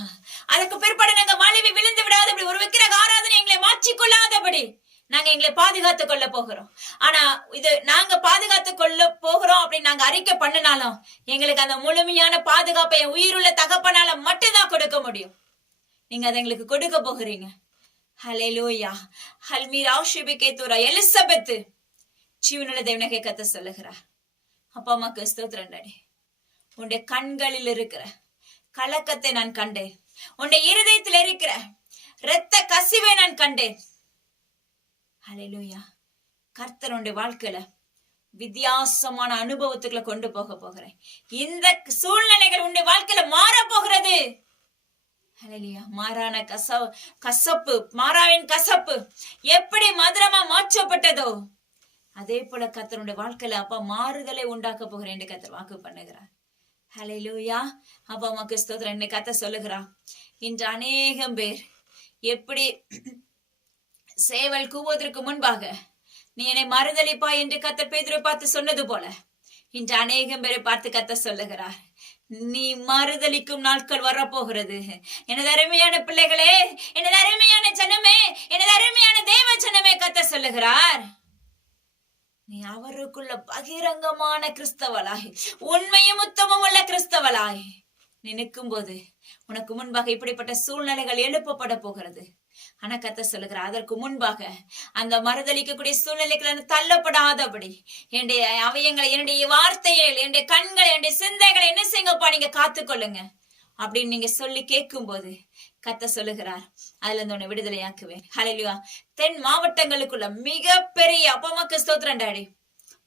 அதுக்கு பிற்பாடு நாங்க வலிவி விழுந்து விடாதபடி, ஒரு விக்கிரக ஆராதனை எங்களை மாற்றிக்கொள்ளாதபடி நாங்க எங்களை பாதுகாத்துக் கொள்ள போகிறோம். ஆனா இது நாங்க பாதுகாத்துக் கொள்ள போகிறோம் அப்படின்னு நாங்க அறிக்கை பண்ணினாலும் எங்களுக்கு அந்த முழுமையான பாதுகாப்பை உயிருள்ள தகப்பனால மட்டும்தான் கொடுக்க முடியும். நீங்க அதை எங்களுக்கு கொடுக்க போகிறீங்க. ஹல்லேலூயா. ஹல்மீரா ஷிபிகேத்துரா எலிசபெத் ஜீவனுள்ள தேவனாகிய கர்த்தர் சொல்லுகிறார், அப்பா அம்மாக்கு ஸ்தோத்திரம் டாடி. உன்னுடைய கண்களில் இருக்கிற கலக்கத்தை நான் கண்டேன். உன்னுடைய இருதயத்தில் இருக்கிற இரத்த கசிவை நான் கண்டேன். ஹல்லேலூயா. கர்த்தர் உன்னுடைய வாழ்க்கையில வித்தியாசமான அனுபவத்துக்குள்ள கொண்டு போக போகிறேன். இந்த சூழ்நிலைகள் உன்னுடைய வாழ்க்கையில மாற போகிறது. மாறான கசப்பு, மாறாவின் கசப்பு எப்படி மதுரமா மாற்றப்பட்டதோ அதே போல கர்த்தருடைய வாழ்க்கையில அப்பா மாறுதலை உண்டாக்க போகிறேன் என்று கர்த்தர் வாக்கு பண்ணுகிறார். ஹல்லேலூயா. அப்பா அம்மாக்கு ஸ்தோத்திரம். என்னை கர்த்தர் சொல்லுகிறார், இன்று அநேகம் பேர் எப்படி சேவல் கூவுவதற்கு முன்பாக நீ என்னை மறுதலிப்பா என்று கர்த்தர் பேதுருவை பார்த்து சொன்னது போல இன்று அநேகம் பேரை பார்த்து கர்த்தர் சொல்லுகிறார், நீ மறுதலிக்கும் நாட்கள் வரப்போகிறது. எனது அருமையான பிள்ளைகளே, எனது அருமையான ஜனமே, எனது அருமையான தேவ ஜனமே, கர்த்தர் சொல்லுகிறார், நீ அவருக்குள்ள பகிரங்கமான கிறிஸ்தவளாய், உண்மையும் உத்தமம் உள்ள கிறிஸ்தவளாய் நீ நிற்கும் போது உனக்கு முன்பாக இப்படிப்பட்ட சூழ்நிலைகள் எழுப்பப்பட போகிறது. ஆனா கர்த்தர் சொல்லுகிறார், அதற்கு முன்பாக அந்த மறுதளிக்கக்கூடிய சூழ்நிலைகள் தள்ளப்படாதபடி என்னுடைய அவயங்களை, என்னுடைய வார்த்தைகள், என்னுடைய கண்களை, என்னுடைய சிந்தைகளை என்ன செய்யுங்கப்பா நீங்க காத்துக்கொள்ளுங்க அப்படின்னு நீங்க சொல்லி கேட்கும் போது கர்த்தர் சொல்லுகிறார், அதுல இருந்து உன்னை விடுதலையாக்குவேன். ஹல்லேலூயா. தென் மாவட்டங்களுக்குள்ள மிகப்பெரிய அப்பமாக்கு ஸ்தோத்திரம் டாடி,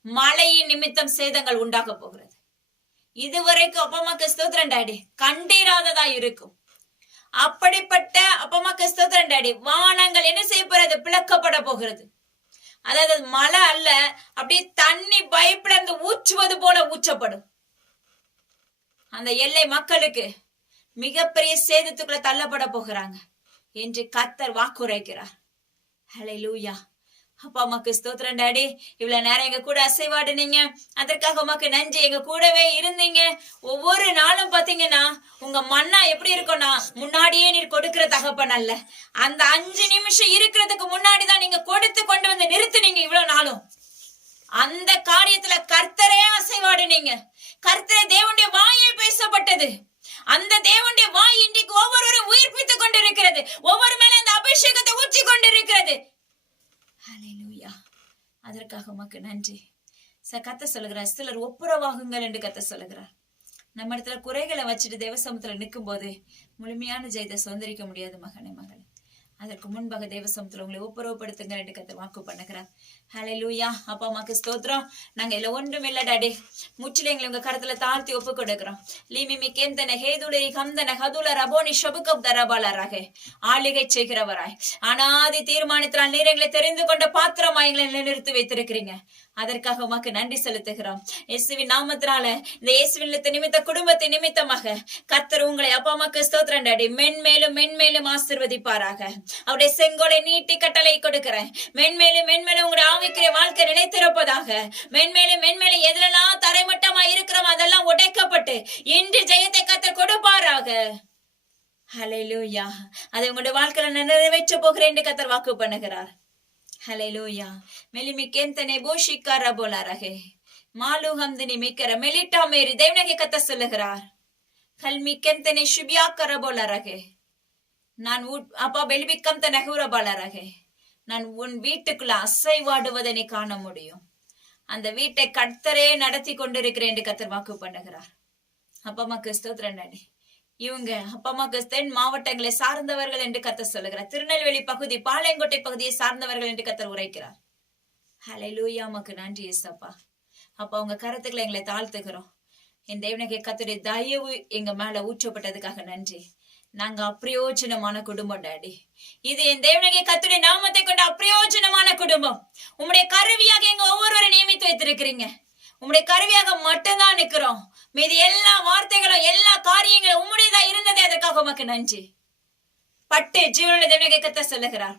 மழையின் நிமித்தம் சேதங்கள் உண்டாக போகிறது. இதுவரைக்கும் அப்பமாக்கு ஸ்தோத்திரம் டாடி கண்டிராததா இருக்கும். அப்படிப்பட்ட அப்பமாக்கு ஸ்தோத்திரம் டாடி வானங்கள் என்ன செய்ய போறது, பிளக்கப்பட போகிறது. அதாவது மழை அல்ல, அப்படியே தண்ணி பைப்ல இருந்து ஊற்றுவது போல ஊற்றப்படும். அந்த எல்லை மக்களுக்கு மிகப்பெரிய சேதத்துக்குள்ள தள்ளப்பட போகிறாங்க என்று கர்த்தர் வாக்குரைக்கிறார். ஹல்லேலூயா. அப்பா அம்மாக்கு ஸ்தோத்திரம் டாடி. இவ்வளவு நேரம் எங்க கூட அசைவாடுனீங்க, அதற்காக உமாக்கு நன்றி. எங்க கூடவே இருந்தீங்க. ஒவ்வொரு நாளும் பாத்தீங்கன்னா உங்க மன்னா எப்படி இருக்கும்னா, முன்னாடியே நீர் கொடுக்கிற தகப்பன் அல்ல, அந்த 5 நிமிஷம் இருக்கிறதுக்கு முன்னாடிதான் நீங்க கொடுத்து கொண்டு வந்து நிறுத்துனீங்க. இவ்வளவு நாளும் அந்த காரியத்துல கர்த்தரே அசைவாடுனீங்க. கர்த்தரே தேவனுடைய வாயை பேசப்பட்டது. அந்த தேவனுடைய வாய் இன்றைக்கு ஒவ்வொருவரும் உயிர்ப்பித்துக் கொண்டிருக்கிறது. ஒவ்வொரு மேல அந்த அபிஷேகத்தை ஊற்றி கொண்டிருக்கிறது. ஹல்லேலூயா. அதற்காக உமக்கு நன்றி. கர்த்தர் சொல்லுகிறார், சிலர் ஒப்புரவாகுங்கள் என்று கர்த்தர் சொல்லுகிறார். நம்ம இடத்துல குறைகளை வச்சுட்டு தேவசமத்துல நிற்கும் போது முழுமையான ஜெயத்தை சுதந்திரிக்க முடியாது மகனே, மகளே. அதற்கு முன்பாக தேவசமத்துல உங்களை ஒப்புரவுப்படுத்துங்க என்று கர்த்தர் வாக்கு பண்ணுகிறார். ஹல்லேலூயா. அப்பா அம்மாக்கு ஸ்தோத்திரம். நாங்க இல்ல ஒன்றும் இல்ல டாடி, முற்றிலும் எங்களை உங்க கரத்துல தாழ்த்தி ஒப்பு கொடுக்கிறோம். லீமிமி கேந்தன ஹேதுலை கந்தன ஹதுல ரபோனி ஷபுகப் தரபாலராக ஆளுகை செய்கிறவராய் அனாதி தீர்மானத்தினால் நீர் எங்களை தெரிந்து கொண்ட பாத்திரமாய் எங்களை நிலைநிறுத்தி வைத்திருக்கிறீங்க. அதற்காக உமக்கு நன்றி செலுத்துகிறோம். இயேசுவின் நாமத்தினால இந்த இயேசுவின் நிமித்த குடும்பத்தின் நிமித்தமாக கர்த்தர் உங்களை அப்பா அம்மாக்கு ஸ்தோத்திரம் டாடி மென்மேலும் மென்மேலும் ஆசீர்வதிப்பாராக. அவருடைய செங்கோலை நீட்டி கட்டளை கொடுக்கிறேன். மென்மேலும் மென்மேலும் உங்களுடைய ஆவிக்குரிய வாழ்க்கை நிலைத்திருப்பதாக. மென்மேலும் மென்மேலும் எதிரெல்லாம் தரைமட்டமா இருக்கிறோம் அதெல்லாம் உடைக்கப்பட்டு இன்று ஜெயத்தை கர்த்தர் கொடுப்பாராக. ஹல்லேலூயா. அதை உங்களுடைய வாழ்க்கையில நிறைவேற்ற போகிறேன் என்று கர்த்தர் வாக்கு பண்ணுகிறார். ஹல்லேலூயா. மெலிமிக்கேந்தனே போஷிக்கார போலாரகே மாலு ஹம்தினி மிக்கர மெலிட்டா மேரி தேவனகே கர்த்தர் சொல்லுகிறார். கல்மிக்கேந்தனே சுபியாக்கர போலாரகே நான் அப்பா பெலிபிக்கம் தன ஹூரபாலரகே நான் உன் வீட்டுக்குள்ள அசைவாடுவதை நீ காண முடியும். அந்த வீட்டை கர்த்தரே நடத்தி கொண்டிருக்கிறேன் என்று கர்த்தர் வாக்கு பண்ணுகிறார். அப்பா அம்மாக்கு ஸ்தோத்திரம் டாடி. இவங்க அப்பா அம்மாக்கு தென் மாவட்டங்களை சார்ந்தவர்கள் என்று கர்த்தர் சொல்லுகிறார். திருநெல்வேலி பகுதி, பாளையங்கோட்டை பகுதியை சார்ந்தவர்கள் என்று கர்த்தர் உரைக்கிறார். ஹல்லேலூயா. உமக்கு நன்றி இயேசப்பா. அப்பா உங்க கருத்துக்களை எங்களை தாழ்த்துக்கிறோம். என் தேவனுக்கு கர்த்தருடைய தயவு எங்க மேல ஊற்றப்பட்டதுக்காக நன்றி. நாங்க அப்பிரயோஜனமான குடும்பம் டாடி. இது என் தேவனுக்கு கர்த்தருடைய நாமத்தை கொண்ட அப்பிரயோஜனமான குடும்பம். உம்முடைய கருவியாக எங்க ஒவ்வொருவரை நியமித்து வைத்திருக்கிறீங்க. உம்முடைய கருவியாக மட்டும்தான் நிக்கிறோம். மீது எல்லா வார்த்தைகளும் எல்லா காரியங்களும் உம்முடையதா இருந்ததே, அதற்காக உமக்கு நன்றி. பட்டு ஜீவனுடைய தேவனுக்கு கர்த்தர் சொல்லுகிறார்,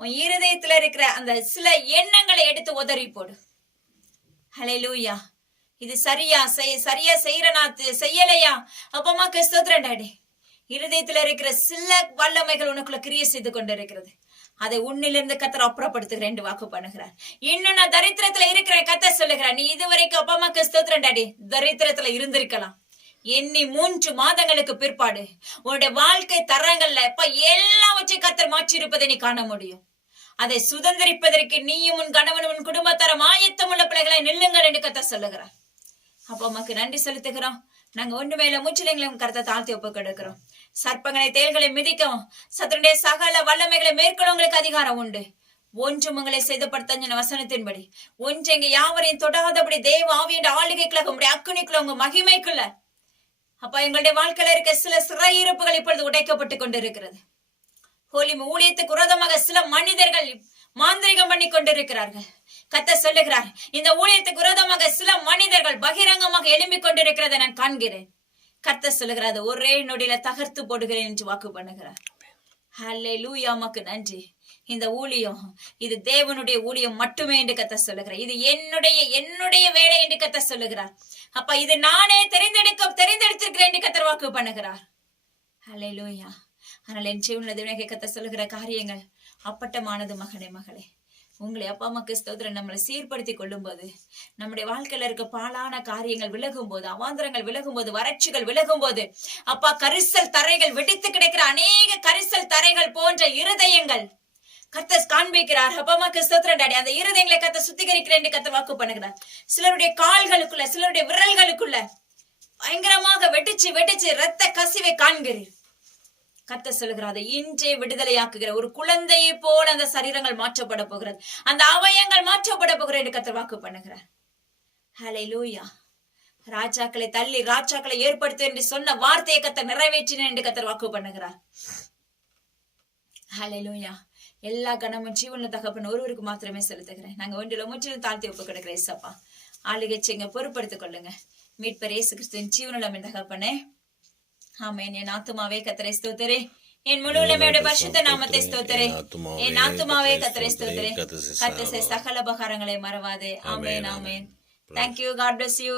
உன் இருதயத்துல இருக்கிற அந்த சில எண்ணங்களை எடுத்து உதறி போடு. ஹல்லேலூயா. இது சரியா செய்யறனா செய்யலையா அப்பமாக்கு ஸ்தோத்திரம் டாடி. இருதயத்துல இருக்கிற சில வல்லமைகள் உனக்குள்ள கிரியை செய்து கொண்டிருக்கிறது. அதை உன்னிலிருந்து கர்த்தர் அப்புறப்படுத்துகிறேன் என்று வாக்கு பண்ணுகிறார். இன்னும் நான் தரித்திரத்துல இருக்கிறேன் கர்த்தர் சொல்லுகிறார். நீ இதுவரைக்கும் அப்பா அம்மாக்கு ஸ்தோத்திரம் டாடி தரித்திரத்துல இருந்திருக்கலாம். எண்ணி 3 மாதங்களுக்கு பிற்பாடு உன்னுடைய வாழ்க்கை தரங்கள்ல இப்ப எல்லாவற்றையும் கர்த்தர் மாற்றி இருப்பதை நீ காண முடியும். அதை சுதந்திரிப்பதற்கு நீயும் உன் கணவன் உன் குடும்பத்தாரும் ஆயத்தம் உள்ள பிள்ளைகளை நில்லுங்கள் என்று கர்த்தர் சொல்லுகிறார். அப்பா அம்மாக்கு நன்றி செலுத்துகிறோம். நாங்க ஒன்று மேல முற்றிலும் கருத்தை தாழ்த்தி ஒப்பு கொடுக்கிறோம். சர்ப்பங்களை தேள்களை மிதிக்கவும் சத்துருடைய சகல வல்லமைகளை மேற்கொள்ள உங்களுக்கு அதிகாரம் உண்டு. ஒன்றும் உங்களை செய்தப்படுத்த வசனத்தின்படி ஒன்று எங்க யாவரையும் தொடாதபடி தேவ ஆவியின் ஆளுகைக்குள்ள உங்களுடைய அக்குனிக்குள்ள உங்க மகிமைக்குள்ள அப்பா எங்களுடைய வாழ்க்கையில இருக்க சில சிறையிருப்புகள் இப்பொழுது உடைக்கப்பட்டு கொண்டிருக்கிறது. ஹோலி ஊழியத்துக்கு விரோதமாக சில மனிதர்கள் மாந்திரிகம் பண்ணி கொண்டிருக்கிறார்கள். கர்த்தர் சொல்லுகிறார், இந்த ஊழியத்துக்கு விரோதமாக சில மனிதர்கள் பகிரங்கமாக எழும்பிக் கொண்டிருக்கிறதை நான் காண்கிறேன். கர்த்தர் சொல்லுகிறார், ஒரே நொடியில தகர்த்து போடுகிறேன் என்று வாக்கு பண்ணுகிறார். ஹல்லேலூயா, உமக்கு நன்றி. இந்த ஊழியம் இது தேவனுடைய ஊழியம் மட்டுமே என்று கர்த்தர் சொல்லுகிறார். இது என்னுடைய வேலை என்று கர்த்தர் சொல்லுகிறார். அப்ப இது நானே தெரிந்தெடுத்திருக்கிறேன் என்று கர்த்தர் வாக்கு பண்ணுகிறார். ஹல்லேலூயா. ஆனால் என் ஜீவனுள்ள தேவனே, கர்த்தர் சொல்லுகிற காரியங்கள் அப்பட்டமானது. மகனே மகளே, உங்களை அப்பா அம்மாக்கு ஸ்தோத்திரம். நம்மளை சீர்படுத்தி கொள்ளும் போது, நம்முடைய வாழ்க்கையில இருக்க பாலான காரியங்கள் விலகும் போது, அவாந்தரங்கள் விலகும் போது, வறட்சிகள் விலகும் போது, அப்பா கரிசல் தரைகள் வெடித்து கிடைக்கிற அநேக கரிசல் தரைகள் போன்ற இருதயங்கள் கர்த்தர் காண்பிக்கிறார். அப்பா அம்மாக்கு ஸ்தோத்திரம் டாடி. அந்த இருதயங்களை கர்த்தர் சுத்திகரிக்கிறேன் என்று கர்த்தர் வாக்கு பண்ணுகிறார். சிலருடைய கால்களுக்குள்ள, சிலருடைய விரல்களுக்குள்ள பயங்கரமாக வெடிச்சு ரத்த கசிவை காண்கிறீர். கர்த்தர் சொல்லுகிறார், இன்றே விடுதலையாக்குகிற ஒரு குழந்தையை போல அந்த சரீரங்கள் மாற்றப்பட போகிறது, அந்த அவயங்கள் மாற்றப்பட போகிறது என்று கர்த்தர் வாக்கு பண்ணுகிறார். ஹல்லேலூயா. ராஜாக்களை தள்ளி ராஜாக்களை ஏற்படுத்து என்று சொன்ன வார்த்தையை கர்த்தர் நிறைவேற்றினேன் என்று கர்த்தர் வாக்கு பண்ணுகிறார். ஹல்லேலூயா. எல்லா கனமும் ஜீவனுள்ள தகப்பன் ஒருவருக்கு மாத்திரமே செலுத்துகிறேன். நாங்க ஒன்றில் முற்றிலும் தாழ்த்தி ஒப்பு கொடுக்கிறேன். ஏசப்பா ஆளுகை செய்யுங்க, பொறுப்படுத்திக் கொள்ளுங்க. மீட்பர் இயேசு கிறிஸ்துவின் ஜீவனுள்ள தகப்பனே, ஆமென். என் ஆத்துமாவே கர்த்தரை ஸ்தோத்திரே, என் முழு உள்ளமையோட பரிசுத்த நாமத்தை ஸ்தோத்திரே. என் ஆத்துமாவே கர்த்தரை ஸ்தோத்திரே, கர்த்தர் சகல உபகாரங்களை மறவாதே. ஆமென், ஆமென். Thank you. God bless you.